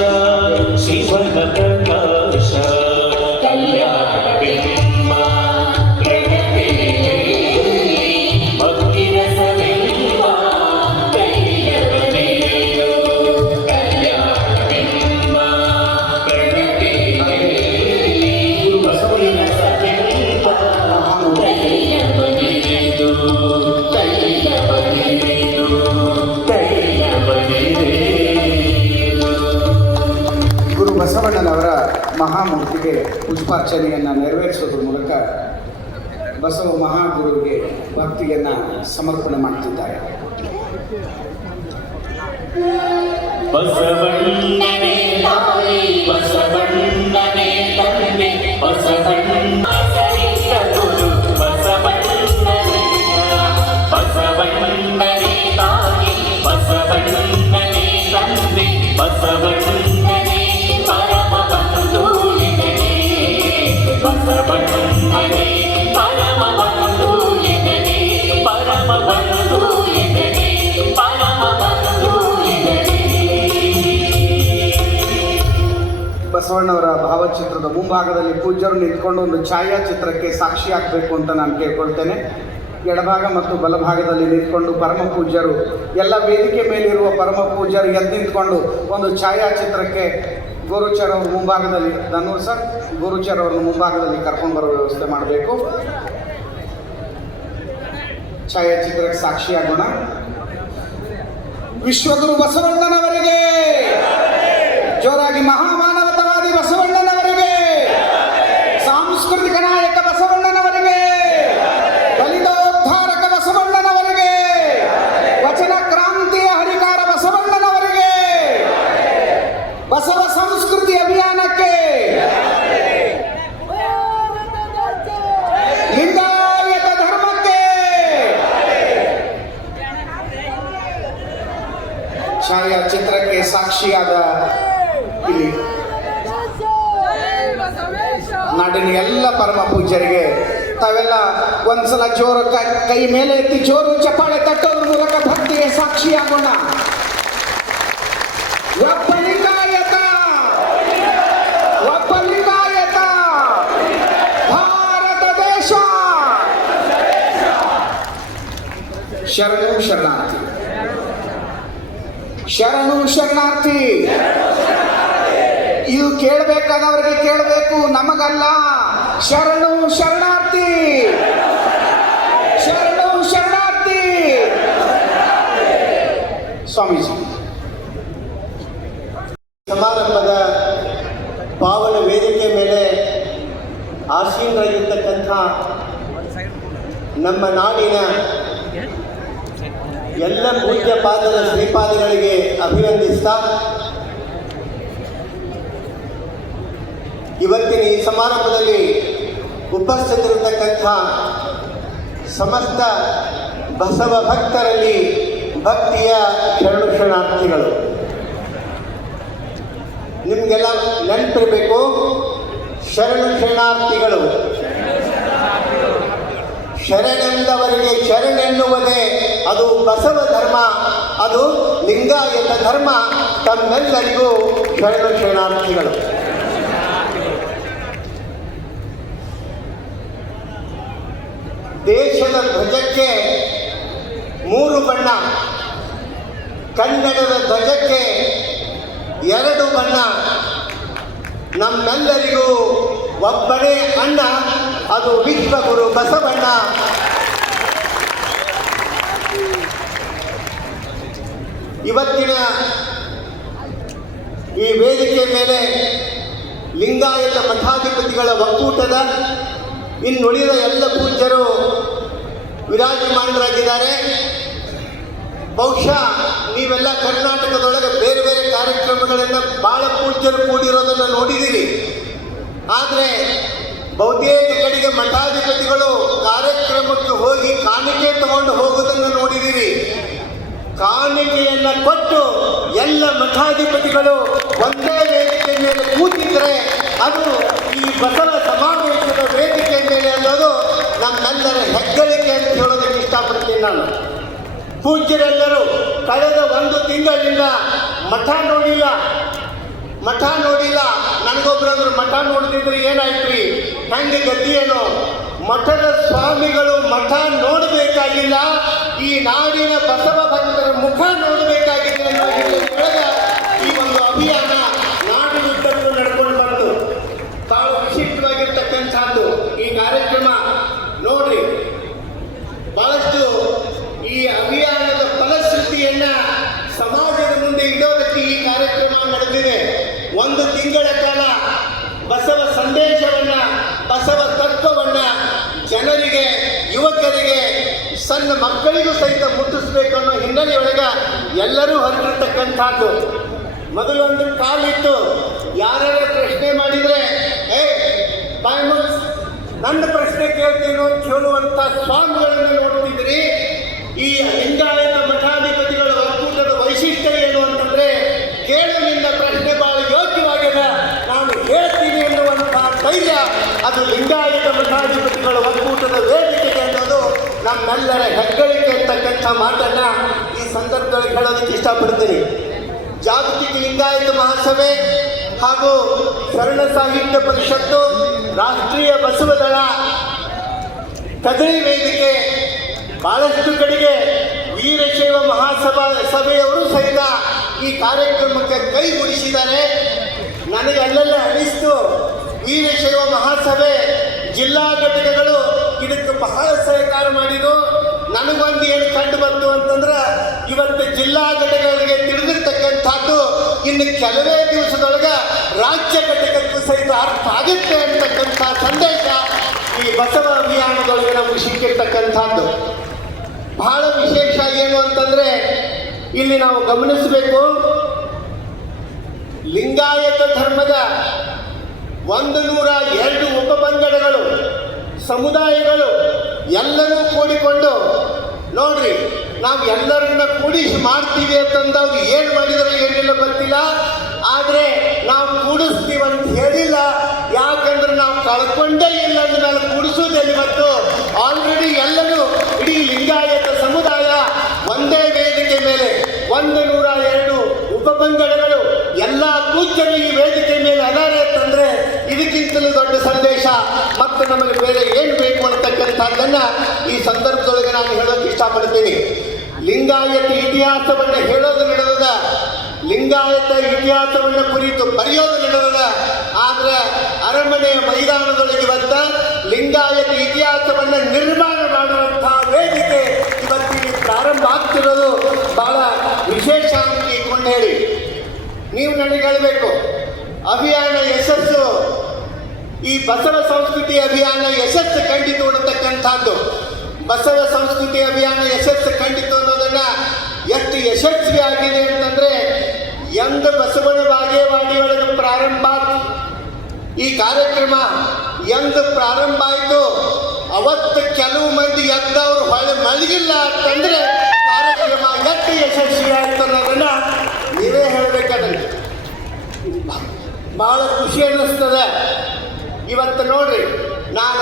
ಶಿವನ ಪ್ರಕಾಶ ಕಲ್ಯಾಣವೆಂಬ ಪ್ರಣತೆಯಲ್ಲಿ ಭಕ್ತಿ ರಸವೆಂಬ ತೈಲವನೆರೆದು ಕಲ್ಯಾಣವೆಂಬ ಪ್ರಣತೆಯಲ್ಲಿ ಭಕ್ತಿ ರಸವೆಂಬ ತೈಲವನೆರೆದು ತೈಲವನೆರೆದು ತೈಲವನೆರೆದು ಗುರು ಬಸವಣ್ಣನವರ ಮಹಾಮೂರ್ತಿಗೆ ಪುಷ್ಪಾರ್ಚನೆಯನ್ನು ನೆರವೇರಿಸೋದ್ರ ಮೂಲಕ ಬಸವ ಮಹಾಗುರುವಿಗೆ ಭಕ್ತಿಯನ್ನು ಸಮರ್ಪಣೆ ಮಾಡ್ತಿದ್ದಾರೆ. ಬಸವಣ್ಣನೇ ತಾಯಿ ಬಸವಣ್ಣನೇ ತಂದೆ ಬಸವಣ್ಣ ಗುರು ಬಸವಣ್ಣನೇ ಬಸವಣ್ಣನೇ ತಾಯಿ ಬಸವಣ್ಣನೇ ತಂದೆ ಬಸವಣ್ಣನೇ ಪರಮ ಬಂಧು ಎನಗೆ ಬಸವಣ್ಣನೇ ಪರಮ ಬಂಧು ಎನಗೆ ಪರಮ ಬಂಧು ಎನಗೆ ಪರಮ ಬಂಧು ಎನಗೆ. ಬಸವಣ್ಣವರ ಭಾವಚಿತ್ರದ ಮುಂಭಾಗದಲ್ಲಿ ಪೂಜ್ಯರು ನಿಂತ್ಕೊಂಡು ಒಂದು ಛಾಯಾಚಿತ್ರಕ್ಕೆ ಸಾಕ್ಷಿ ಆಗಬೇಕು ಅಂತ ನಾನು ಕೇಳ್ಕೊಳ್ತೇನೆ. ಎಡಭಾಗ ಮತ್ತು ಬಲಭಾಗದಲ್ಲಿ ನಿಂತ್ಕೊಂಡು ಪರಮ ಪೂಜ್ಯರು ಎಲ್ಲ ವೇದಿಕೆ ಮೇಲಿರುವ ಪರಮ ಪೂಜ್ಯರು ಎದ್ದು ನಿಂತ್ಕೊಂಡು ಒಂದು ಛಾಯಾಚಿತ್ರಕ್ಕೆ ಗುರುಚರ್ ಅವ್ರ ಮುಂಭಾಗದಲ್ಲಿ ಧನೂರ್ ಸರ್ ಗುರುಚರ್ ಅವ್ರನ್ನ ಮುಂಭಾಗದಲ್ಲಿ ಕರ್ಕೊಂಡು ಬರೋ ವ್ಯವಸ್ಥೆ ಮಾಡಬೇಕು. ಛಾಯಾಚಿತ್ರಕ್ಕೆ ಸಾಕ್ಷಿಯಾಗೋಣ. ವಿಶ್ವಗುರು ಬಸವಣ್ಣನವರಿಗೆ ಜೋರಾಗಿ ಮಹಾಮಾನವತಾವಾದಿ ಬಸವಣ್ಣನವರಿಗೆ, ಸಾಂಸ್ಕೃತಿಕ ನಾಯಕ ಬಸವಣ್ಣನವರಿಗೆ, ದಲಿತೋದ್ಧಾರಕ ಬಸವಣ್ಣನವರಿಗೆ, ವಚನ ಕ್ರಾಂತಿಯ ಹರಿಕಾರ ಬಸವಣ್ಣನವರಿಗೆ, ಬಸವ ಸಂಸ್ಕೃತಿ ಅಭಿಯಾನಕ್ಕೆ, ಲಿಂಗಾಯತ ಧರ್ಮಕ್ಕೆ, ಛಾಯಾಚಿತ್ರಕ್ಕೆ ಸಾಕ್ಷಿಯಾದ ಇಲ್ಲಿ ನಾಡಿನ ಎಲ್ಲ ಪರಮ ಪೂಜ್ಯರಿಗೆ ತಾವೆಲ್ಲ ಒಂದ್ಸಲ ಜೋರು ಕೈ ಮೇಲೆ ಎತ್ತಿ ಜೋರು ಚಪ್ಪಾಳೆ ತಟ್ಟೋದ್ರ ಮೂಲಕ ಭಕ್ತಿಗೆ ಸಾಕ್ಷಿಯಾಗೋಣ. ಒಬ್ಬ ಲಿಂಗಾಯತ ಒಬ್ಬ ಲಿಂಗಾಯತ ಭಾರತ ದೇಶ ಶರಣು ಶರಣಾರ್ಥಿ ಶರಣು ಶರಣಾರ್ಥಿ. ಇದು ಕೇಳಬೇಕಾದವರಿಗೆ ಕೇಳಬೇಕು, ನಮಗಲ್ಲ. ಶರಣು ಶರಣಾರ್ಥಿ ಶರಣು ಶರಣಾರ್ಥಿ. ಸ್ವಾಮೀಜಿ ಸಮಾರಂಭದ ಪಾವನ ವೇದಿಕೆ ಮೇಲೆ ಆಸೀನರಾಗಿರ್ತಕ್ಕಂಥ ನಮ್ಮ ನಾಡಿನ ಎಲ್ಲ ಪೂಜ್ಯ ಪಾದದ ಶ್ರೀಪಾದಗಳಿಗೆ ಅಭಿನಂದಿಸ್ತಾ ಇವತ್ತಿನ ಈ ಸಮಾರಂಭದಲ್ಲಿ ಉಪಸ್ಥಿತರಿರತಕ್ಕಂಥ ಸಮಸ್ತ ಬಸವ ಭಕ್ತರಲ್ಲಿ ಭಕ್ತಿಯ ಶರಣಾರ್ಥಿಗಳು. ನಿಮಗೆಲ್ಲ ನೆನಪಿರಬೇಕು, ಶರಣಾರ್ಥಿಗಳು ಶರಣೆಂದವರಿಗೆ ಶರಣೆನ್ನುವುದೇ ಅದು ಬಸವ ಧರ್ಮ, ಅದು ಲಿಂಗಾಯತ ಧರ್ಮ. ತಮ್ಮೆಲ್ಲರಿಗೂ ಶರಣಾರ್ಥಿಗಳು. ದೇಶದ ಧ್ವಜಕ್ಕೆ 3 ಬಣ್ಣ, ಕನ್ನಡದ ಧ್ವಜಕ್ಕೆ 2 ಬಣ್ಣ. ನಮ್ಮೆಲ್ಲರಿಗೂ ಒಬ್ಬನೇ ಅಣ್ಣ, ಅದು ವಿಶ್ವಗುರು ಬಸವಣ್ಣ. ಇವತ್ತಿನ ಈ ವೇದಿಕೆ ಮೇಲೆ ಲಿಂಗಾಯತ ಮಠಾಧಿಪತಿಗಳ ಒಕ್ಕೂಟದ ಇನ್ನುಳಿದ ಎಲ್ಲ ಪೂಜ್ಯರು ವಿರಾಜಮಾನರಾಗಿದ್ದಾರೆ. ಬಹುಶಃ ನೀವೆಲ್ಲ ಕರ್ನಾಟಕದೊಳಗೆ ಬೇರೆ ಬೇರೆ ಕಾರ್ಯಕ್ರಮಗಳನ್ನು ಭಾಳ ಪೂಜ್ಯರು ಕೂಡಿರೋದನ್ನು ನೋಡಿದ್ದೀರಿ. ಆದರೆ ಬಹುತೇಕ ಕಡೆಗೆ ಮಠಾಧಿಪತಿಗಳು ಕಾರ್ಯಕ್ರಮಕ್ಕೆ ಹೋಗಿ ಕಾಣಿಕೆ ತಗೊಂಡು ಹೋಗುವುದನ್ನು ನೋಡಿದ್ದೀರಿ. ಕಾಣಿಕೆಯನ್ನು ಕೊಟ್ಟು ಎಲ್ಲ ಮಠಾಧಿಪತಿಗಳು ಒಂದೇ ವೇದಿಕೆ ಮೇಲೆ ಕೂತಿದ್ರೆ ಅದು ಈ ಬಸವ ಸಮಾವೇಶದ ವೇದಿಕೆ ಮೇಲೆ ಅನ್ನೋದು ನಮ್ಮೆಲ್ಲರ ಹೆಗ್ಗಳಿಕೆ ಅಂತ ಹೇಳೋದಕ್ಕೆ ಇಷ್ಟಪಡ್ತೀನಿ ನಾನು. ಪೂಜ್ಯರೆಲ್ಲರೂ ಕಳೆದ 1 ತಿಂಗಳಿಂದ ಮಠ ನೋಡಿಲ್ಲ. ನನಗೊಬ್ರಂದ್ರು ಮಠ ನೋಡಿದ್ರೆ ಏನಾಯ್ತ್ರಿ, ಹೆಂಗೆ ಗತಿ ಏನು? ಮಠದ ಸ್ವಾಮಿಗಳು ಮಠ ನೋಡಬೇಕಾಗಿಲ್ಲ, ಈ ನಾಡಿನ ಬಸವ ಭಕ್ತರ ಮುಖ ನೋಡಬೇಕಾಗಿದೆ ಅನ್ನೋ ಹಿನ್ನೆಲೆಯೊಳಗೆ ಈ ಒಂದು ಅಭಿಯಾನ ನಾಡಿನುದ್ದಕ್ಕೂ ನಡ್ಕೊಂಡು ಬಂತು. ಬಹಳ ವಿಶಿಷ್ಟವಾಗಿರ್ತಕ್ಕಂಥದ್ದು ಈ ಕಾರ್ಯಕ್ರಮ. ನೋಡ್ರಿ, ಬಹಳಷ್ಟು ಈ ಅಭಿಯಾನದ ಫಲಶ್ರುತಿಯನ್ನ ಸಮಾಜದ ಮುಂದೆ ಇಡೋದಕ್ಕೆ ಈ ಕಾರ್ಯಕ್ರಮ ನಡೆದಿದೆ. 1 ತಿಂಗಳ ಕಾಲ ಬಸವ ಸಂದೇಶವನ್ನ, ಬಸವ ತತ್ವವನ್ನ ಜನರಿಗೆ, ಯುವಕರಿಗೆ, ಸಣ್ಣ ಮಕ್ಕಳಿಗೂ ಸಹಿತ ಮುಟ್ಟಿಸ್ಬೇಕು ಅನ್ನೋ ಹಿನ್ನೆಲೆಯೊಳಗೆ ಎಲ್ಲರೂ ಹೊರಟಿರ್ತಕ್ಕಂಥದ್ದು. ಮೊದಲೊಂದು ಕಾಲಿತ್ತು, ಯಾರ್ಯಾರ ಪ್ರಶ್ನೆ ಮಾಡಿದ್ರೆ ಬಾಯ್ ಮುಚ್ಚ್, ನನ್ನ ಪ್ರಶ್ನೆ ಕೇಳ್ತೀನೋ ಅಂತ ಹೇಳುವಂಥ ಸ್ವಾಮಿಗಳನ್ನು ನೋಡ್ತಿದ್ರಿ. ಈ ಲಿಂಗಾಯತ ಮಠಾಧಿಪತಿಗಳ ಒಕ್ಕೂಟದ ವೈಶಿಷ್ಟ್ಯ ಏನು ಅಂತಂದ್ರೆ, ಕೇಳು ನಿನ್ನ ಪ್ರಶ್ನೆ ಬಹಳ ಯೋಗ್ಯವಾಗಿದೆ, ನಾನು ಹೇಳ್ತೀನಿ ಎನ್ನುವಂತಹ ಧೈರ್ಯ ಅದು ಲಿಂಗಾಯತ ಮಠಾಧಿಪತಿಗಳ ಒಕ್ಕೂಟದ ವೇದಿಕೆಗೆ ಅನ್ನೋದು ನಮ್ಮೆಲ್ಲರ ಹೆಗ್ಗಳಿಕೆ ಅಂತಕ್ಕಂಥ ಮಾತನ್ನ ಈ ಸಂದರ್ಭದಲ್ಲಿ ಹೇಳೋದಕ್ಕೆ ಇಷ್ಟಪಡ್ತೀನಿ. ಜಾಗತಿಕ ಲಿಂಗಾಯತ ಮಹಾಸಭೆ ಹಾಗೂ ಶರಣ ಸಾಹಿತ್ಯ ಪರಿಷತ್ತು, ರಾಷ್ಟ್ರೀಯ ಬಸವದಳ, ಕದಳಿ ವೇದಿಕೆ, ಬಹಳಷ್ಟು ಕಡೆಗೆ ವೀರಶೈವ ಮಹಾಸಭಾ ಸಭೆಯವರು ಸಹಿತ ಈ ಕಾರ್ಯಕ್ರಮಕ್ಕೆ ಕೈಗೂಡಿಸಿದ್ದಾರೆ. ನನಗೆ ಅಲ್ಲೆಲ್ಲ ಅನಿಸ್ತು, ವೀರಶೈವ ಮಹಾಸಭೆ ಜಿಲ್ಲಾ ಘಟಕಗಳು ಇದಕ್ಕೆ ಬಹಳ ಸಹಕಾರ ಮಾಡಿದ್ದು. ನನಗೊಂದು ಏನು ಕಂಡು ಬಂತು ಅಂತಂದ್ರೆ, ಇವತ್ತು ಜಿಲ್ಲಾ ಘಟಕಗಳಿಗೆ ತಿಳಿದಿರ್ತಕ್ಕಂಥದ್ದು ಇನ್ನು ಕೆಲವೇ ದಿವಸದೊಳಗೆ ರಾಜ್ಯ ಘಟಕಕ್ಕೂ ಸಹಿತ ಅರ್ಥ ಆಗುತ್ತೆ ಅಂತಕ್ಕಂಥ ಸಂದೇಶ ಈ ಬಸವ ಅಭಿಯಾನದೊಳಗೆ ನಮಗೆ ಸಿಕ್ಕಿರ್ತಕ್ಕಂಥದ್ದು. ಬಹಳ ವಿಶೇಷ ಏನು ಅಂತಂದ್ರೆ, ಇಲ್ಲಿ ನಾವು ಗಮನಿಸಬೇಕು, ಲಿಂಗಾಯತ ಧರ್ಮದ 102 ಉಪಪಂಗಡಗಳು, ಸಮುದಾಯಗಳು ಎಲ್ಲರೂ ಕೂಡಿಕೊಂಡು, ನೋಡ್ರಿ, ನಾವು ಎಲ್ಲರನ್ನ ಕೂಡಿಸಿ ಮಾಡ್ತೀವಿ ಅಂತಂದವ್ರು ಏನು ಮಾಡಿದ್ರೆ ಏನಿಲ್ಲ ಗೊತ್ತಿಲ್ಲ, ಆದರೆ ನಾವು ಕೂಡಿಸ್ತೀವಿ ಅಂತ ಹೇಳಿಲ್ಲ. ಯಾಕಂದ್ರೆ ನಾವು ಕಳ್ಕೊಂಡೇ ಇಲ್ಲ ಅಂದ್ಮೇಲೆ ಕೂಡಿಸೋದಿಲ್ಲ. ಇವತ್ತು ಆಲ್ರೆಡಿ ಎಲ್ಲರೂ, ಇಡೀ ಲಿಂಗಾಯತ ಸಮುದಾಯ ಒಂದೇ ವೇದಿಕೆ ಮೇಲೆ 102 ಉಪಪಂಗಡಗಳು ಎಲ್ಲ ಪೂಜ್ಯರು ಈ ವೇದಿಕೆ ಮೇಲೆ ಅದಾರೆ ಅಂತಂದ್ರೆ ಇದಕ್ಕಿಂತಲೂ ದೊಡ್ಡ ಸಂದೇಶ ಮತ್ತೆ ನಮಗೆ ಬೇರೆ ಏನು ಬೇಕು ಅಂತಕ್ಕಂಥದ್ದನ್ನ ಈ ಸಂದರ್ಭದೊಳಗೆ ನಾನು ಹೇಳೋಕೆ ಇಷ್ಟಪಡ್ತೀನಿ. ಲಿಂಗಾಯತ ಇತಿಹಾಸವನ್ನು ಹೇಳೋದು ನಡೆದದ, ಲಿಂಗಾಯತ ಇತಿಹಾಸವನ್ನು ಕುರಿತು ಬರೆಯೋದು ನಡೆದದ. ಆದ್ರೆ ಅರಮನೆಯ ಮೈದಾನದೊಳಗೆ ಇವತ್ತ ಲಿಂಗಾಯತ ಇತಿಹಾಸವನ್ನು ನಿರ್ಮಾಣ ಮಾಡುವಂತಹ ವೇದಿಕೆ ಇವತ್ತಿಗೆ ಪ್ರಾರಂಭ ಆಗ್ತಿರೋದು ಬಹಳ ವಿಶೇಷ ಅಂತ ಇಟ್ಕೊಂಡು ಹೇಳಿ. ನೀವು ನನಗೆ ಹೇಳಬೇಕು, ಅಭಿಯಾನ ಯಶಸ್ಸು, ಈ ಬಸವ ಸಂಸ್ಕೃತಿ ಅಭಿಯಾನ ಯಶಸ್ಸು ಕಂಡಿತು ಅನ್ನತಕ್ಕಂಥದ್ದು. ಬಸವ ಸಂಸ್ಕೃತಿ ಅಭಿಯಾನ ಯಶಸ್ಸು ಕಂಡಿತು ಅನ್ನೋದನ್ನ ಎಷ್ಟು ಯಶಸ್ವಿ ಆಗಿದೆ ಅಂತಂದ್ರೆ, ಎಂದು ಬಸವನ ಬಾಗೇವಾಡಿ ಒಳಗೆ ಪ್ರಾರಂಭ ಈ ಕಾರ್ಯಕ್ರಮ ಎಂದು ಪ್ರಾರಂಭ ಆಯಿತು, ಅವತ್ತು ಕೆಲವು ಮಂದಿ ಎದ್ದವರು ಹೊಳೆ ಮಲಗಿಲ್ಲ ಅಂತಂದ್ರೆ ಕಾರ್ಯಕ್ರಮ ಎಷ್ಟು ಯಶಸ್ವಿ ಆಯ್ತು ಅನ್ನೋದನ್ನ ನೀವೇ ಹೇಳ್ಬೇಕಾದ್ರೆ ಬಹಳ ಖುಷಿ ಅನ್ನಿಸ್ತದೆ. ಇವತ್ತು ನೋಡ್ರಿ, ನಾನು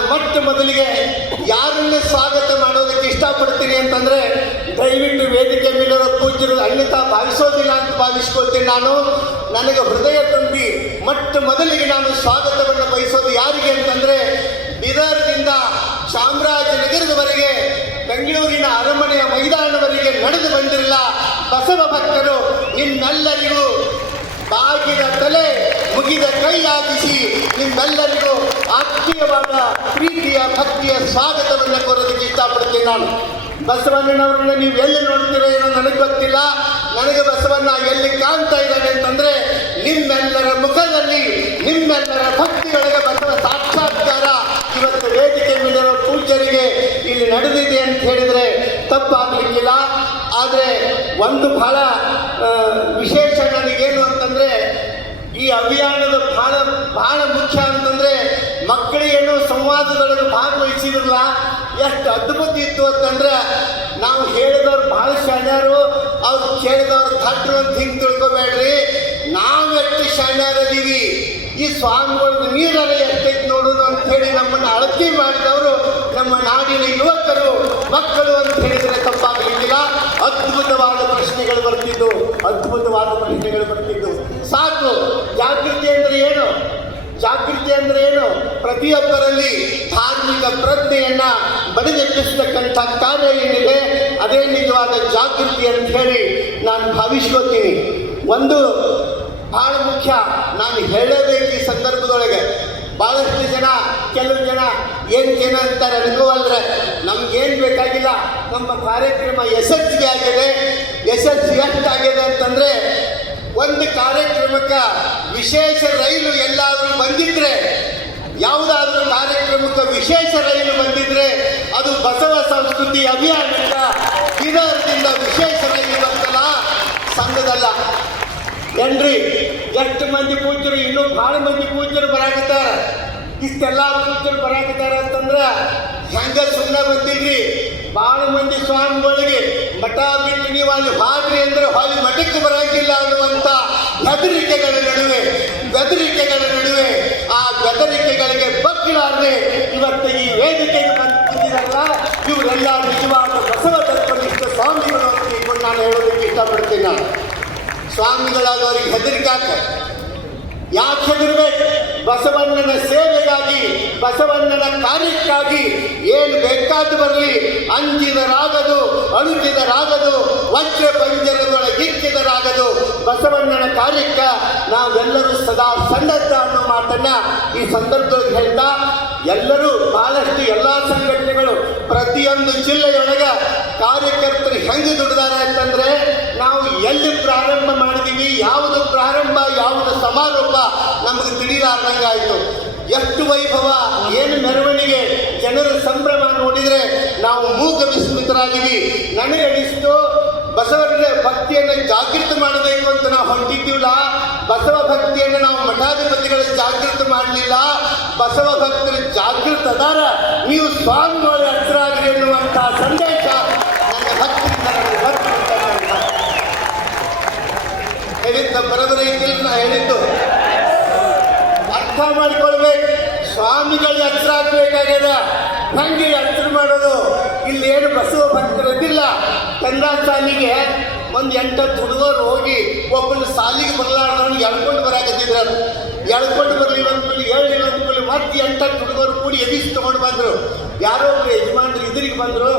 ಮೊದಲಿಗೆ ಯಾರನ್ನೇ ಸ್ವಾಗತ ಮಾಡೋದಕ್ಕೆ ಇಷ್ಟಪಡ್ತೀನಿ ಅಂತಂದ್ರೆ ದಯವಿಟ್ಟು ವೇದಿಕೆ ಮೇಲಿರೋ ಪೂಜ್ಯರು ಅನ್ಯತಾ ಭಾವಿಸೋದಿಲ್ಲ ಅಂತ ಭಾವಿಸ್ಕೊಳ್ತೀನಿ. ನಾನು ನನಗೆ ಹೃದಯ ತುಂಬಿ ಮೊದಲಿಗೆ ನಾನು ಸ್ವಾಗತವನ್ನು ಬಯಸೋದು ಯಾರಿಗೆ ಅಂತಂದ್ರೆ ಬೀದರ್ದಿಂದ ಚಾಮರಾಜನಗರದವರೆಗೆ ಬೆಂಗಳೂರಿನ ಅರಮನೆಯ ಮೈದಾನವರೆಗೆ ನಡೆದು ಬಂದಿರಲ್ಲ ಬಸವ ಭಕ್ತರು, ನಿಮ್ಮೆಲ್ಲರಿಗೂ ಬಾಗಿದ ತಲೆ ಮುಗಿದ ಕೈಯಾಗಿಸಿ ನಿಮ್ಮೆಲ್ಲರಿಗೂ ಆತ್ಮೀಯವಾದ ಪ್ರೀತಿಯ ಭಕ್ತಿಯ ಸ್ವಾಗತವನ್ನು ಕೋರೋದಕ್ಕೆ ಇಷ್ಟಪಡ್ತೀನಿ. ನಾನು ಬಸವಣ್ಣನವರನ್ನ ನೀವು ಎಲ್ಲಿ ನೋಡ್ತೀರೋ ಏನೋ ನನಗೆ ಗೊತ್ತಿಲ್ಲ. ನನಗೆ ಬಸವಣ್ಣ ಎಲ್ಲಿ ಕಾಣ್ತಾ ಇದ್ದಾನೆ ಅಂತಂದ್ರೆ ನಿಮ್ಮೆಲ್ಲರ ಮುಖದಲ್ಲಿ, ನಿಮ್ಮೆಲ್ಲರ ಭಕ್ತಿಗಳಿಗೆ ಬಸವ ಸಾಕ್ಷಾತ್ಕಾರ ಇವತ್ತು ವೇದಿಕೆ ಮೇಲಿರೋ ಪೂಜ್ಯರಿಗೆ ಇಲ್ಲಿ ನಡೆದಿದೆ ಅಂತ ಹೇಳಿದರೆ ತಪ್ಪಾಗಲಿಕ್ಕಿಲ್ಲ. ಆದರೆ ಒಂದು ಬಹಳ ವಿಶೇಷ ನನಗೇನು ಅಂತಂದರೆ ಈ ಅಭಿಯಾನದ ಬಹಳ ಮುಖ್ಯ ಅಂತಂದರೆ ಮಕ್ಕಳಿಗೇನು ಸಂವಾದದೊಳಗೆ ಭಾಗವಹಿಸಿದ್ರಲ್ಲ ಎಷ್ಟು ಅದ್ಭುತ ಇತ್ತು ಅಂತಂದ್ರೆ ನಾವು ಹೇಳಿದವ್ರು ಬಹಳ ಶಾಣ್ಯರು, ಅವ್ರು ಕೇಳಿದವ್ರು ಥಟ್ರು ಅಂತ ಹಿಂಗೆ ತಿಳ್ಕೊಬೇಡ್ರಿ. ನಾವೆಷ್ಟು ಶಾಣ್ಯರದೀವಿ, ಈ ಸ್ವಾಮಿಗಳದ್ದು ನೀರಲ್ಲ ಎಷ್ಟೈತೆ ನೋಡೋದು ಅಂತ ಹೇಳಿ ನಮ್ಮನ್ನು ಅಳತೆ ಮಾಡಿದವರು ನಮ್ಮ ನಾಡಿನ ಯುವಕರು ಮಕ್ಕಳು ಅಂತ ಹೇಳಿದರೆ ತಪ್ಪಾಗಲಿಕ್ಕಿಲ್ಲ. ಅದ್ಭುತವಾದ ಪ್ರಶ್ನೆಗಳು ಬರ್ತಿದ್ದು, ಸಾಕು. ಜಾಗೃತಿ ಅಂದರೆ ಏನು? ಜಾಗೃತಿ ಅಂದರೆ ಏನು? ಪ್ರತಿಯೊಬ್ಬರಲ್ಲಿ ಧಾರ್ಮಿಕ ಪ್ರಜ್ಞೆಯನ್ನ ಬಡಿದೆಬ್ಬಿಸ್ತಕ್ಕಂಥ ಕಾರ್ಯ ಏನಿದೆ ಅದೇ ನಿಜವಾದ ಜಾಗೃತಿ ಅಂತ ಹೇಳಿ ನಾನು ಭಾವಿಸ್ಕೊತೀನಿ. ಒಂದು ಬಹಳ ಮುಖ್ಯ ನಾನು ಹೇಳಬೇಕು ಈ ಸಂದರ್ಭದೊಳಗೆ. ಭಾಳಷ್ಟು ಜನ, ಕೆಲವು ಜನ ಏನು ಅಂತಾರೆ ಅನ್ಕೋವಲ್ರೆ, ನಮ್ಗೇನು ಬೇಕಾಗಿಲ್ಲ, ನಮ್ಮ ಕಾರ್ಯಕ್ರಮ ಯಶಸ್ವಿ ಆಗಿದೆ. ಯಶಸ್ವಿ ಎಷ್ಟಾಗಿದೆ ಅಂತಂದರೆ ಒಂದು ಕಾರ್ಯಕ್ರಮಕ್ಕೆ ವಿಶೇಷ ರೈಲು ಎಲ್ಲಾದರೂ ಬಂದಿದ್ರೆ, ಯಾವುದಾದ್ರೂ ಕಾರ್ಯಕ್ರಮಕ್ಕೆ ವಿಶೇಷ ರೈಲು ಬಂದಿದ್ರೆ ಅದು ಬಸವ ಸಂಸ್ಕೃತಿ ಅಭಿಯಾನದಿಂದ ಬೀದರ್ದಿಂದ ವಿಶೇಷ ರೈಲು ಬಂತಲ್ಲ, ಸಂಘದಲ್ಲ ಏನ್ರಿ. ಎಷ್ಟು ಮಂದಿ ಪೂಜ್ಯರು, ಇನ್ನೂ ಭಾಳ ಮಂದಿ ಪೂಜ್ಯರು ಬರಾಕತ್ತಾರ. ಇಷ್ಟೆಲ್ಲ ಪೂಜ್ಯರು ಬರಾಕತ್ತಾರ ಅಂತಂದ್ರೆ ಹೆಂಗ ಸುಮ್ಮನೆ ಬಂದಿಲ್ರಿ. ಭಾಳ ಮಂದಿ ಸ್ವಾಮಿಗಳಿಗೆ ಮಠ ಬಿಟ್ಟು ನೀವು ಅಲ್ಲಿ ಹಾದ್ರಿ ಅಂದ್ರೆ ಹೊಳ್ಳಿ ಮಠಕ್ಕೆ ಬರಂಗಿಲ್ಲ ಅನ್ನುವಂಥ ಬೆದರಿಕೆಗಳ ನಡುವೆ ಆ ಬೆದರಿಕೆಗಳಿಗೆ ಬಗ್ಗಿಲಾರ್ದೆ ಇವತ್ತು ಈ ವೇದಿಕೆಗೆ ಬಂದಿರಲ್ಲ, ಇವರೆಲ್ಲ ನಿಜವಾದ ಬಸವ ತತ್ವನಿಷ್ಠ ಸ್ವಾಮಿಗಳು ಅಂತ ತಿಳ್ಕೊಂಡು ನಾನು ಹೇಳೋದಕ್ಕೆ ಇಷ್ಟಪಡ್ತೀನಿ. ನಾನು ಸ್ವಾಮಿಗಳಾದವರಿಗೆ ಹೆದರಿಕೆ ಯಾಕೆ ಹೆದರ್ಬೇಕು? ಬಸವಣ್ಣನ ಸೇವೆಗಾಗಿ, ಬಸವಣ್ಣನ ಕಾರ್ಯಕ್ಕಾಗಿ ಏನು ಬೇಕಾದ್ದು ಬರಲಿ, ಅಂಜಿದರಾಗದು, ಅಳುಕಿದರಾಗದು, ವಜ್ರ ಪಂಜರದೊಳಗಿಕ್ಕಿದರಾಗದು. ಬಸವಣ್ಣನ ಕಾರ್ಯಕ್ಕೆ ನಾವೆಲ್ಲರೂ ಸದಾ ಸನ್ನದ್ಧ ಅನ್ನೋ ಮಾತನ್ನ ಈ ಸಂದರ್ಭದಲ್ಲಿ ಹೇಳ್ತಾ, ಎಲ್ಲರೂ ಬಹಳಷ್ಟು ಎಲ್ಲ ಸಂಘಟನೆಗಳು ಪ್ರತಿಯೊಂದು ಜಿಲ್ಲೆಯೊಳಗೆ ಕಾರ್ಯಕರ್ತರು ಹೆಂಗೆ ದುಡಿದಾರೆ ಅಂತಂದ್ರೆ, ನಾವು ಎಲ್ಲಿ ಪ್ರಾರಂಭ ಮಾಡಿದೀವಿ, ಯಾವುದು ಪ್ರಾರಂಭ ಯಾವುದು ಸಮಾರೋಪ ನಮಗೆ ತಿಳಿಲಾರ್ದಂಗಾಯಿತು. ಎಷ್ಟು ವೈಭವ, ಏನು ಮೆರವಣಿಗೆ, ಜನರ ಸಂಭ್ರಮ ನೋಡಿದರೆ ನಾವು ಮೂಕ ವಿಸ್ಮಿತರಾಗಿವಿ. ನನಗೆ ಅನಿಸ್ತು ಬಸವನ ಭಕ್ತಿಯನ್ನು ಜಾಗೃತಿ ಮಾಡಬೇಕು ಅಂತ ನಾವು ಹೊಂಟಿದ್ದೀವಲ್ಲ, ಬಸವ ಭಕ್ತಿಯನ್ನು ನಾವು ಮಠಾಧಿಪತಿಗಳ ಜಾಗೃತಿ ಮಾಡಲಿಲ್ಲ. ಬಸವ ಭಕ್ತರು ಜಾಗೃತ ಅದಾರ, ನೀವು ಸ್ವಾಮಿಗಳ ಹತ್ತಿರಾಗ್ರಿ ಎನ್ನುವಂಥ ಸಂದೇಶ ನನ್ನ ಭಕ್ತರಿಂದ ಹೇಳಿದ್ದ ಬರೋಬರಿ ಇದ್ದಿಲ್ಲ. ನಾ ಹೇಳಿದ್ದು ಅರ್ಥ ಮಾಡಿಕೊಳ್ಬೇಕು. ಸ್ವಾಮಿಗಳಿಗೆ ಹತ್ರ ಆಗಬೇಕಾಗ್ಯದ, ಹಂಗೆ ಹತ್ರ ಮಾಡೋದು. ಇಲ್ಲಿ ಏನು ಬಸವ ಭಕ್ತರದಿಲ್ಲ. ಕನ್ನಡ ಶಾಲಿಗೆ ಒಂದು 8 ಹುಡುಗರು ಹೋಗಿ ಒಬ್ಬನ ಸಾಲಿಗೆ ಬರಲಾರ್ದವ್ನು ಎಳ್ಕೊಂಡು ಬರಾಕತ್ತಿದ್ರು. ಎಳ್ಕೊಂಡು ಬರಲಿಲ್ಲ ಅಂದ್ಮೇಲೆ, ಹೇಳಿಲ್ಲ ಅಂದ್ಮೇಲೆ ಮತ್ತೆ 8 ಹುಡುಗರು ಕೂಡಿ ಎದಿಸಿ ತೊಗೊಂಡು ಬಂದರು. ಯಾರೋ ಒಬ್ರು ಯಜಮಾನ್ರು ಇದ್ರಿಗೆ ಬಂದರು.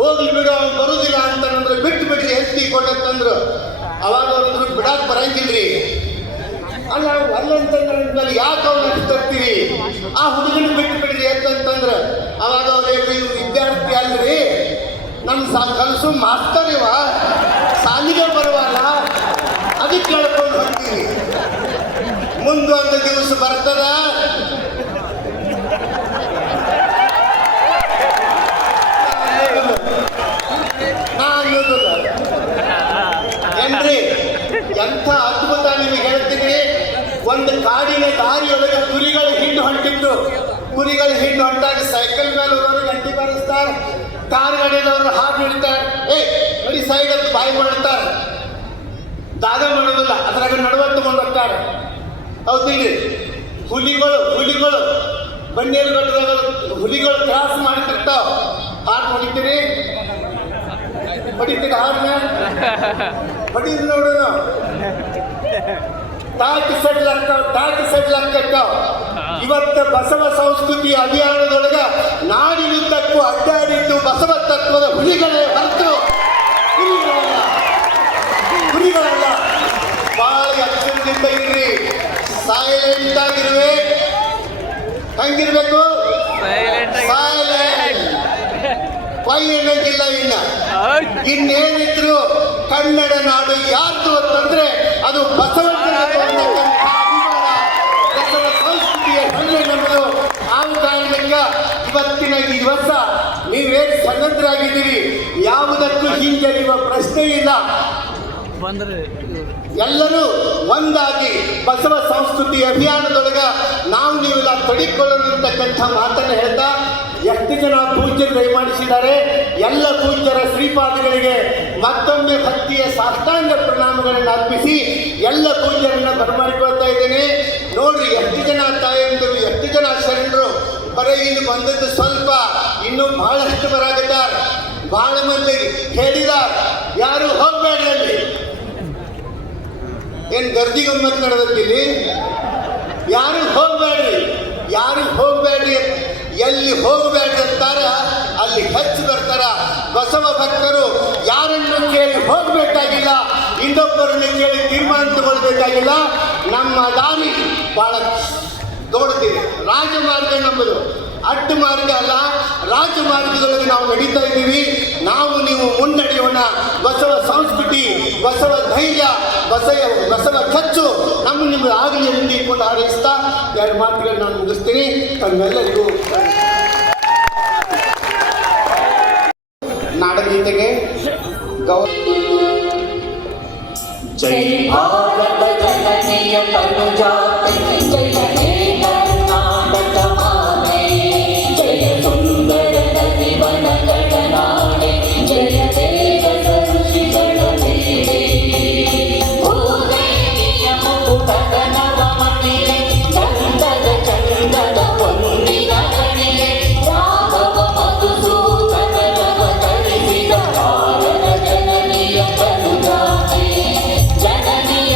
ಹೋಗ್ಲಿ ಬಿಡು, ಅವ್ನು ಬರೋದಿಲ್ಲ ಅಂತಂದ್ರೆ ಬಿಟ್ಟು ಬಿಡ್ರಿ ಎತ್ತಿ ಕೊಟ್ಟಂತಂದ್ರು. ಅವಾಗ ಅವ್ರಂದ್ರು ಬಿಡಾಕ್ ಬರಂಗಿಲ್ರಿ. ಅಲ್ಲ ಅಲ್ಲಂತಂದ್ರೆ ಯಾಕೆ ಅವ್ನು ಅಂತ ತರ್ತೀರಿ, ಆ ಹುಡುಗನ ಬಿಟ್ಟು ಬಿಡ್ರಿ ಅಂತಂತಂದ್ರೆ ಅವಾಗ ಅವ್ರು ವಿದ್ಯಾರ್ಥಿ ಅಲ್ರಿ, ನಮ್ಮ ಕಲಸು ಮಾಸ್ತರ್ ಇವ, ಸಾಲಿಗೆ ಬರುವಲ್ಲ, ಅದಕ್ಕೆ ಕೇಳ್ಕೊಂಡು ಹೋಗ್ತೀವಿ. ಮುಂದೊಂದು ದಿವಸ ಬರ್ತದ, ಏನ್ರಿ ಎಂಥ ಅದ್ಭುತ ನಿಮಗೆ ಹೇಳ್ತೀನಿ. ಒಂದು ಕಾಡಿನ ದಾರಿಯೊಳಗೆ ಕುರಿಗಳು ಹಿಂಡು ಹೊಂಟಿತ್ತು. ಕುರಿಗಳು ಹಿಂಡು ಹೊಂಟಾಗ ಸೈಕಲ್ ಮೇಲೆ ಹೋಗೋರು ಗಂಟೆ ಬಾರಿಸ್ತಾರೆ, ಕಾರ್ ಗಾಡಿಯವರು ಹಾಡು ಹಿಡಿತಾರೆ. ಬರೀ ಸೈಡ್ ಅಂತ ಬಾಯಿ ಮಾಡ್ತಾರೆ, ದಾದ ಮಾಡೋದಿಲ್ಲ, ಅದ್ರಾಗ ನಡುವ ತಗೊಂಡು ಹೋಗ್ತಾರೆ. ಹೌದಿಲ್ರಿ? ಹುಲಿಗಳು ಬಂಡೇರು ಬೆಟ್ಟದಾಗ ಹುಲಿಗಳು ಕ್ರಾಸ್ ಮಾಡ್ತಿರ್ತಾವ. ಹಾಡು ಹೊಡಿತೀರಿ ಹಾಡನ್ನ ಹೊಡಿದ್ ನೋಡೋಣ. ಟಾಕ್ ಸೆಟ್ಲ್ ಆಗ್ತಾವ. ಇವತ್ತು ಬಸವ ಸಂಸ್ಕೃತಿ ಅಭಿಯಾನದೊಳಗ ನಾಡಿನುದ್ದಕ್ಕೂ ಅಡ್ಡಾಡಿದ್ದು ಬಸವ ತತ್ವದ ಹುಲಿಗಳೇ ಹೊರತು ಹುಲಿಗಳಲ್ಲ. ಬಹಳ ಎಚ್ಚರದಿಂದ ಇರ್ರಿ, ಸೈಲೆಂಟ್ ಆಗಿರುವೆ. ಹಂಗಿರ್ಬೇಕು, ಸೈಲೆಂಟ್. ಪೈ ಅನ್ನೋದಿಲ್ಲ. ಇನ್ನೇನಿದ್ರು ಕನ್ನಡ ನಾಡು ಯಾರ್ದು ಅಂತಂದ್ರೆ ಅದು ಬಸವಣ್ಣನ ಬಸವ ಸಂಸ್ಕೃತಿಯ ಹೆಮ್ಮೆ ನಮ್ಮದು. ಆ ಕಾರಣಕ್ಕ ಇವತ್ತಿನ ಈ ದಿವಸ ನೀವೇನು ಸನ್ನದ್ಧರಾಗಿದ್ದೀರಿ, ಯಾವುದಕ್ಕೂ ಹಿಂಜರಿಯುವ ಪ್ರಶ್ನೆ ಇಲ್ಲ. ಎಲ್ಲರೂ ಒಂದಾಗಿ ಬಸವ ಸಂಸ್ಕೃತಿ ಅಭಿಯಾನದೊಳಗ ನಾವು ನೀವೆಲ್ಲ ತೊಡಿಕೊಳ್ಳತಕ್ಕಂಥ ಮಾತನ್ನು ಹೇಳ್ತಾ, ಎಷ್ಟು ಜನ ಪೂಜ್ಯರು ದಯಮಾಡಿಸಿದ್ದಾರೆ. ಎಲ್ಲ ಪೂಜ್ಯರ ಶ್ರೀಪಾದಗಳಿಗೆ ಮತ್ತೊಮ್ಮೆ ಭಕ್ತಿಯ ಸಾಷ್ಟಾಂಗ ಪ್ರಣಾಮಗಳನ್ನು ಅರ್ಪಿಸಿ ಎಲ್ಲ ಪೂಜ್ಯರನ್ನ ಬರಮಾಡಿಕೊಳ್ತಾ ಇದ್ದೇನೆ. ನೋಡ್ರಿ, ಎಷ್ಟು ಜನ ತಾಯಂದಿರು, ಎಷ್ಟು ಜನ ಶರಣರು. ಬರೀ ಇನ್ನು ಬಂದದ್ದು ಸ್ವಲ್ಪ, ಇನ್ನೂ ಬಹಳಷ್ಟು ಬರಾಗತ್ತಾರ. ಬಹಳ ಮಂದಿ ಹೇಳಿದಾರ, ಯಾರು ಹೋಗ್ಬೇಡ್ರಿ. ಏನು ಗರ್ದಿ ಗಮ್ಮತ್ ನಡೆದಿಲ್ಲಿ? ಯಾರು ಹೋಗ್ಬೇಡ್ರಿ. ಎಲ್ಲಿ ಹೋಗಬೇಡ್ರಿ ಅಂತಾರ ಅಲ್ಲಿ ಹೆಚ್ಚು ಬರ್ತಾರ. ಬಸವ ಭಕ್ತರು ಯಾರನ್ನು ಕೇಳಿ ಹೋಗಬೇಕಾಗಿಲ್ಲ, ಇನ್ನೊಬ್ಬರನ್ನು ಕೇಳಿ ತೀರ್ಮಾನ ತಗೊಳ್ಬೇಕಾಗಿಲ್ಲ. ನಮ್ಮ ದಾರಿ ಬಹಳ ದೊಡ್ಡದಿದೆ. ರಾಜಮಾರ್ಗ ನಮ್ಮದು, ಅಡ್ಡ ಮಾರ್ಗ ಅಲ್ಲ. ರಾಜಮಾರ್ಗದೊಳಗೆ ನಾವು ನಡೀತಾ ಇದ್ದೀವಿ. ನಾವು ನೀವು ಮುನ್ನಡೆಯೋಣ. ಬಸವ ಸಂಸ್ಕೃತಿ, ಬಸವ ಧೈರ್ಯ, ಬಸವ ಕಚ್ಚು ನಿಮ್ಮದು ಆಗಲಿ ಎಂದಿಕೊಂಡು ಹಾರೈಸ್ತಾ ಎರಡು ಮಾತುಗಳನ್ನು ನಾನು ಮುಗಿಸ್ತೀನಿ. ತಮ್ಮೆಲ್ಲರಿಗೂ ನಾಡಗೀತೆಗೆ ಜೈ ಭಾರತ ಜನನಿಯ ತನುಜಾತೆ, ಜಯ ಹೇ ಕರ್ನಾಟಕ ಮಾತೆ, ಜಯ ಸುಂದರ ನದಿವನ ಗಣನಾಡೆ, ಜಯ ದೇವ ಋಷಿಗಳ ನೀಡೆ. ಭೂದೇವಿಯ ಮುಕುಟದ ನವಮಣಿಯೇ, ಚಂದದ ಹೊನ್ನಿನ ಗಣಿಯೇ, ರಾಘವ ಮಧುಸೂದನರವ ತರಿಸಿದ ಭಾರತ ಜನನಿಯ ತನುಜಾತೆ, ಜನನಿಯ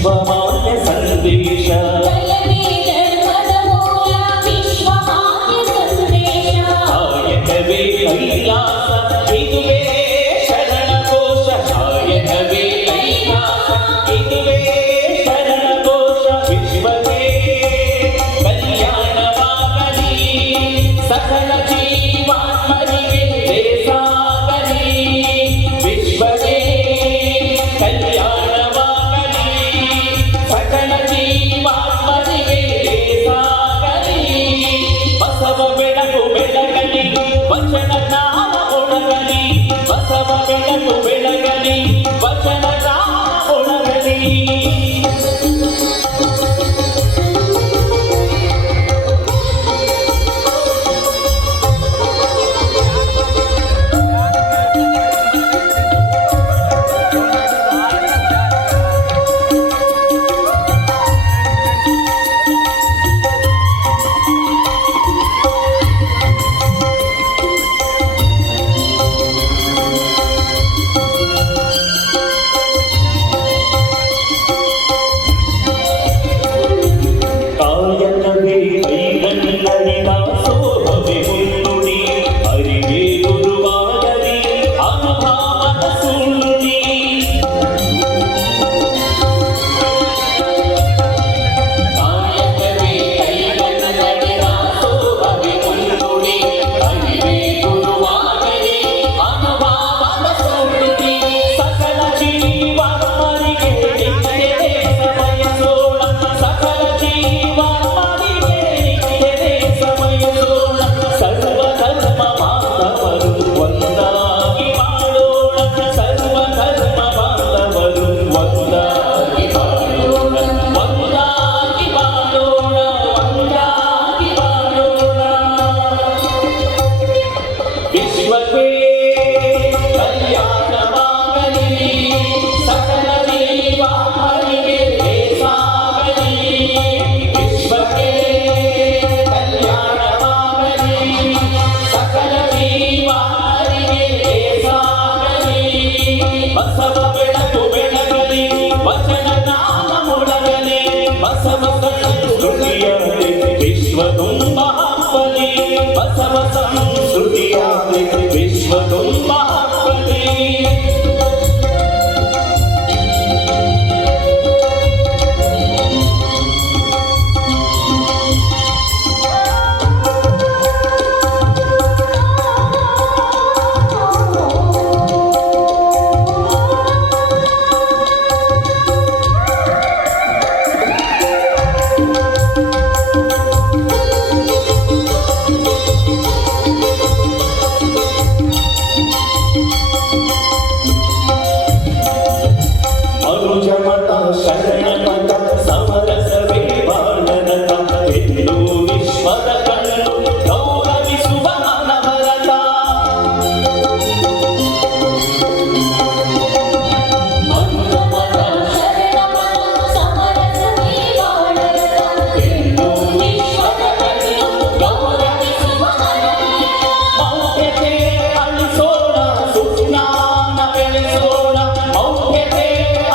ವಿಶ್ವಮಾನ್ಯ ಸಂದೇಶ ದಯವೇ ಧರ್ಮದ ಮೂಲ ವಿಶ್ವಮಾನ್ಯ ಸಂದೇಶ ಕಾಯಕವೇ ಕೈಲಾಸ ಇದುವೇ ಶರಣ ಘೋಷ ಕಾಯಕವೇ ಕೈಲಾಸ ಇದುವೇ ಶರಣ ಘೋಷ ವಿಶ್ವವೇ ಕಲ್ಯಾಣವಾಗಲಿ ಸಕಲ ಜೀವಾತ್ಮರಿಗೆ ಸಾಗಲಿ ವಿಶ್ವವೇ ಕಲ್ಯಾಣವಾಗಲಿ ಸಕಲ ಜೀವಾತ್ಮರಿಗೆ ಸಾಗಲಿ ಬಸವ ಬೆಳಕು ಬೆಳಗಲಿ ವಚನ ಜ್ಞಾನ ಒಳಗಲಿ ಬಸವ ಬೆಳಕು ಬೆಳಗಲಿ ವಚನ ಜ್ಞಾನ ಒಳಗಲಿ ಕಾಯಕವೇ ಕೈಗನ್ನಡಿನ ಸೋಹವೇ ಮುನ್ನುಡಿ ಅರಿವೇ ಗುರುವಾಗಲಿ ಅನುಭಾವದ ಸುಳ್ಳುಡಿ ಕಾಯಕವೇ ಕೈಗನ್ನಡಿನ ಸೋಹವೇ ಮುನ್ನುಡಿ ಅರಿವೇ ಗುರುವಾಗಲಿ ಅನುಭಾವದ ಸುಳ್ಳುಡಿ ಸಕಲ ಜೀವಾತ್ಮರಿಗೆ ನಿತ್ಯವೇ ಸಮಯಸೋಣ ಸಕಲ ಜೀವಾತ್ಮರಿಗೆ ನಿತ್ಯವೇ ಸಮಯಸೋಣ ಸರ್ವಧರ್ಮ ಬಾಂಧವರು ಒಂದಾಗಿ ಮಾಡೋಣ ಸರ್ವಧರ್ಮ ಬಾಂಧವರು ಒಂದಾಗಿ ಮಾಡೋಣ ಒಂದಾಗಿ ಮಾಡೋಣ ಒಂದಾಗಿ ಮಾಡೋಣ ವಿಶ್ವವೇ ಕಲ್ಯಾಣವಾಗಲಿ ಸಕಲ ಜೀವಾತ್ಮರಿಗೆ ಸಾಗಲಿ ವಿಶ್ವವೇ ಕಲ್ಯಾಣವಾಗಲಿ ಸಕಲ ಜೀವಾತ್ಮರಿಗೆ ಸಾಗಲಿ ಬಸವ ಬೆಳಕು ಬೆಳಗಲಿ ವಚನ ಜ್ಞಾನ ಮೊಳಗಲಿ ಬಸವ ಸಂಸ್ಕೃತಿಯಾಗಲಿ ವಿಶ್ವ ತುಂಬ ಹಬ್ಬಲಿ ಬಸವ ಸಂಸ್ಕೃತಿಯಾಗಲಿ ವಿಶ್ವ ತುಂಬ ಹಬ್ಬಲಿ ಮನುಜಮತ ಶರಣಮತ ಸಮರಸವೇ ಬಾಳನತ ಎಂದು ವಿಶ್ವದ ಕಣ್ಣು ಗೌರವಿಸುವ ಅನವರತ ಮನುಜಮತ ಶರಣಮತ ಸಮರಸವೇ ಬಾಳರತ ಎಂದು ವಿಶ್ವದ ಕಣ್ಣು ಗೌರವಿಸುವ ಅನವರತ ಮೌಢ್ಯತೆ ಅಳಿಸೋಣ ಸುಜ್ಞಾನ ಬೆಳೆಸೋಣ ಮೌಢ್ಯತೆ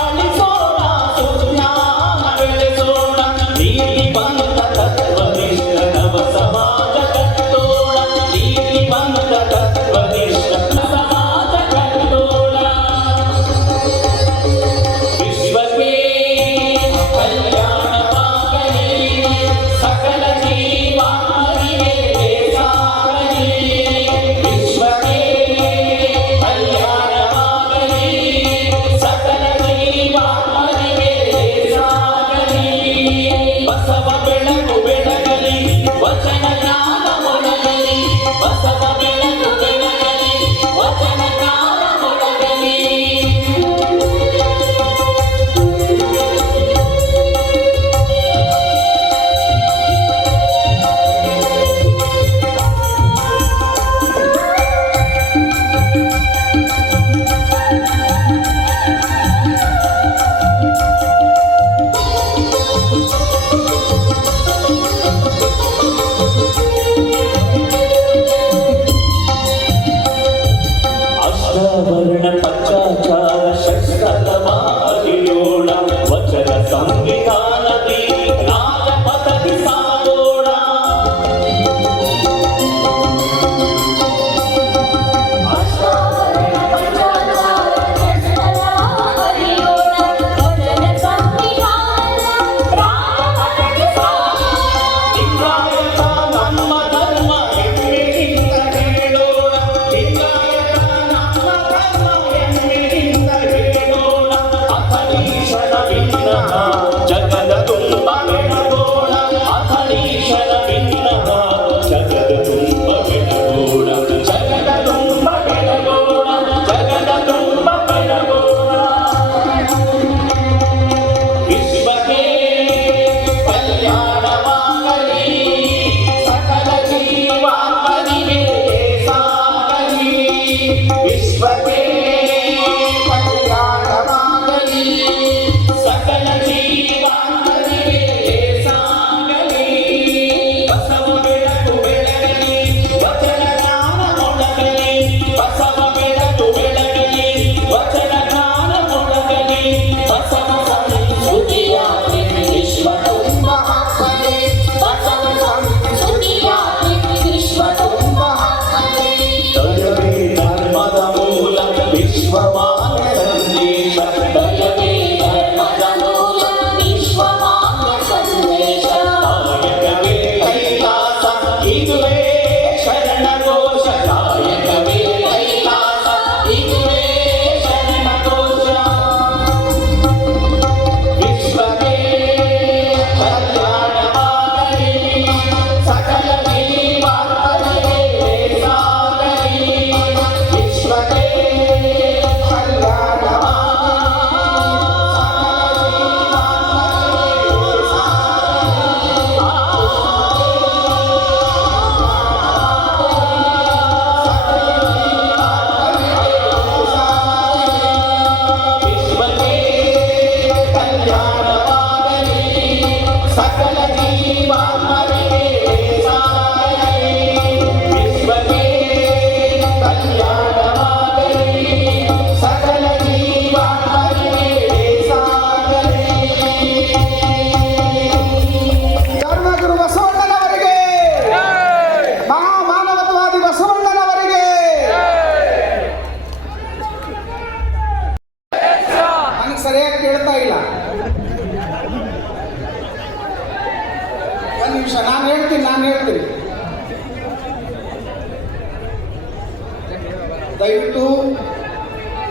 ಅಳಿಸೋಣ ಸುಜ್ಞಾನ ಬೆಳೆಸೋಣ ನೀತಿವಂತ ತತ್ವನಿಷ್ಠ ನವ ಸಮಾಜ ಕಟ್ಟೋಣ ನೀತಿವಂತ ತತ್ವನಿಷ್ಠ ಸಮಾಜ ಕಟ್ಟೋಣ ವಿಶ್ವವೇ ಕಲ್ಯಾಣವಾಗಲಿ ಸಕಲ ಜೀವಾತ್ಮರಿಗೆ ಸಾಗಲಿ ವಿಶ್ವವೇ ಕಲ್ಯಾಣವಾಗಲಿ ಸಕಲ ಜೀವಾತ್ಮರಿಗೆ ಸಾಗಲಿ ಬಸವ ಬೆಳಕು ಬೆಳಗಲಿ ವಚನ ಜ್ಞಾನ ಮೊಳಗಲಿ ಬಸವ ಬೆಳಕು ಬೆಳಗಲಿ ವಚನ ಜ್ಞಾನ ಮೊಳಗಲಿ ವರ್ಣ ಪಂಚಾಚಾರ ಶಸ್ತ್ರವಾದಿಯೋಣ ವಚನ ಸಂವಿಧಾನದಿ ರಾಜಪಥದಿ ಸಾಗೋಣ ಅಷ್ಟಾವರಣ ಪಂಚಾಚಾರ ಚಂದನ ಹರಿಯೋಣ ಭಜನ ಸಂವಿಧಾನ ರಾಮಭಕ್ತಿ ಸಾಗೋಣ ಲಿಂಗಾಯತ ನಮ್ಮ ಧರ್ಮ ಹೆಮ್ಮೆಯಿಂದ ಹೇಳೋಣ ಲಿಂಗಾಯತ ನಮ್ಮ ಧರ್ಮ ಹೆಮ್ಮೆಯಿಂದ ಹೇಳೋಣ ಅಥಣೀಶ್ವರ ವಿಗ್ರಹ ಜಗದ ತುಂಬ ಬೆಳಗೋಣ ಅಥಣೀಶ್ವರ ವಿಗ್ರಹ ಜಗದ ತುಂಬ ಬೆಳಗೋಣ ಜಗದ ತುಂಬ ಬೆಳಗೋಣ ಜಗದ ತುಂಬ ಬೆಳಗೋಣ ವಿಶ್ವಕ್ಕೆ ಕಲ್ಯಾಣವಾಗಲಿ ಸಕಲ ಜೀವಾತ್ಮನಿಗೆ ಸಾಗಲಿ ವಿಶ್ವಕ್ಕೆ ಕಲ್ಯಾಣವಾಗಲಿ ಸಕಲ ಜೀವಾತ್ಮನಿಗೆ ಸಾಗಲಿ ಬಸವ ಬೆಳಕು ಬೆಳಗಲಿ ವಚನ ಜ್ಞಾನ ಮೊಳಗಲಿ ಬಸವ ಬೆಳಕು ಬೆಳಗಲಿ ವಚನ ಜ್ಞಾನ ಮೊಳಗಲಿ ಬಸವ ಸಂಸ್ಕೃತಿಯ ವಿಶ್ವ ತುಂಬ ಹಾಕಲಿ ಬಸವ ಸಂಸ್ಕೃತಿಯ ವಿಶ್ವ ತುಂಬ ಹಾಕಲಿ ದಯವೇ ಧರ್ಮದ ಮೂಲ ವಿಶ್ವಮಾನ್ಯ ಸಂದೇಶ ದಯವೇ ಧರ್ಮದ ಮೂಲ ವಿಶ್ವಮಾನ್ಯ ಸಂದೇಶ ಕಾಯಕವೇ ಕೈಲಾಸ ಇದುವೇ ಶರಣ ಘೋಷ ಕಾಯಕವೇ ಕೈಲಾಸ ಇದುವೇ ಶರಣ ಘೋಷ ವಿಶ್ವಕ್ಕೆ ಕಲ್ಯಾಣವಾಗಲಿ ಸಕಲ ಜೀವಾತ್ಮನಿಗೆ ಸಾಗಲಿ ವಿಶ್ವಕ್ಕೆ ವಿಶ್ವಕ್ಕೆ ಕಲ್ಯಾಣವಾಗಲಿ ಸಕಲ ಜೀವಾತ್ಮನಿಗೆ ಸಾಗಲಿ ವಿಶ್ವಕ್ಕೆ ಕಲ್ಯಾಣವಾಗಲಿ ಸಕಲ ಜೀವಾತ್ಮನಿಗೆ ಸಾಗಲಿ ಧರ್ಮಗುರು ಬಸವಣ್ಣನವರಿಗೆ ಮಹಾಮಾನವತಾವಾದಿ ಬಸವಣ್ಣನವರಿಗೆ ನನಗೆ ಸರಿಯಾಗಿ ಕೇಳ್ತಾ ಇಲ್ಲ. ಒಂದು ನಿಮಿಷ ನಾನು ಹೇಳ್ತೀನಿ ದಯವಿಟ್ಟು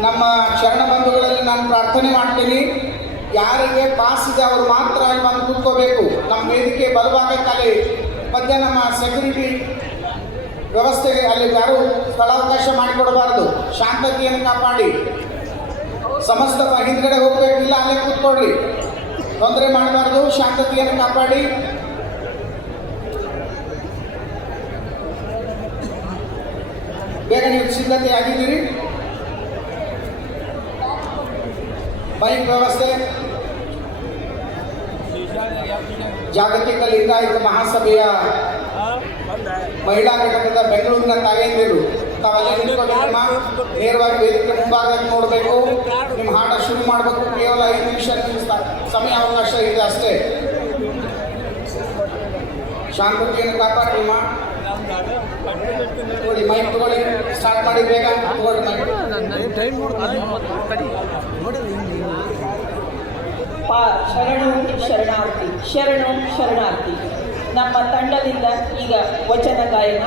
ನಮ್ಮ ಶರಣ ಬಂಧುಗಳಲ್ಲಿ ನಾನು ಪ್ರಾರ್ಥನೆ ಮಾಡ್ತೀನಿ, ಯಾರಿಗೆ ಪಾಸ್ ಇದೆ ಅವರು ಮಾತ್ರ ಅಲ್ಲಿ ಬಂದು ಕೂತ್ಕೋಬೇಕು. ನಮ್ಮ ವೇದಿಕೆ ಬಲಭಾಗಕ್ಕಲ್ಲಿ ಮಧ್ಯ ನಮ್ಮ ಸೆಕ್ಯೂರಿಟಿ ವ್ಯವಸ್ಥೆಗೆ ಅಲ್ಲಿ ಯಾರು ಸ್ಥಳಾವಕಾಶ ಮಾಡಿಕೊಡಬಾರ್ದು. ಶಾಂತತೆಯನ್ನು ಕಾಪಾಡಿ ಸಮಸ್ತ ಹಿಂದ್ಗಡೆ ಹೋಗ್ಬೇಕು, ಇಲ್ಲ ಅಲ್ಲೇ ಕೂತ್ಕೊಳ್ರಿ, ತೊಂದರೆ ಮಾಡಬಾರ್ದು. ಶಾಂತತೆಯನ್ನು ಕಾಪಾಡಿ. ಬೇಗ ನೀವು ಸಿದ್ಧತೆ ಆಗಿದ್ದೀರಿ. ಬೈಕ್ ವ್ಯವಸ್ಥೆ, ಜಾಗತಿಕ ಲಿಂಗಾಯತ ಮಹಾಸಭೆಯ ಮಹಿಳಾ ಘಟಕದ ಬೆಂಗಳೂರಿನ ತಾಯಂದಿರು ತಾವೆಲ್ಲ ನಿಂತ್ಕೊಬೇಕಮ್ಮ. ನೇರವಾಗಿ ವೇದಿಕೆ ಮುಂಭಾಗಕ್ಕೆ ನೋಡಬೇಕು. ನಿಮ್ಮ ಹಾಡ ಶುರು ಮಾಡಬೇಕು. ಕೇವಲ 5 ನಿಮಿಷ ಸಮಯ ಅವಕಾಶ ಇದೆ ಅಷ್ಟೇ. ಶಾಂತತೆಯನ್ನು ಕಾಪಾಡಿಮ್ಮ. ನೋಡಿ ಮೈಕ್ ತಗೊಳ್ಳಿ, ಸ್ಟಾರ್ಟ್ ಮಾಡಿ, ಬೇಗ ತಗೊಳ್ಳಿ ಮೈಕ್. ಶರಣು ಶರಣಾರ್ಥಿ ಶರಣು ಶರಣಾರ್ಥಿ. ನಮ್ಮ ತಂಡದಿಂದ ಈಗ ವಚನ ಗಾಯನ.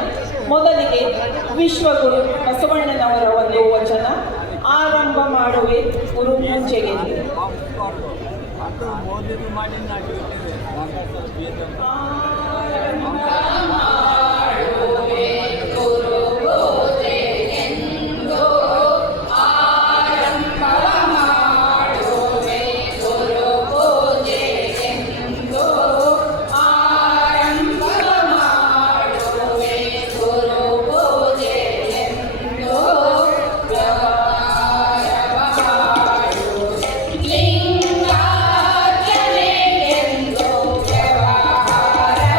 ಮೊದಲಿಗೆ ವಿಶ್ವಗುರು ಬಸವಣ್ಣನವರ ಒಂದು ವಚನ ಆರಂಭ ಮಾಡುವೆ ಗುರು ಪೂಜೆಗೆ. ಲಿಂಗಾರ್ಚನೆ ಎಂದು ವ್ಯವಹಾರ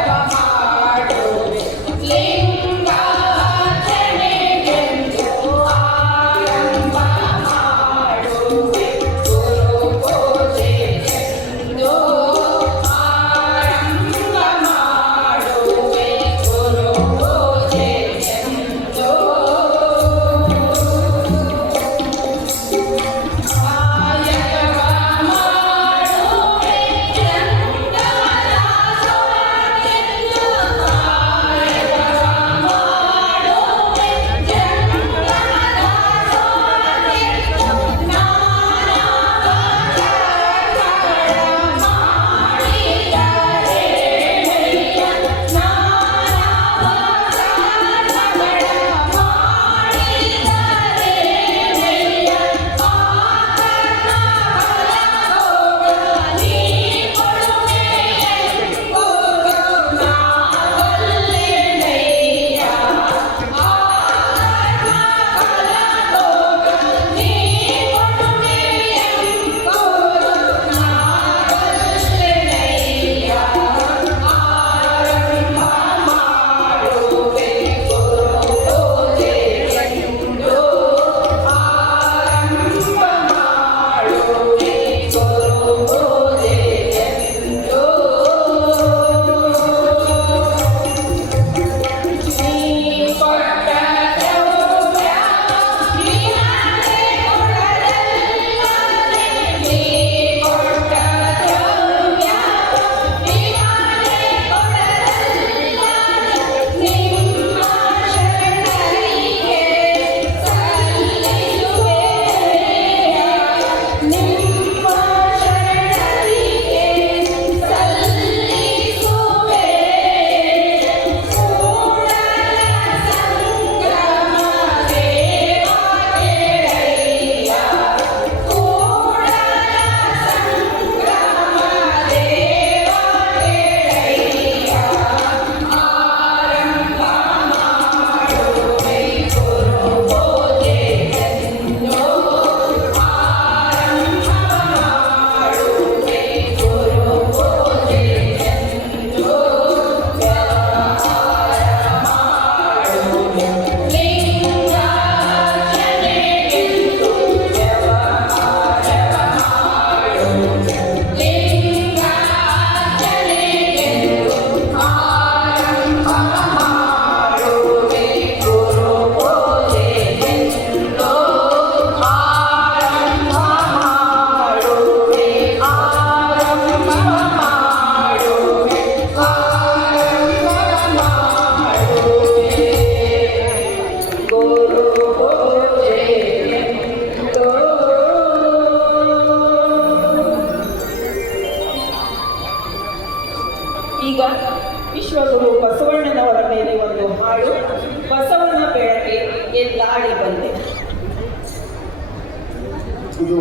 ಇದು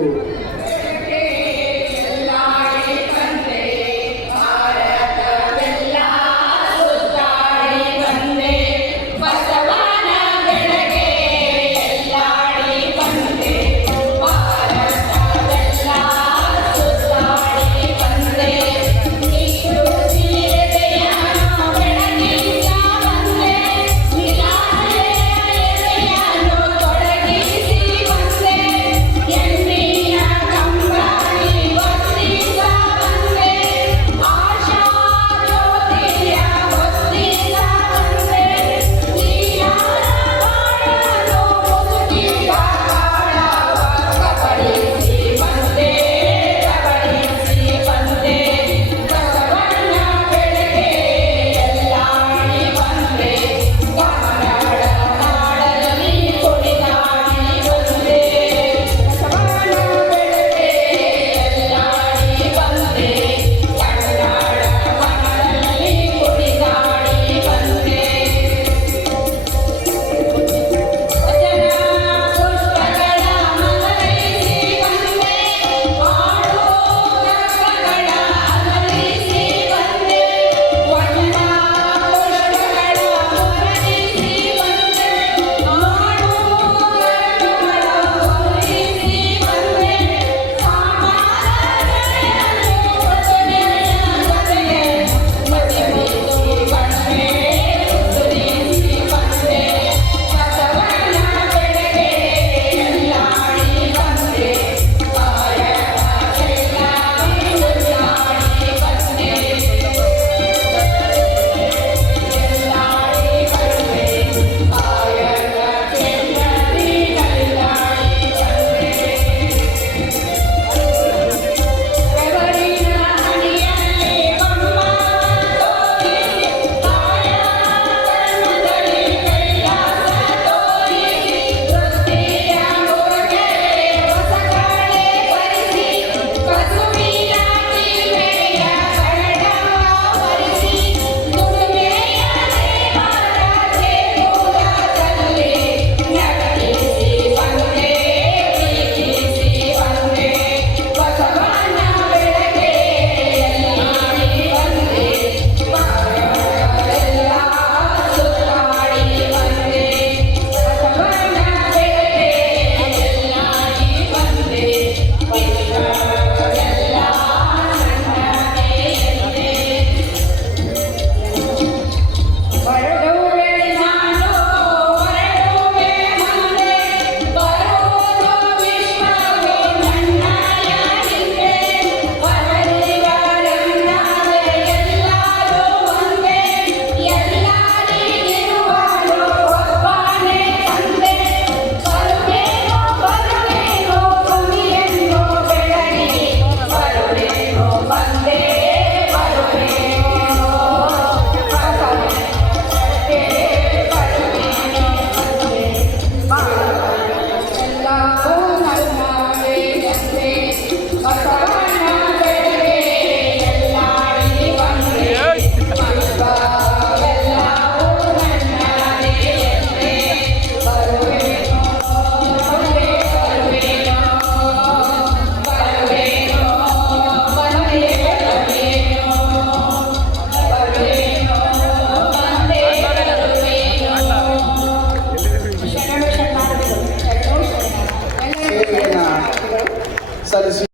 ಸಲ್ಲಿಸಿ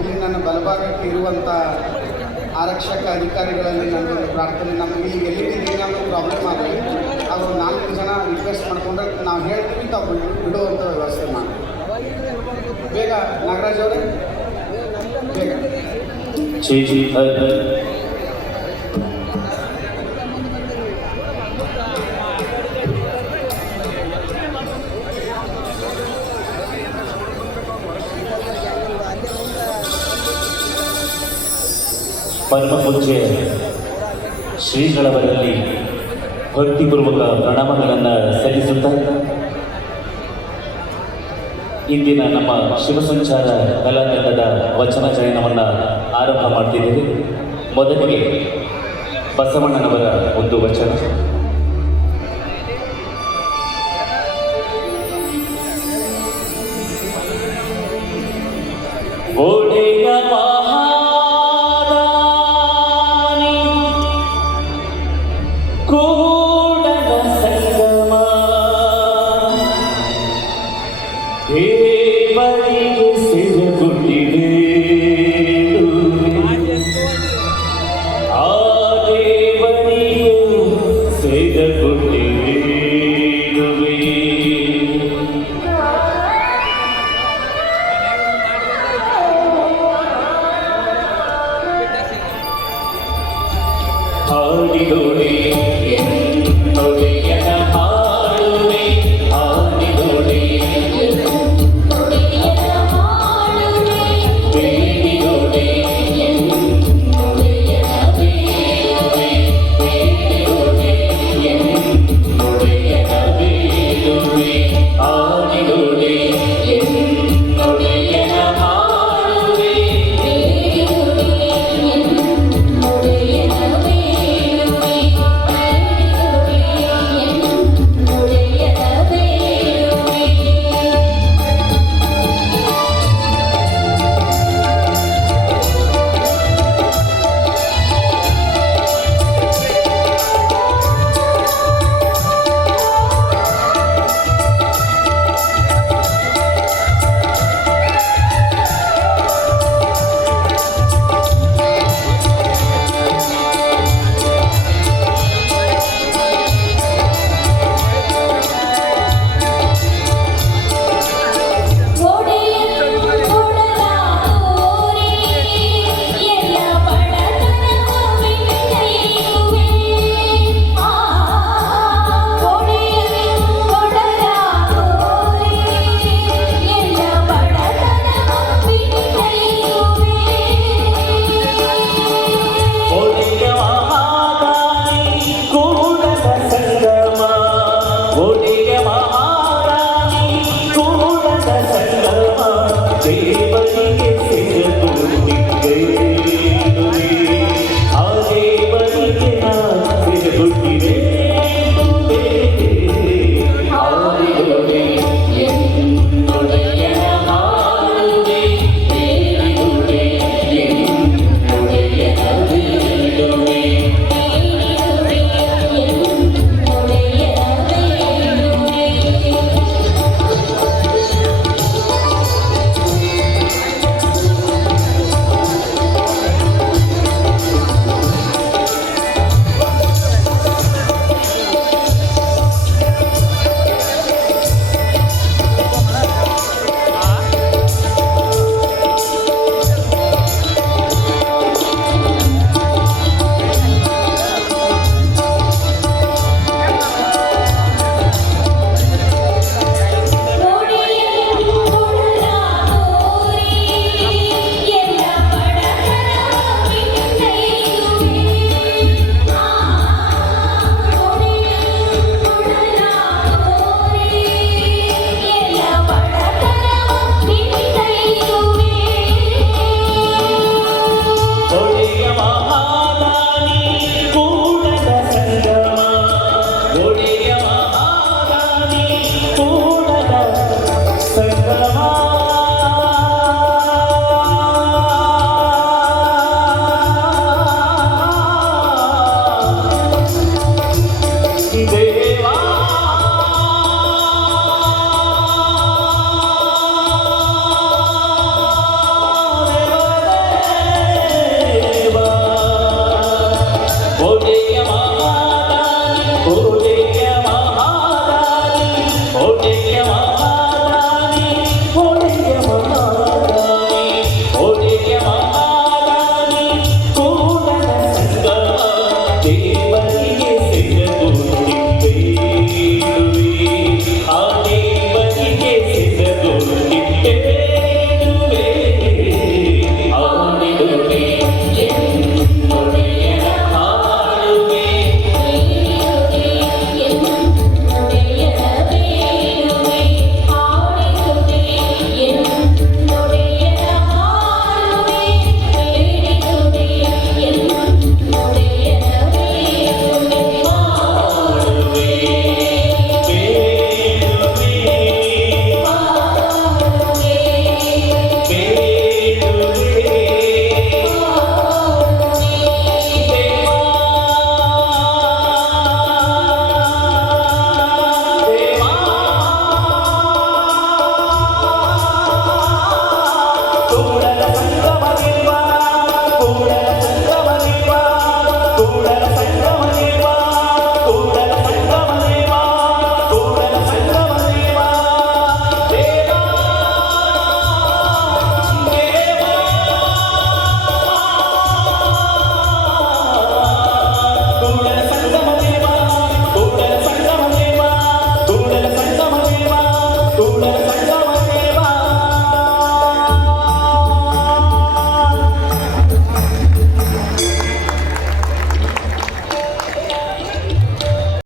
ಇಲ್ಲಿ ನನ್ನ ಬಲಭಾಗಕ್ಕೆ ಇರುವಂಥ ಆರಕ್ಷಕ ಅಧಿಕಾರಿಗಳಲ್ಲಿ ನನ್ನೊಂದು ಪ್ರಾರ್ಥನೆ, ನಮಗೆ ಈಗ ಎಲ್ಲಿಗೆ ಏನಾದರೂ ಪ್ರಾಬ್ಲಮ್ ಆಗಲಿ ಅವರು 4 ಜನ ರಿಕ್ವೆಸ್ಟ್ ಮಾಡಿಕೊಂಡ್ರೆ ನಾವು ಹೇಳ್ತೀವಿ ತಾವು ಬಿಡುವಂಥ ವ್ಯವಸ್ಥೆ ಮಾಡಿ. ಬೇಗ ನಾಗರಾಜ್ ಅವರೇ ಬೇಗ. ಪರಮಪೂಜ್ಯ ಶ್ರೀಗಳವರಲ್ಲಿ ಭಕ್ತಿಪೂರ್ವಕ ಪ್ರಣಾಮಗಳನ್ನು ಸಲ್ಲಿಸುತ್ತಾ ಇಂದಿನ ನಮ್ಮ ಶಿವಸಂಚಾರ ಕಲಾತಂಡದ ವಚನ ಗಾಯನವನ್ನು ಆರಂಭ ಮಾಡ್ತಿದ್ದೇವೆ. ಮೊದಲಿಗೆ ಬಸವಣ್ಣನವರ ಒಂದು ವಚನ.